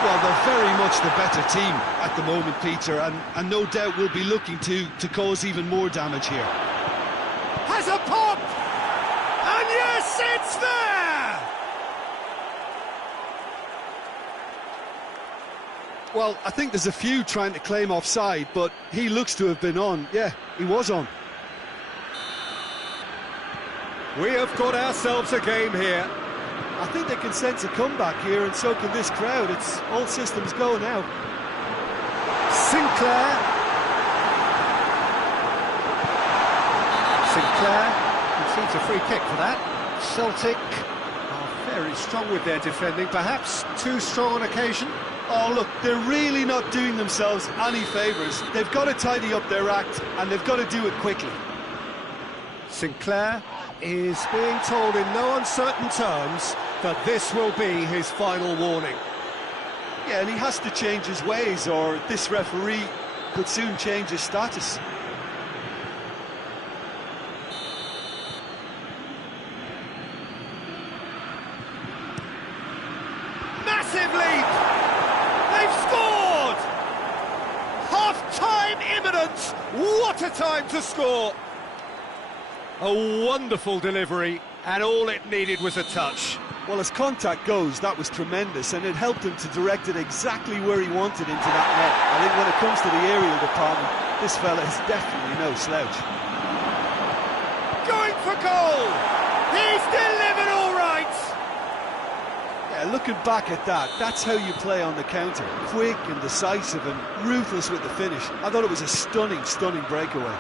Well, they're very much the better team at the moment, Peter, and no doubt will be looking to cause even more damage here. Has a pop! And yes, it's there! Well, I think there's a few trying to claim offside, but he looks to have been on. Yeah, he was on. We have got ourselves a game here. I think they can sense a comeback here, and so can this crowd. It's all systems go now. Sinclair receives a free kick for that. Celtic are very strong with their defending, perhaps too strong on occasion. Oh, look, they're really not doing themselves any favours. They've got to tidy up their act, and they've got to do it quickly. Sinclair is being told in no uncertain terms that this will be his final warning. Yeah, and he has to change his ways, or this referee could soon change his status. Massive lead! They've scored! Half-time imminent! What a time to score! A wonderful delivery, and all it needed was a touch. Well, as contact goes, that was tremendous, and it helped him to direct it exactly where he wanted into that net. I think when it comes to the aerial department, this fella is definitely no slouch. Going for goal! He's delivered all right! Yeah, looking back at that, that's how you play on the counter. Quick and decisive and ruthless with the finish. I thought it was a stunning, stunning breakaway.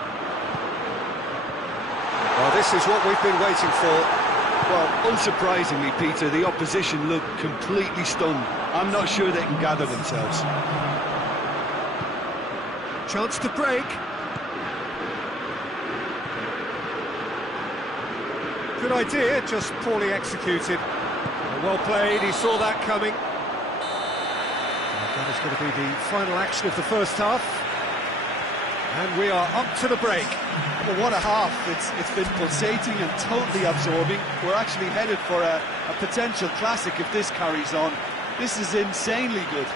Well, this is what we've been waiting for. Well, unsurprisingly, Peter, the opposition look completely stunned. I'm not sure they can gather themselves. Chance to break. Good idea, just poorly executed. Well played, he saw that coming. And that is going to be the final action of the first half. And we are up to the break. Well, what a half. It's been pulsating and totally absorbing. We're actually headed for a potential classic if this carries on. This is insanely good.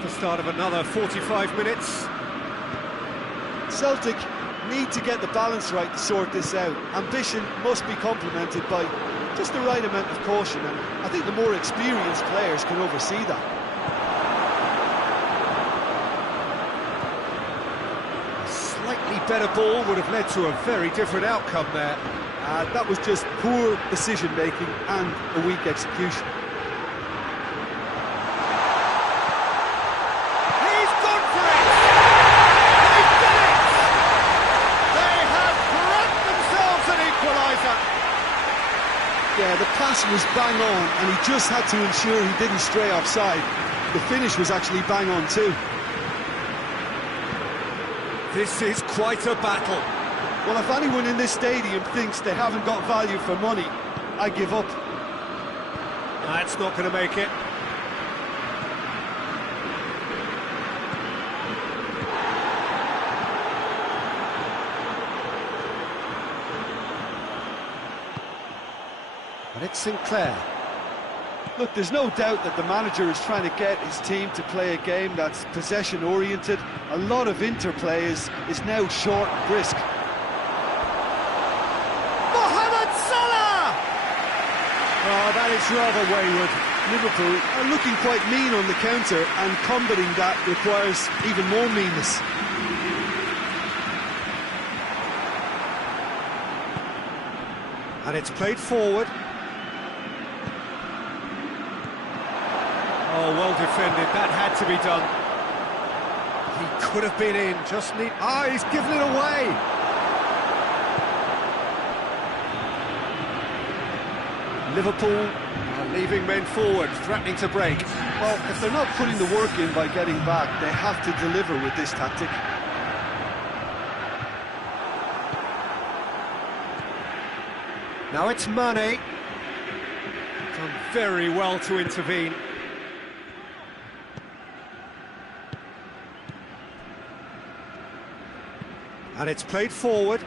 The start of another 45 minutes. Celtic need to get the balance right to sort this out. Ambition must be complemented by just the right amount of caution, and I think the more experienced players can oversee that. A slightly better ball would have led to a very different outcome there. That was just poor decision-making and a weak execution. Yeah, the pass was bang on, and he just had to ensure he didn't stray offside. The finish was actually bang on too. This is quite a battle. Well, if anyone in this stadium thinks they haven't got value for money, I give up. That's not going to make it. And it's Sinclair. Look, there's no doubt that the manager is trying to get his team to play a game that's possession-oriented. A lot of interplay is now short and brisk. Mohamed Salah! Oh, that is rather wayward. Liverpool are looking quite mean on the counter, and combating that requires even more meanness. And it's played forward. Oh, well defended, that had to be done. He could have been in, just need... Ah, he's given it away! Liverpool are leaving men forward, threatening to break. Well, if they're not putting the work in by getting back, they have to deliver with this tactic. Now it's Mane. Done very well to intervene. And it's played forward.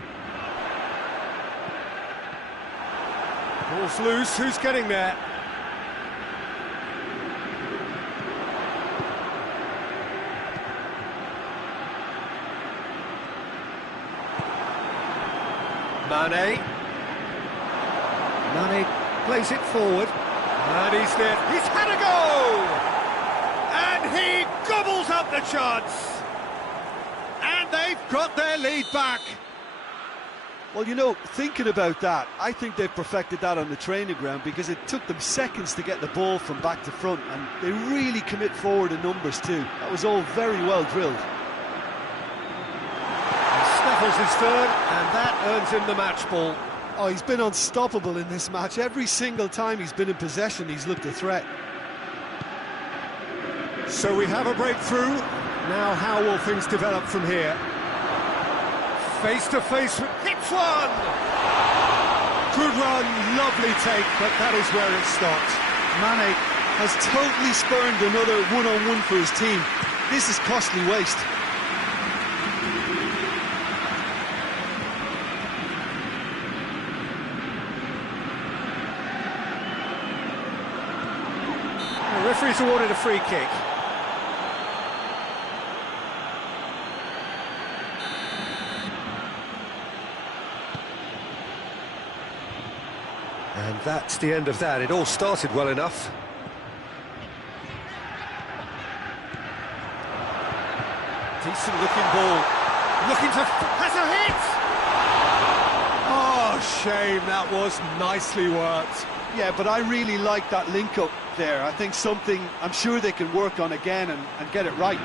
Ball's loose, who's getting there? Mane. Mane plays it forward. And he's there. He's had a go! And he gobbles up the chance. And they've got their lead back. Well, you know, thinking about that, I think they've perfected that on the training ground because it took them seconds to get the ball from back to front, and they really commit forward in numbers too. That was all very well drilled. And snaffles his third, and that earns him the match ball. Oh, he's been unstoppable in this match. Every single time he's been in possession, he's looked a threat. So we have a breakthrough. Now how will things develop from here? Face to face, hits one! Good run, lovely take, but that is where it stopped. Mane has totally spurned another one-on-one for his team. This is costly waste. The referee's awarded a free kick. And that's the end of that. It all started well enough. Decent looking ball. Looking to... has a hit! Oh, shame. That was nicely worked. Yeah, but I really like that link-up there. I think something I'm sure they can work on again and get it right.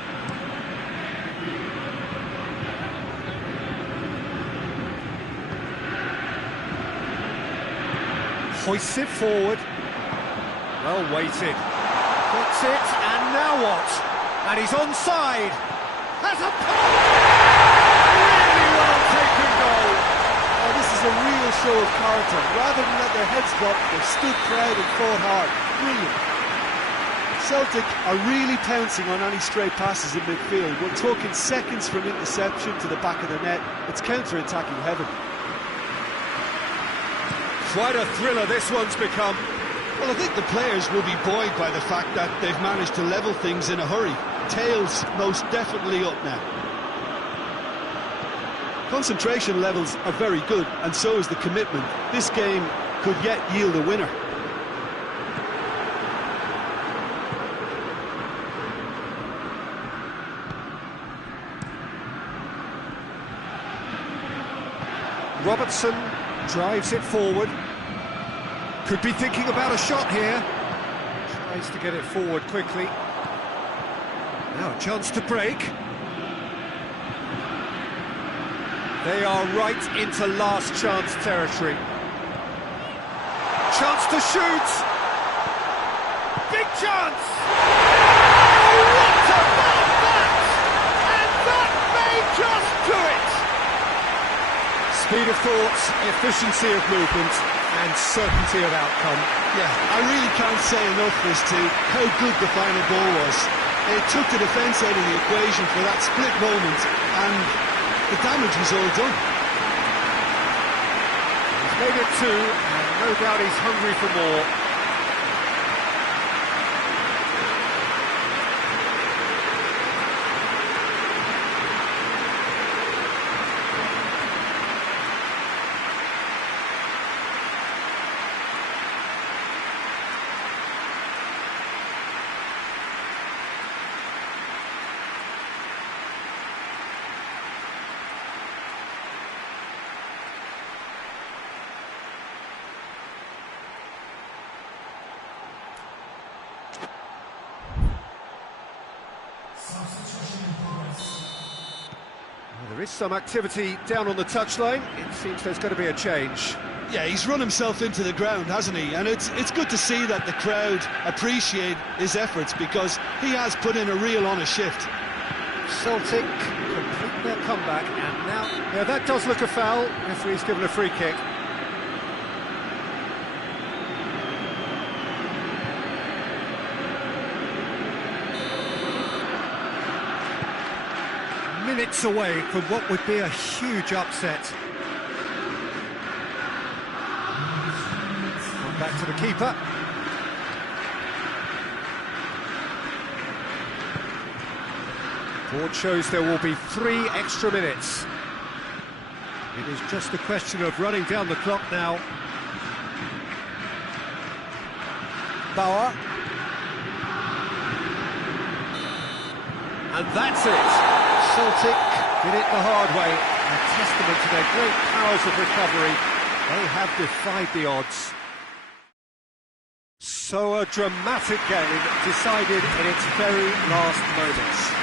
Hoists it forward. Well weighted. Puts it, and now what? And he's onside. Has a really well taken goal. Oh, this is a real show of character. Rather than let their heads drop, they've stood proud and fought hard. Brilliant. Celtic are really pouncing on any stray passes in midfield. We're talking seconds from interception to the back of the net. It's counter-attacking heaven. Quite a thriller this one's become. Well, I think the players will be buoyed by the fact that they've managed to level things in a hurry. Tails most definitely up now. Concentration levels are very good, and so is the commitment. This game could yet yield a winner. Robertson drives it forward. Could be thinking about a shot here. Tries to get it forward quickly. Now a chance to break. They are right into last chance territory. Chance to shoot! Big chance! Oh, what about that? And that may just do it! Speed of thoughts, efficiency of movement, and certainty of outcome. Yeah, I really can't say enough as to how good the final ball was. It took the defence out of the equation for that split moment, and the damage was all done. He's made it two, and no doubt he's hungry for more. There is some activity down on the touchline. It seems there's going to be a change. Yeah, he's run himself into the ground, hasn't he? And it's good to see that the crowd appreciate his efforts, because he has put in a real honest shift. Celtic complete their comeback, and now... yeah, that does look a foul. Referee's given a free kick. Minutes away from what would be a huge upset. Come back to the keeper. Board shows there will be 3 extra minutes. It is just a question of running down the clock now. Bauer. And that's it. Celtic did it the hard way. A testament to their great powers of recovery. They have defied the odds. So a dramatic game decided in its very last moments.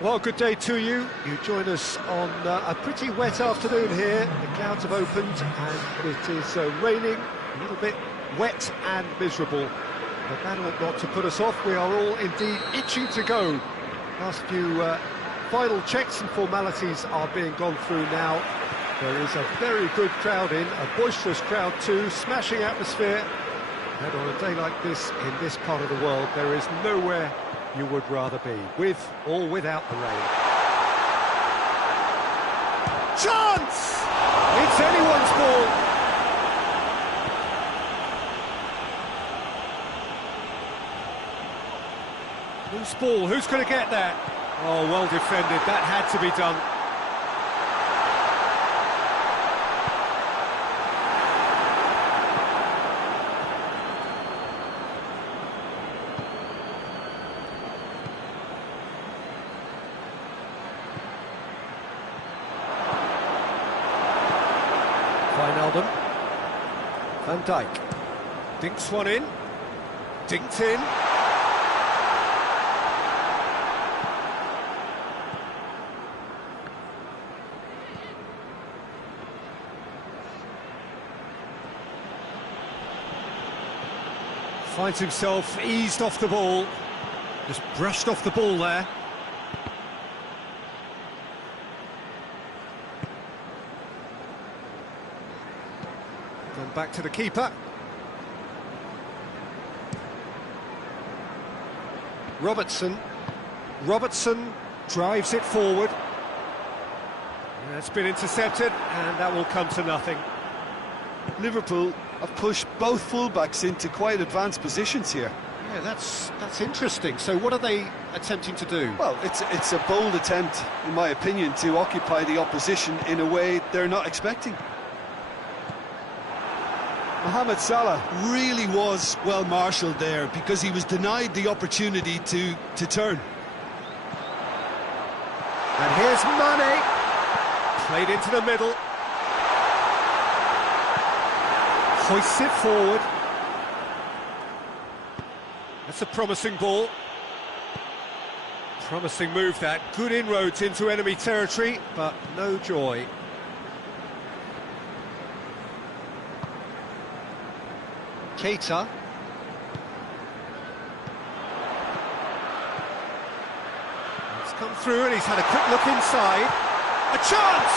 Well, good day to you. You join us on a pretty wet afternoon here. The clouds have opened and it is raining, a little bit wet and miserable. But that ought not to put us off. We are all indeed itching to go. Last few final checks and formalities are being gone through now. There is a very good crowd in, a boisterous crowd too, smashing atmosphere. And on a day like this, in this part of the world, there is nowhere you would rather be, with or without the rain. Chance! It's anyone's ball. Loose ball, who's going to get that? Oh, well defended, that had to be done. Wijnaldum. Van Dijk. Dinks one in. Dinked in. Finds himself eased off the ball. Just brushed off the ball there. Gone back to the keeper. Robertson drives it forward. That's been intercepted, and that will come to nothing. Liverpool have pushed both fullbacks into quite advanced positions here. Yeah, that's interesting. So what are they attempting to do? Well, it's a bold attempt, in my opinion, to occupy the opposition in a way they're not expecting. Mohamed Salah really was well marshalled there because he was denied the opportunity to turn. And here's Mane, played into the middle. Hoists it forward. That's a promising ball. Promising move that. Good inroads into enemy territory, but no joy. Keita. It's come through and he's had a quick look inside. A chance!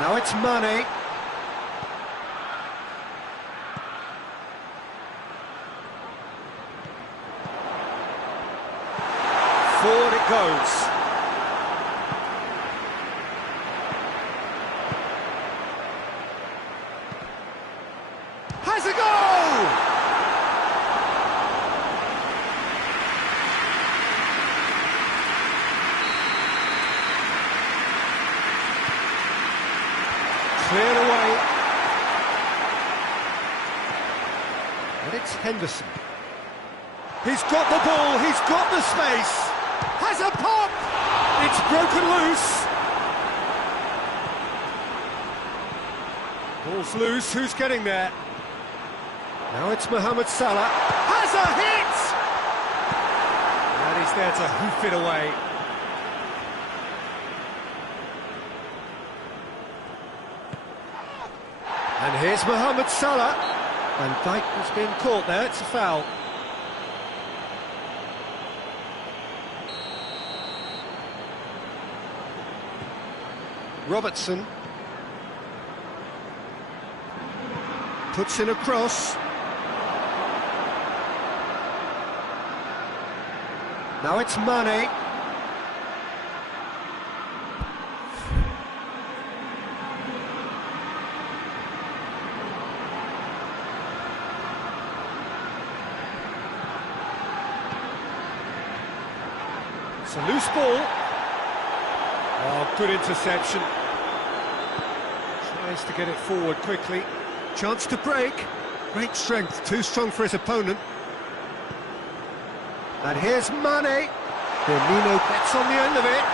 Now it's Mane. Forward it goes. Has a goal! Cleared away. And it's Henderson. He's got the ball, he's got the space. Has a pop! It's broken loose. Ball's loose, who's getting there? Now it's Mohamed Salah. Has a hit! And he's there to hoof it away. And here's Mohamed Salah. Van Dijk has been caught there, it's a foul. Robertson puts in a cross. Now it's Mane. It's a loose ball. Oh, good interception. Tries to get it forward quickly. Chance to break. Great strength, too strong for his opponent. And here's Mane. ElNino gets on the end of it.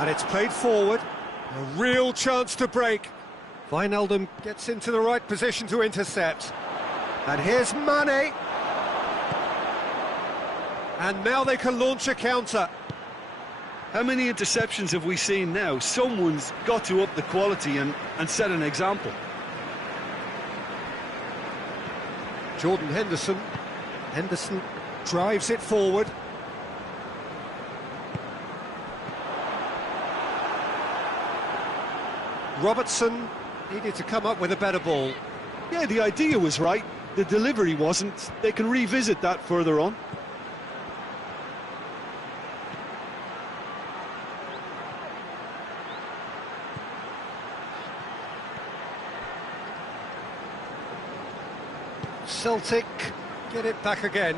And it's played forward. A real chance to break. Wijnaldum gets into the right position to intercept. And here's Mane. And now they can launch a counter. How many interceptions have we seen now? Someone's got to up the quality and set an example. Jordan Henderson. Henderson drives it forward. Robertson needed to come up with a better ball. Yeah, the idea was right. The delivery wasn't. They can revisit that further on. Celtic get it back again.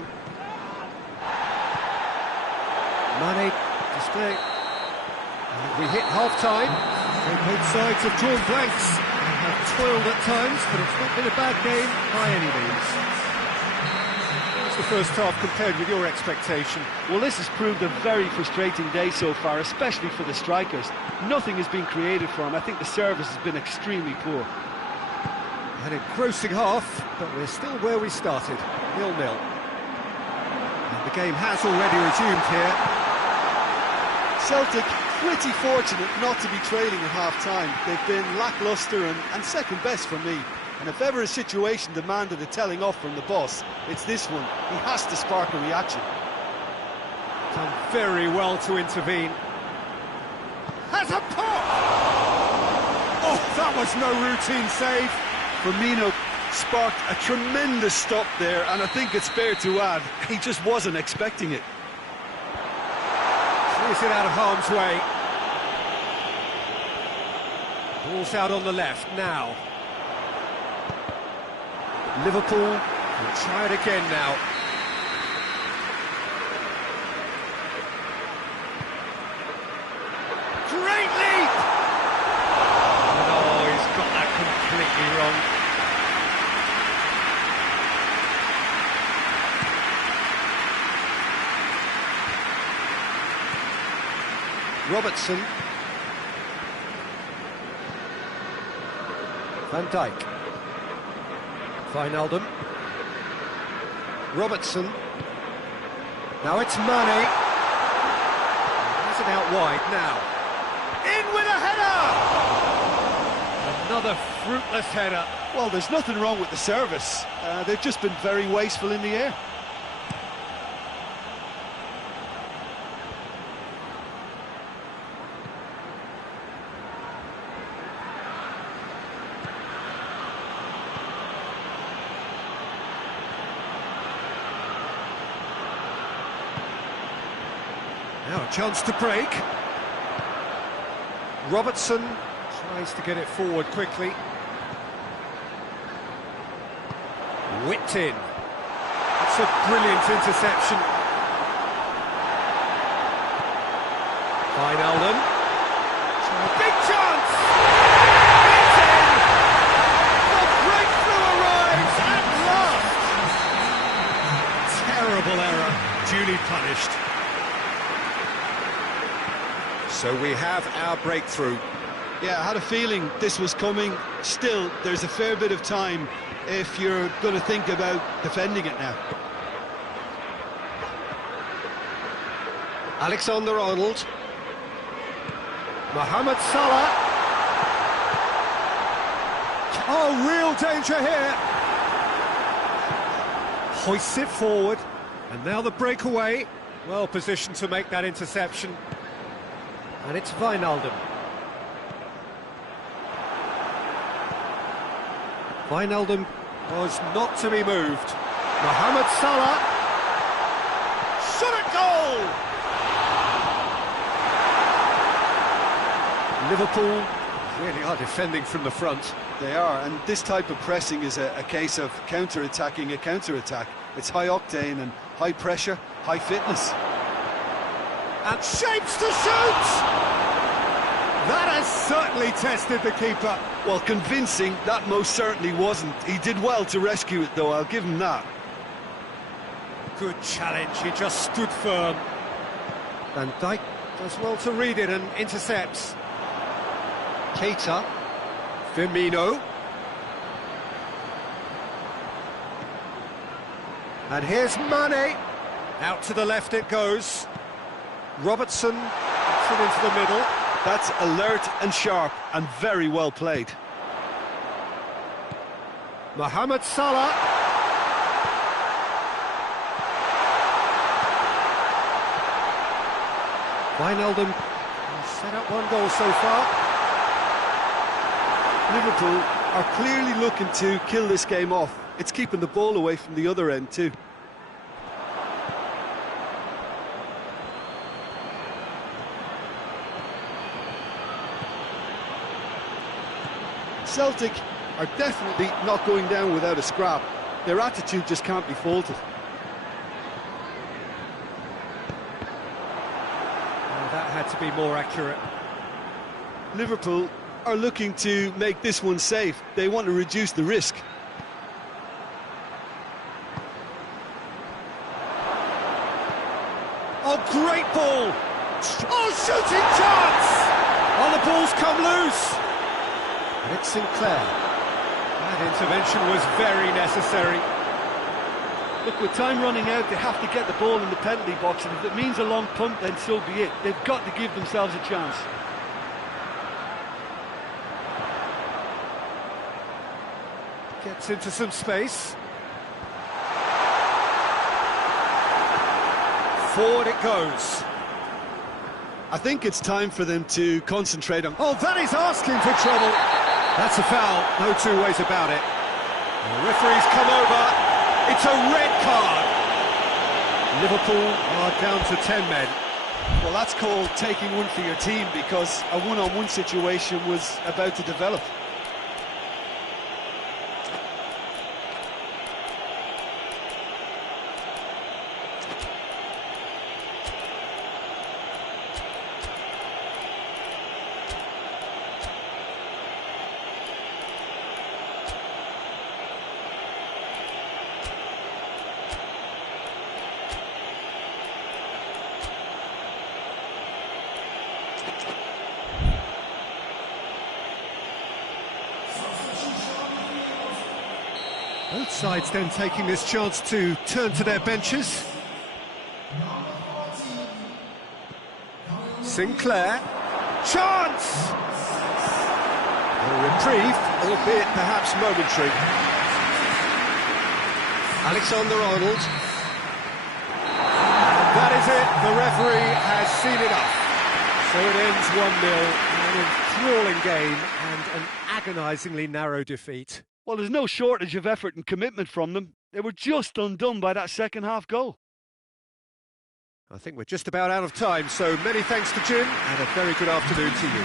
Mane display. And we hit half-time. Both sides have drawn blanks and have toiled at times, but it's not been a bad game by any means. What's the first half compared with your expectation? Well, this has proved a very frustrating day so far, especially for the strikers. Nothing has been created for them. I think the service has been extremely poor. An engrossing half, but we're still where we started, 0-0. And the game has already resumed here. Celtic pretty fortunate not to be trailing at half-time. They've been lacklustre and second best for me. And if ever a situation demanded a telling off from the boss, it's this one. He has to spark a reaction. Done very well to intervene. Has a pop! Oh, that was no routine save. Firmino sparked a tremendous stop there, and I think it's fair to add, he just wasn't expecting it. Clears it out of harm's way. Ball's out on the left now. Liverpool will try it again now. Great leap! Oh, he's got that completely wrong. Robertson. Van Dijk. Wijnaldum. Robertson. Now it's Mane. Has it out wide now. In with a header! Another fruitless header. Well, there's nothing wrong with the service. They've just been very wasteful in the air. Now a chance to break. Robertson tries to get it forward quickly. Whipped in. That's a brilliant interception. Wijnaldum. Big chance! It's in! The breakthrough arrives at last! Terrible error, duly punished. So we have our breakthrough. Yeah, I had a feeling this was coming. Still, there's a fair bit of time if you're going to think about defending it now. Alexander-Arnold. Mohamed Salah. Oh, real danger here. Hoists it forward. And now the breakaway. Well positioned to make that interception. And it's Wijnaldum. Wijnaldum was not to be moved. Mohamed Salah. Shot at goal! Liverpool really are defending from the front. They are, and this type of pressing is a case of counter-attacking a counter-attack. It's high octane and high pressure, high fitness. And shapes to shoot! That has certainly tested the keeper. Well, convincing, that most certainly wasn't. He did well to rescue it, though, I'll give him that. Good challenge, he just stood firm. Van Dijk does well to read it and intercepts. Keita. Firmino. And here's Mane. Out to the left it goes. Robertson puts it into the middle. That's alert and sharp and very well played. Mohamed Salah. Wijnaldum has set up one goal so far. Liverpool are clearly looking to kill this game off. It's keeping the ball away from the other end too. Celtic are definitely not going down without a scrap. Their attitude just can't be faulted. Oh, that had to be more accurate. Liverpool are looking to make this one safe. They want to reduce the risk. Oh, great ball! Oh, shooting chance! Oh, the ball's come loose! And it's Sinclair. That intervention was very necessary. Look, with time running out, they have to get the ball in the penalty box, and if it means a long punt, then so be it. They've got to give themselves a chance. Gets into some space. Forward it goes. I think it's time for them to concentrate on... Oh, that is asking for trouble. That's a foul, no two ways about it. The referee's come over. It's a red card. Liverpool are down to 10 men. Well, that's called taking one for your team, because a one-on-one situation was about to develop. Both sides then taking this chance to turn to their benches. Sinclair. Chance! A reprieve, albeit perhaps momentary. Alexander-Arnold. And that is it. The referee has seen enough. So it ends 1-0, an enthralling game and an agonisingly narrow defeat. Well, there's no shortage of effort and commitment from them. They were just undone by that second-half goal. I think we're just about out of time, so many thanks to Jim, and a very good afternoon to you.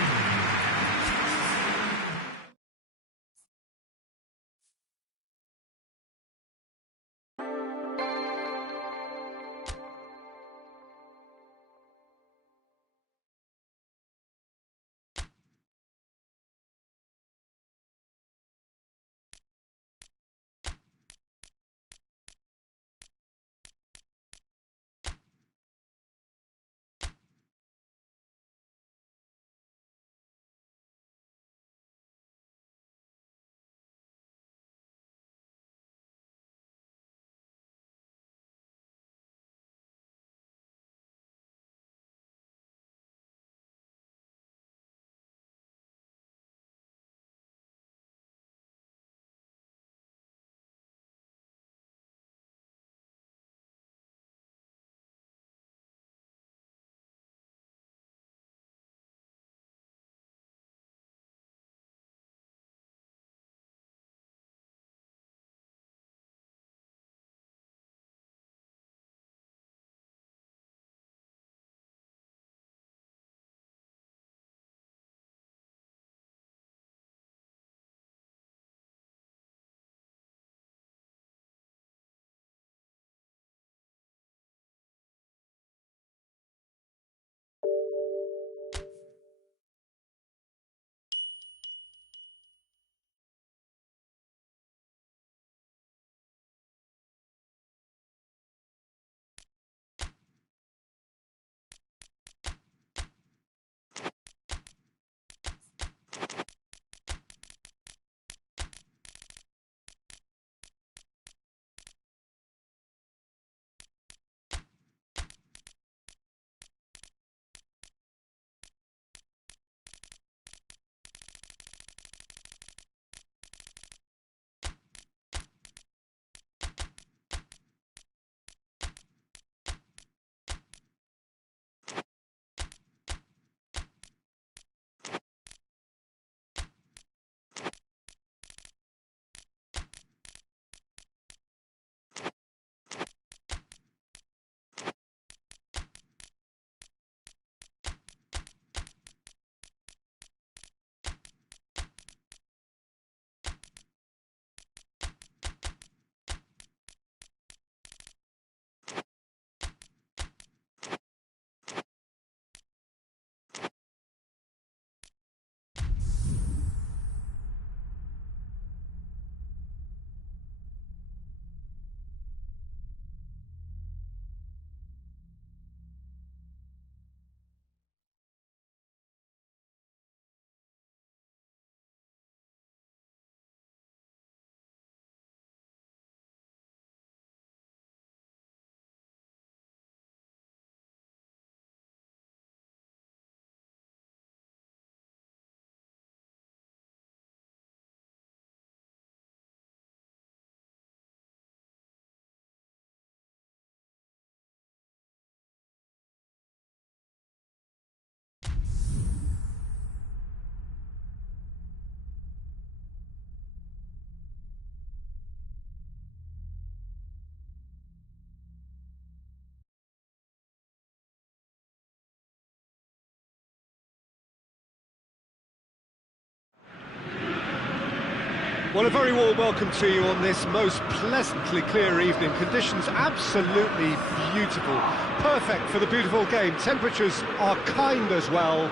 Well, a very warm welcome to you on this most pleasantly clear evening. Conditions absolutely beautiful. Perfect for the beautiful game. Temperatures are kind as well.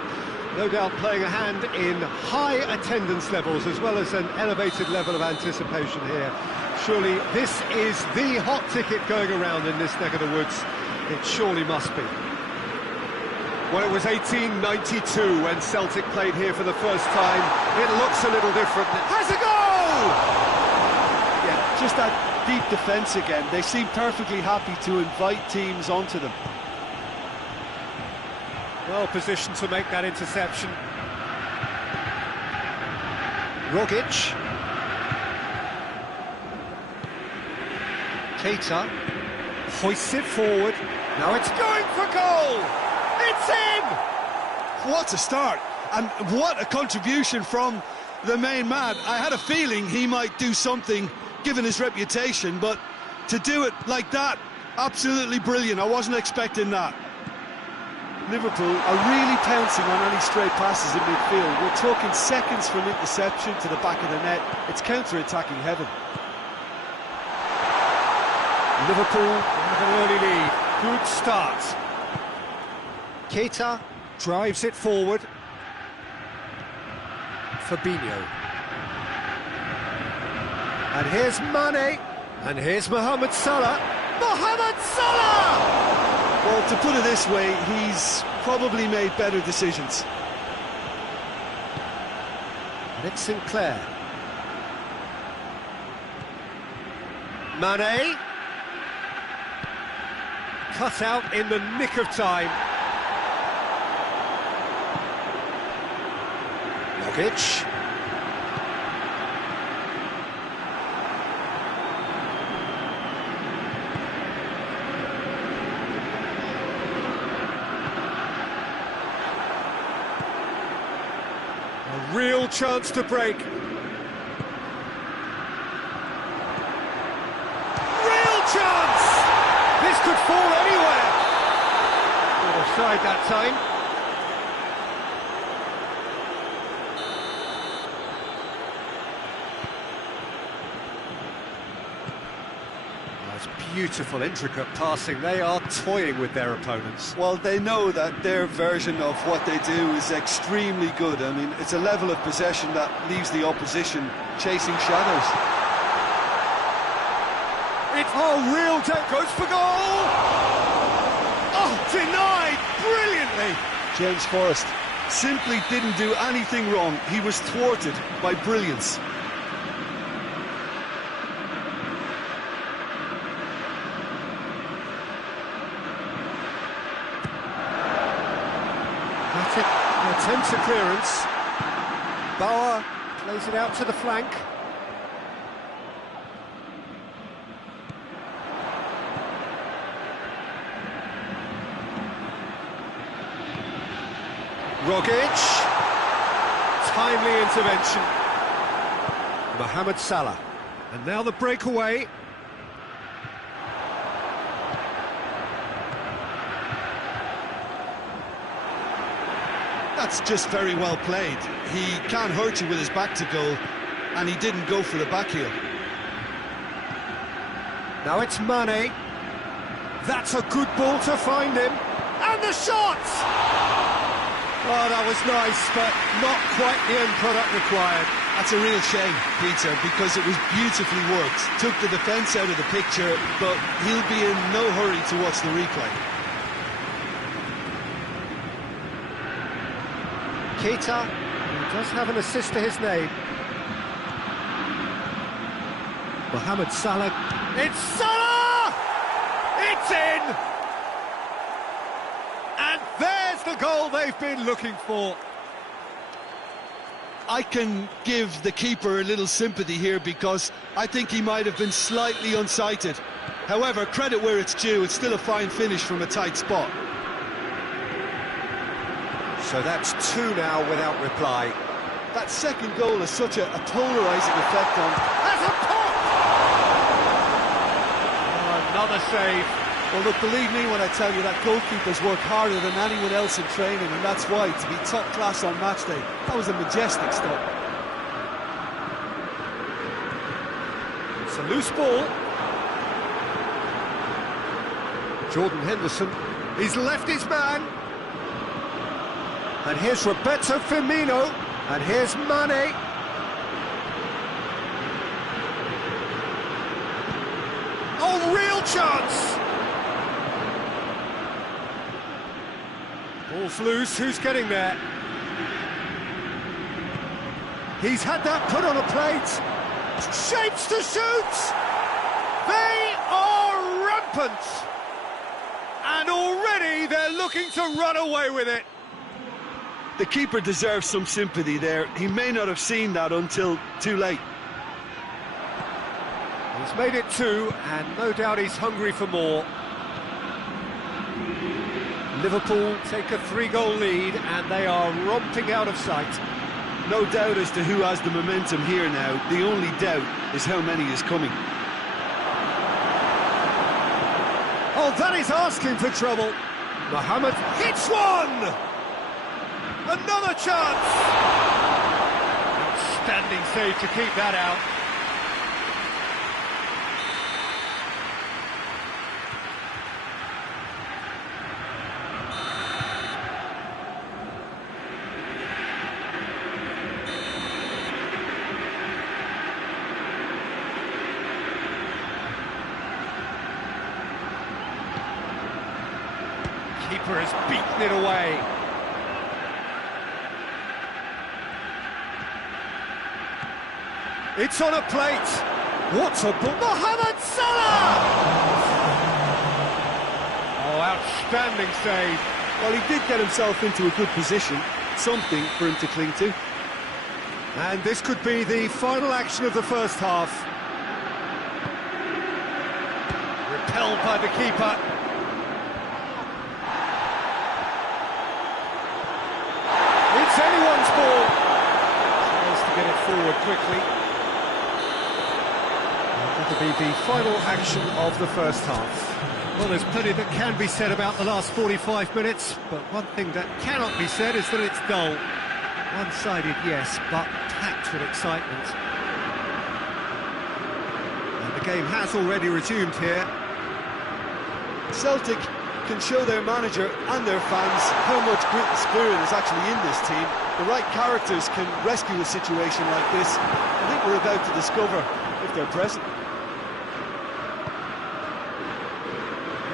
No doubt playing a hand in high attendance levels as well as an elevated level of anticipation here. Surely this is the hot ticket going around in this neck of the woods. It surely must be. Well, it was 1892 when Celtic played here for the first time. It looks a little different. Has a goal! Yeah, just that deep defence again. They seem perfectly happy to invite teams onto them. Well positioned to make that interception. Rogic. Keita hoists it forward. Now it's going for goal! It's in! What a start, and what a contribution from the main man. I had a feeling he might do something, given his reputation, but to do it like that, absolutely brilliant. I wasn't expecting that. Liverpool are really pouncing on any stray passes in midfield. We're talking seconds from interception to the back of the net. It's counter-attacking heaven. Liverpool have an early lead. Good start. Keita drives it forward. Fabinho. And here's Mane. And here's Mohamed Salah. Mohamed Salah! Well, to put it this way, he's probably made better decisions. Nick Sinclair. Mane. Cut out in the nick of time. Rogic. A real chance to break. Real chance! This could fall anywhere. Not offside that time. Beautiful, intricate passing. They are toying with their opponents. Well, they know that their version of what they do is extremely good. I mean, it's a level of possession that leaves the opposition chasing shadows. It's real goes for goal! Oh, denied brilliantly! James Forrest simply didn't do anything wrong. He was thwarted by brilliance. Attempts a clearance. Bauer plays it out to the flank. Rogic. Timely intervention. Mohamed Salah. And now the breakaway. That's just very well played. He can't hurt you with his back to goal, and he didn't go for the back heel. Now it's Mane. That's a good ball to find him. And the shot! Oh, that was nice, but not quite the end product required. That's a real shame, Peter, because it was beautifully worked. Took the defence out of the picture, but he'll be in no hurry to watch the replay. Keita, who does have an assist to his name. Mohamed Salah. It's Salah! It's in! And there's the goal they've been looking for. I can give the keeper a little sympathy here because I think he might have been slightly unsighted. However, credit where it's due, it's still a fine finish from a tight spot. So that's two now without reply. That second goal has such a polarising effect on... That's a pop! Oh, another save. Well, look, believe me when I tell you that goalkeepers work harder than anyone else in training, and that's why, to be top class on match day, that was a majestic stop. It's a loose ball. Jordan Henderson, he's left his man. And here's Roberto Firmino, and here's Mane. Oh, real chance! Ball's loose, who's getting there? He's had that put on a plate. Shapes to shoot! They are rampant! And already they're looking to run away with it. The keeper deserves some sympathy there. He may not have seen that until too late. He's made it 2, and no doubt he's hungry for more. Liverpool take a 3-goal lead, and they are romping out of sight. No doubt as to who has the momentum here now. The only doubt is how many is coming. Oh, that is asking for trouble. Mohamed hits one! Another chance! Outstanding save to keep that out. Keeper has beaten it away. It's on a plate. What a ball! Mohamed Salah! Oh, outstanding save. Well, he did get himself into a good position. Something for him to cling to. And this could be the final action of the first half. Repelled by the keeper. It's anyone's ball. Tries to get it forward quickly. That'll be the final action of the first half. Well, there's plenty that can be said about the last 45 minutes, but one thing that cannot be said is that it's dull. One-sided, yes, but packed with excitement. And the game has already resumed here. Celtic can show their manager and their fans how much grit and spirit is actually in this team. The right characters can rescue a situation like this. I think we're about to discover if they're present.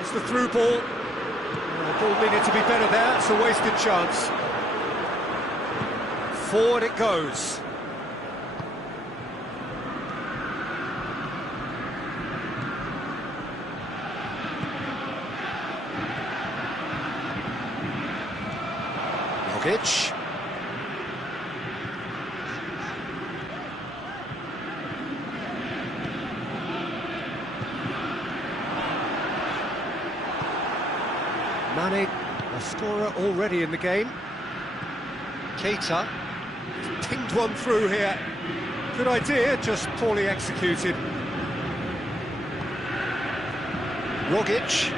It's the through ball. The ball needed to be better there. It's a wasted chance. Forward it goes. Rogic. Mane, a scorer already in the game. Keita. Pinged one through here. Good idea, just poorly executed. Rogic.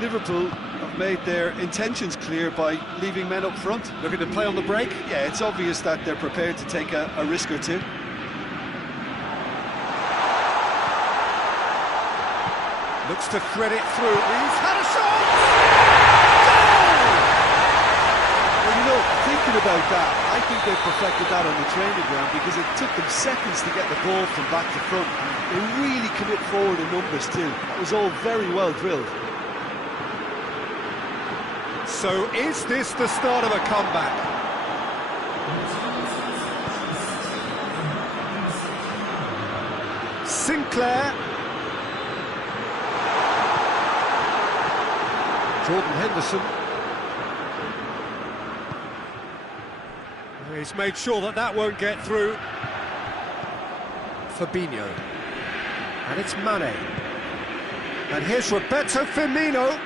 Liverpool have made their intentions clear by leaving men up front. Looking to play on the break. Yeah, it's obvious that they're prepared to take a risk or two. Looks to thread it through. He's had a shot! Well, you know, thinking about that, I think they perfected that on the training ground because it took them seconds to get the ball from back to front. They really commit forward in numbers too. That was all very well drilled. So is this the start of a comeback? Sinclair. Jordan Henderson. He's made sure that that won't get through. Fabinho. And it's Mane. And here's Roberto Firmino.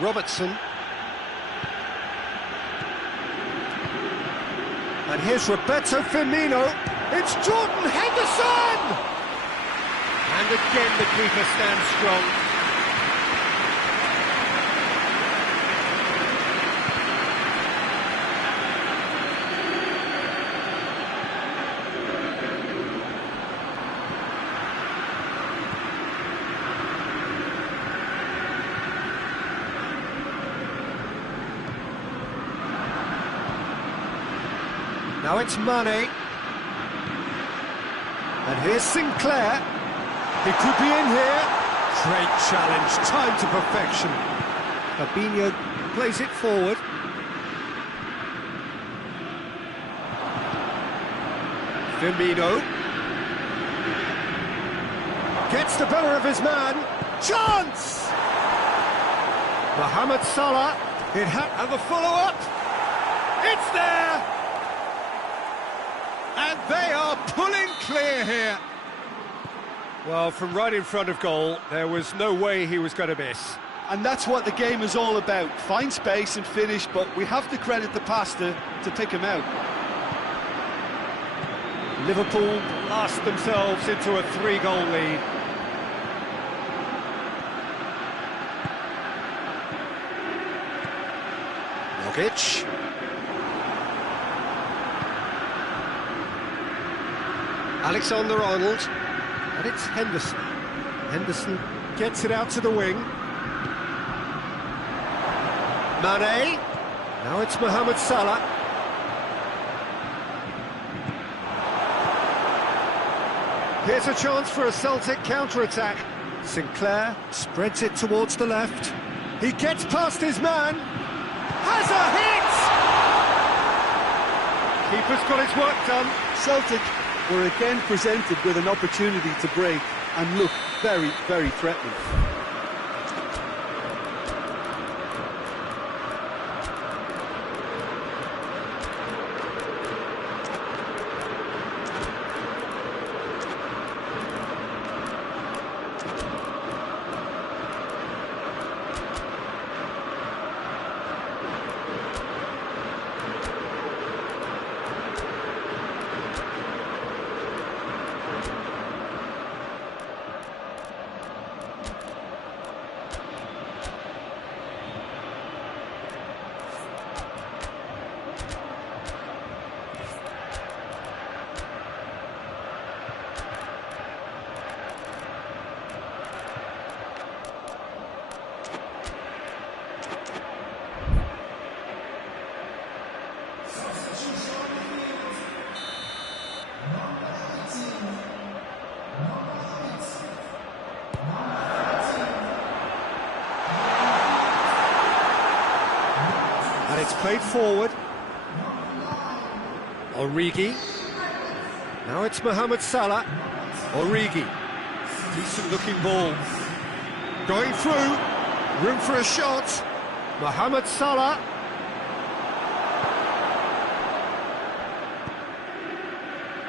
Robertson. And here's Roberto Firmino. It's Jordan Henderson! And again the keeper stands strong. Now it's Mane. And here's Sinclair. He could be in here. Great challenge, time to perfection. Fabinho plays it forward. Firmino. Gets the better of his man. Chance! Mohamed Salah. And the follow-up. It's there! And they are pulling clear here. Well, from right in front of goal, there was no way he was going to miss. And that's what the game is all about. Find space and finish, but we have to credit the passer to pick him out. Liverpool blast themselves into a 3-goal lead. Jokic. Alexander-Arnold. And it's Henderson. Henderson gets it out to the wing. Mane. Now it's Mohamed Salah. Here's a chance for a Celtic counter-attack. Sinclair spreads it towards the left. He gets past his man. Has a hit! Keeper's got his work done. Celtic were again presented with an opportunity to break and look very, very threatening. And it's played forward. Origi. Now it's Mohamed Salah. Origi. Decent looking ball. Going through. Room for a shot. Mohamed Salah.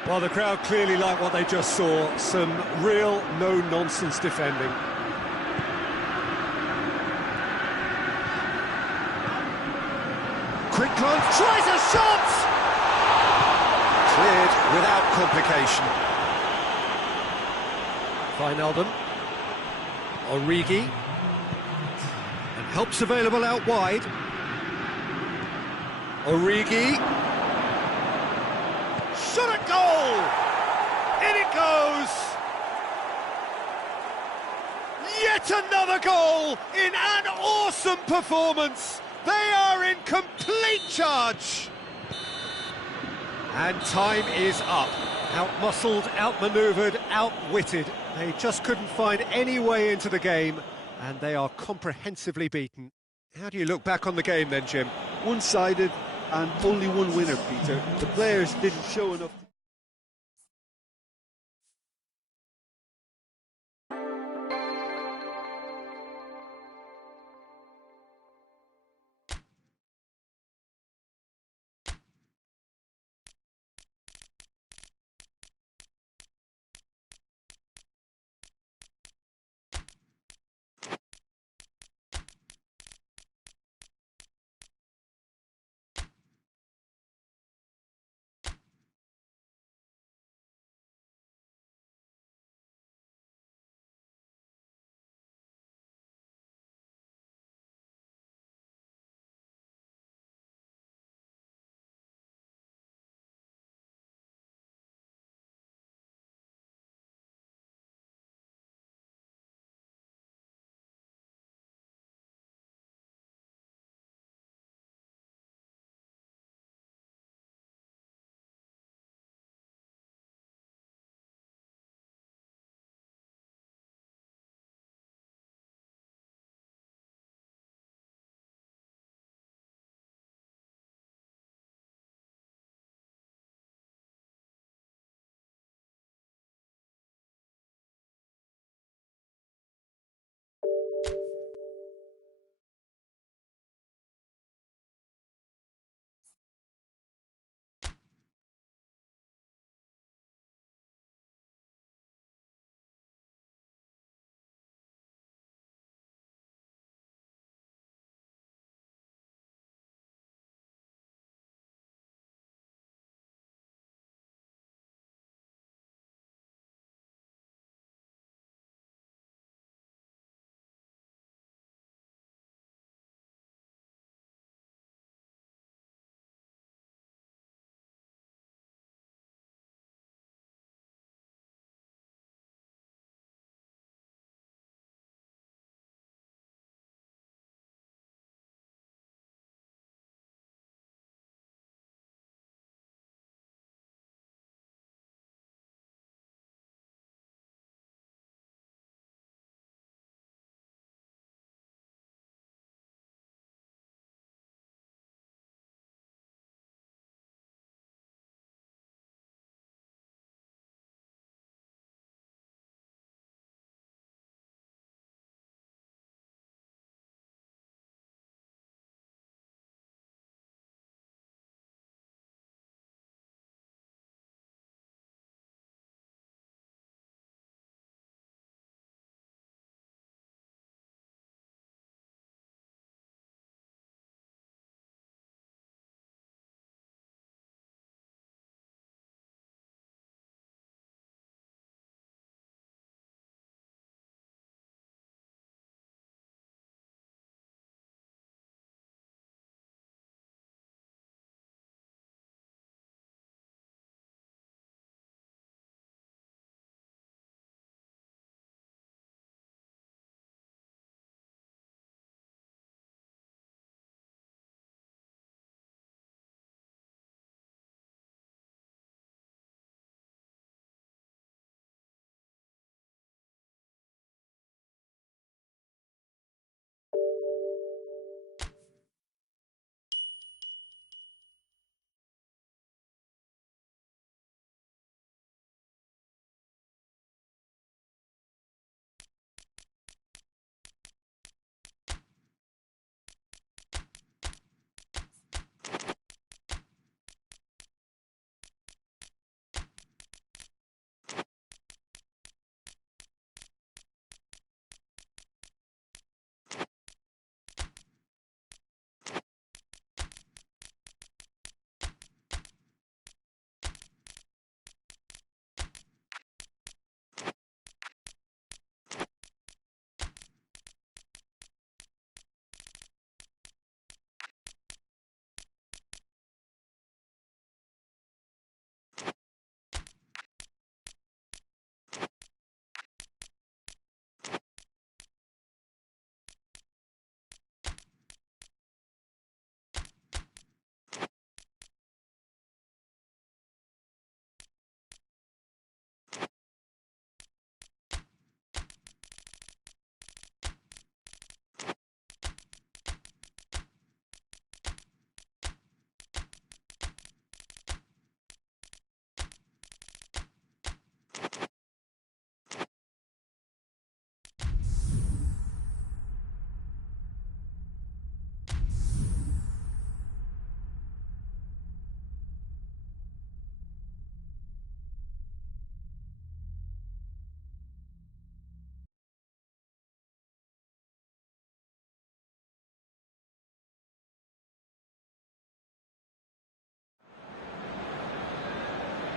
Well, the crowd clearly like what they just saw. Some real no-nonsense defending. Quick glance, tries a shot! Cleared without complication. Wijnaldum. Origi. And help's available out wide. Origi. Shot at goal! In it goes! Yet another goal in an awesome performance! They are in complete charge! And time is up. Out-muscled, out-manoeuvred, outwitted. They just couldn't find any way into the game, and they are comprehensively beaten. How do you look back on the game then, Jim? One-sided and only one winner, Peter. The players didn't show enough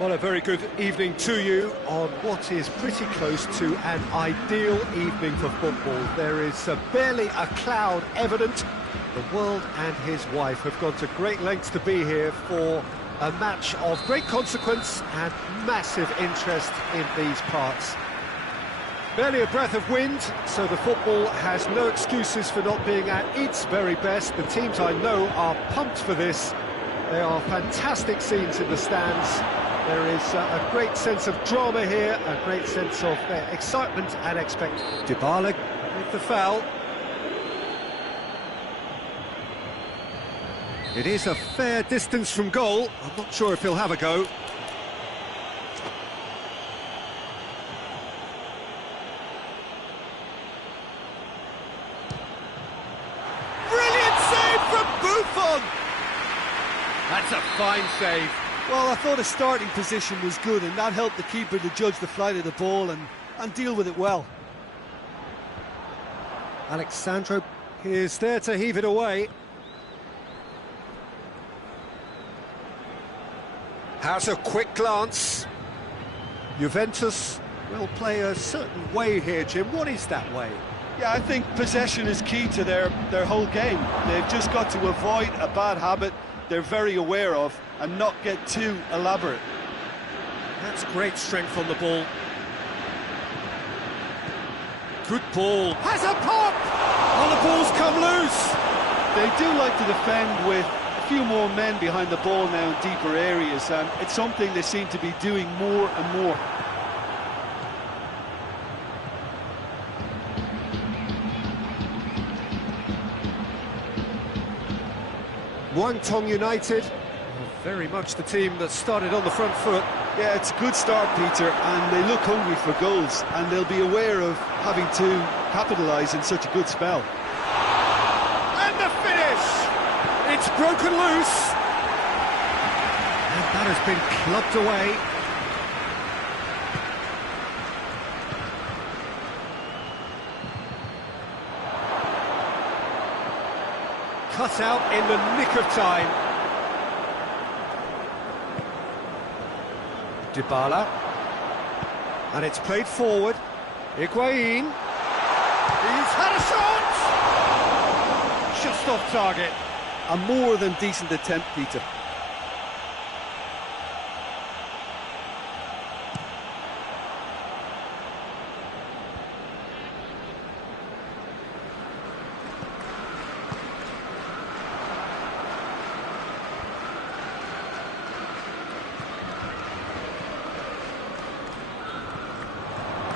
Well, a very good evening to you on what is pretty close to an ideal evening for football. There is barely a cloud evident. The world and his wife have gone to great lengths to be here for a match of great consequence and massive interest in these parts. Barely a breath of wind, so the football has no excuses for not being at its very best. The teams I know are pumped for this. There are fantastic scenes in the stands. There is a great sense of drama here, a great sense of excitement and expectation. Dybala with the foul. It is a fair distance from goal. I'm not sure if he'll have a go. Brilliant save from Buffon! That's a fine save. Well, I thought his starting position was good, and that helped the keeper to judge the flight of the ball and deal with it well. Alexandro is there to heave it away. Has a quick glance. Juventus will play a certain way here, Jim. What is that way? Yeah, I think possession is key to their whole game. They've just got to avoid a bad habit they're very aware of and not get too elaborate. That's great strength on the ball. Good ball. Has a pop! Oh, the ball's come loose! They do like to defend with a few more men behind the ball now in deeper areas, and it's something they seem to be doing more and more. Guangdong United, very much the team that started on the front foot. Yeah, it's a good start, Peter, and they look hungry for goals, and they'll be aware of having to capitalise in such a good spell. And the finish! It's broken loose! And that has been clubbed away. Cut out in the nick of time. Dybala. And it's played forward. Higuain. He's had a shot! Just off target. A more than decent attempt, Peter.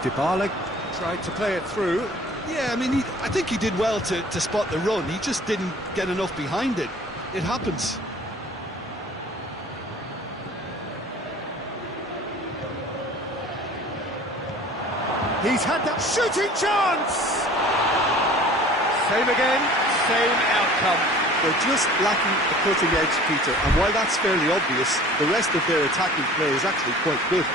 Dybala tried to play it through. Yeah, I mean, I think he did well to spot the run. He just didn't get enough behind it. It happens. He's had that shooting chance! Same again, same outcome. They're just lacking a cutting edge, Peter, and while that's fairly obvious, the rest of their attacking play is actually quite good.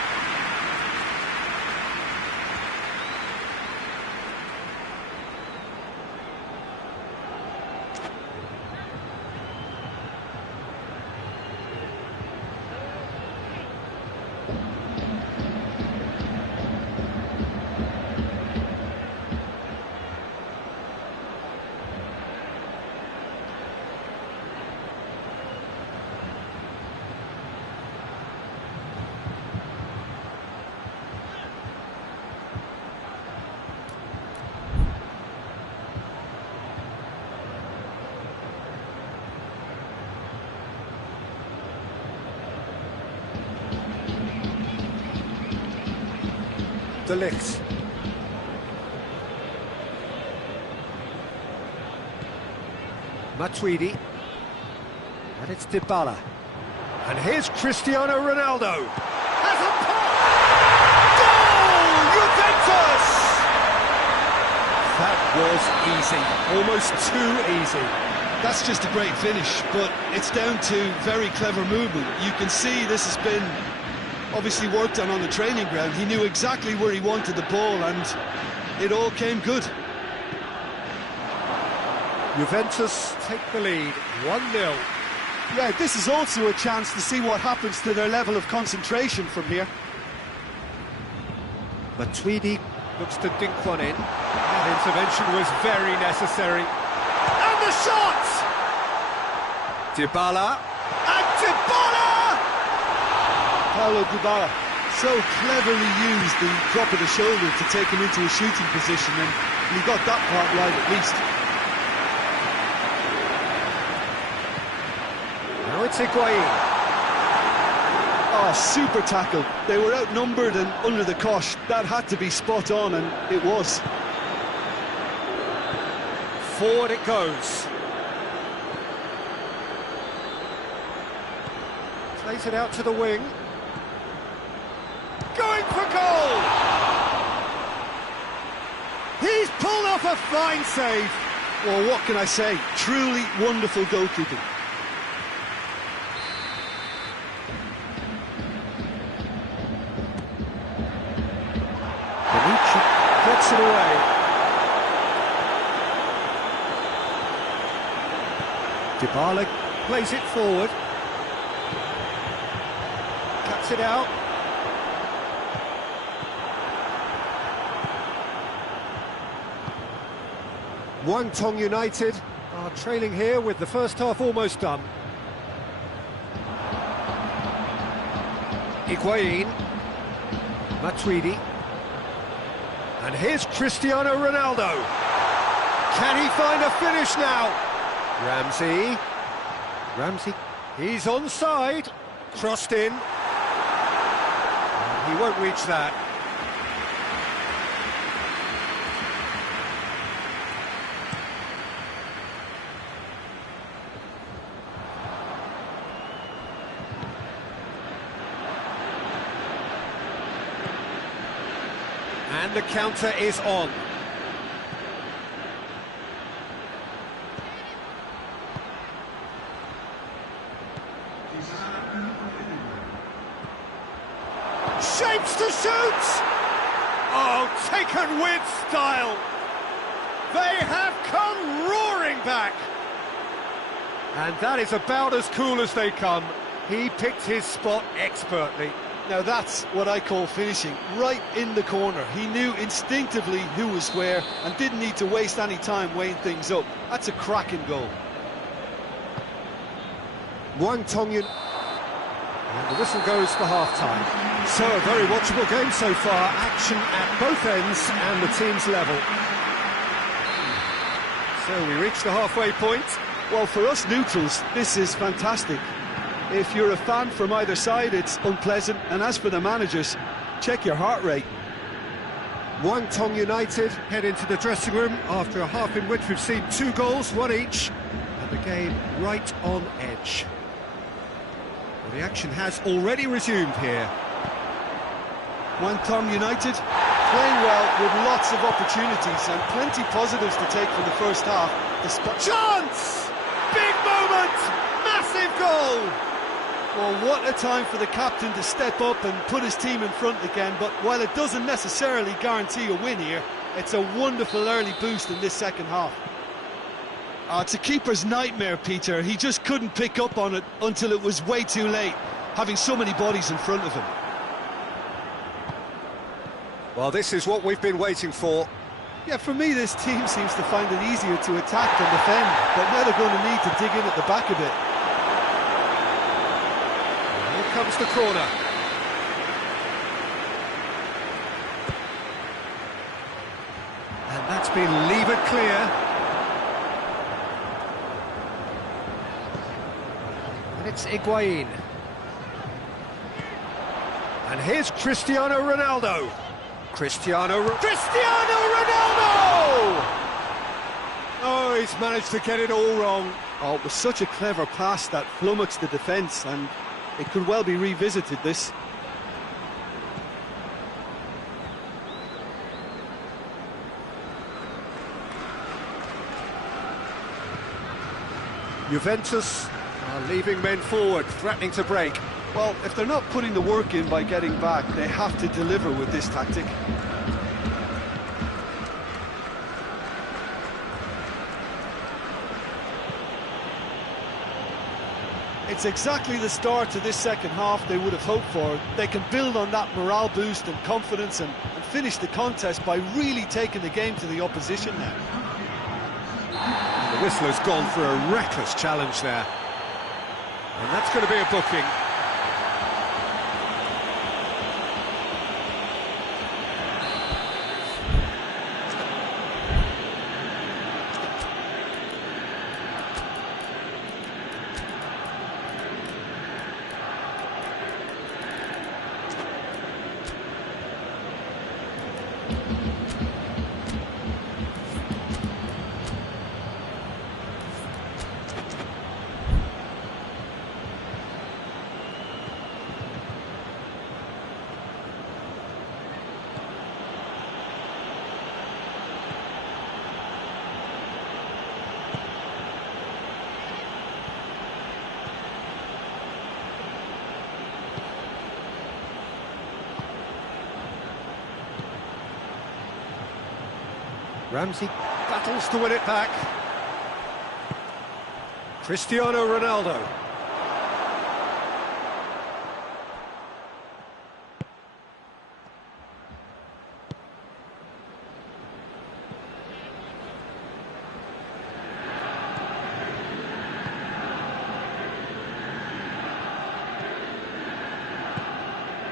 De Ligt. Matuidi. And it's Dybala. And here's Cristiano Ronaldo. Has a pop! Goal! Juventus! That was easy. Almost too easy. That's just a great finish, but it's down to very clever movement. You can see this has been obviously worked on the training ground. He knew exactly where he wanted the ball, and it all came good. Juventus take the lead, 1-0. Yeah, this is also a chance to see what happens to their level of concentration from here. Matuidi looks to dink one in. That intervention was very necessary. And the shot! Dybala. And Dybala! Paulo Dybala so cleverly used the drop of the shoulder to take him into a shooting position, and he got that part right at least. Now it's Higuain. Oh, super tackle. They were outnumbered and under the cosh. That had to be spot on, and it was. Forward it goes. Plays it out to the wing. Going for goal! He's pulled off a fine save. Well, what can I say? Truly wonderful goalkeeping. Puts it away. Dybala plays it forward. Cuts it out. Guangdong United are trailing here with the first half almost done. Higuain. Matuidi. And here's Cristiano Ronaldo. Can he find a finish now? Ramsey, he's onside. Crossed in. And he won't reach that. And the counter is on. Shapes to shoot! Oh, taken with style! They have come roaring back! And that is about as cool as they come. He picked his spot expertly. Now that's what I call finishing, right in the corner. He knew instinctively who was where and didn't need to waste any time weighing things up. That's a cracking goal. Guangdong United. And the whistle goes for half-time. So a very watchable game so far. Action at both ends and the team's level. So we reach the halfway point. Well, for us neutrals, this is fantastic. If you're a fan from either side, it's unpleasant. And as for the managers, check your heart rate. Guangdong United head into the dressing room after a half in which we've seen 2 goals, 1 each, and the game right on edge. Well, the action has already resumed here. Guangdong United playing well with lots of opportunities and plenty positives to take from the first half. Chance! Big moment! Massive goal! Well, what a time for the captain to step up and put his team in front again, but while it doesn't necessarily guarantee a win here, it's a wonderful early boost in this second half. It's a keeper's nightmare, Peter. He just couldn't pick up on it until it was way too late, having so many bodies in front of him. Well, this is what we've been waiting for. Yeah, for me, this team seems to find it easier to attack than defend, but now they're going to need to dig in at the back a bit. Here comes the corner. And that's been levered clear. And it's Higuain. And here's Cristiano Ronaldo. Cristiano Ronaldo! Oh, he's managed to get it all wrong. Oh, it was such a clever pass that flummoxed the defence, and it could well be revisited, this. Juventus are leaving men forward, threatening to break. Well, if they're not putting the work in by getting back, they have to deliver with this tactic. It's exactly the start to this second half they would have hoped for. They can build on that morale boost and confidence and finish the contest by really taking the game to the opposition now. The whistler's gone for a reckless challenge there. And that's going to be a booking. Ramsey battles to win it back. Cristiano Ronaldo.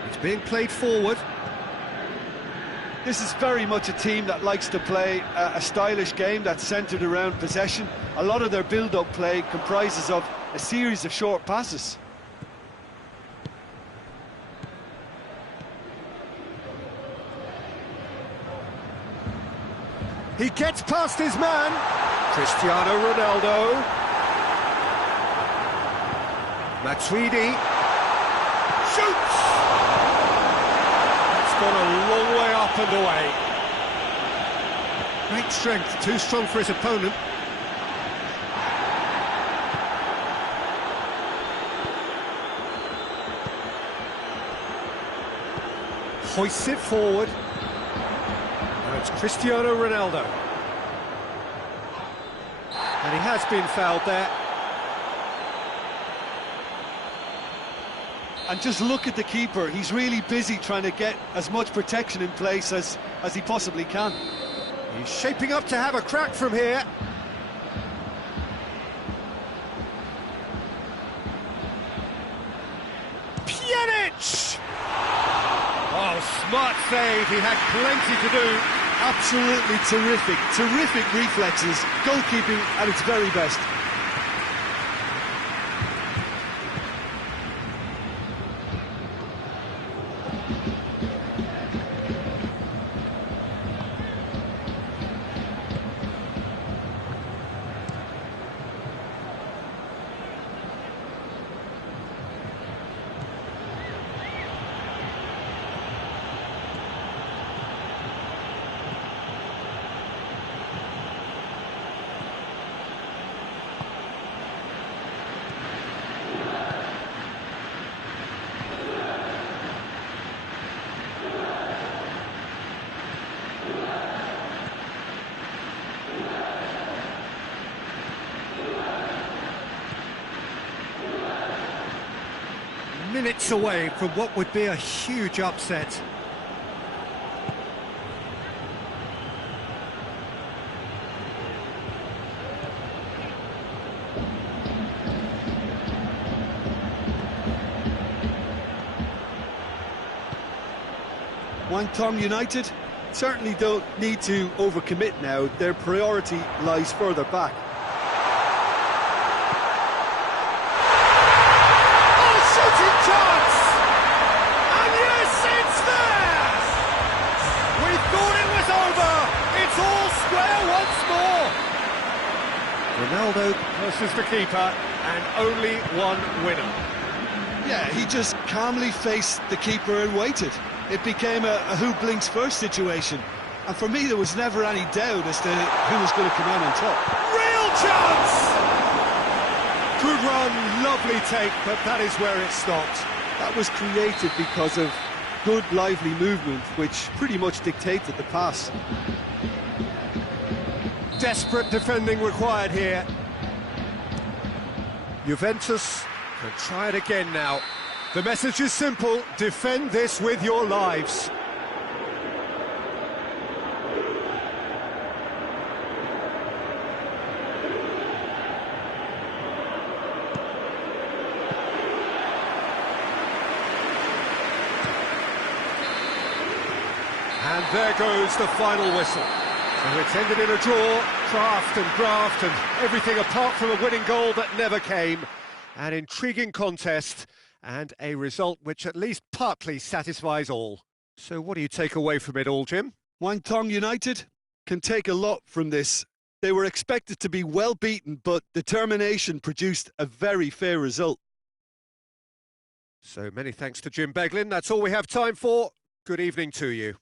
It's being played forward. This is very much a team that likes to play a stylish game that's centred around possession. A lot of their build-up play comprises of a series of short passes. He gets past his man. Cristiano Ronaldo. Matuidi. Shoots! Gone a long way up and away. Great strength, too strong for his opponent. Hoists it forward. Now it's Cristiano Ronaldo. And he has been fouled there. And just look at the keeper, he's really busy trying to get as much protection in place as he possibly can. He's shaping up to have a crack from here. Pjanic! Oh, smart save, he had plenty to do. Absolutely terrific reflexes, goalkeeping at its very best. Minutes away from what would be a huge upset. Guangdong United certainly don't need to overcommit now. Their priority lies further back. Chance! And yes, it's there! We thought it was over! It's all square once more! Ronaldo versus the keeper, and only one winner. Yeah, he just calmly faced the keeper and waited. It became a who blinks first situation. And for me, there was never any doubt as to who was going to come out on top. Real chance! Good run, lovely take, but that is where it stopped. That was created because of good, lively movement, which pretty much dictated the pass. Desperate defending required here. Juventus Can try it again now. The message is simple: defend this with your lives. And there goes the final whistle. So it's ended in a draw, craft and graft and everything apart from a winning goal that never came. An intriguing contest and a result which at least partly satisfies all. So what do you take away from it all, Jim? Guangdong United can take a lot from this. They were expected to be well beaten, but determination produced a very fair result. So many thanks to Jim Beglin. That's all we have time for. Good evening to you.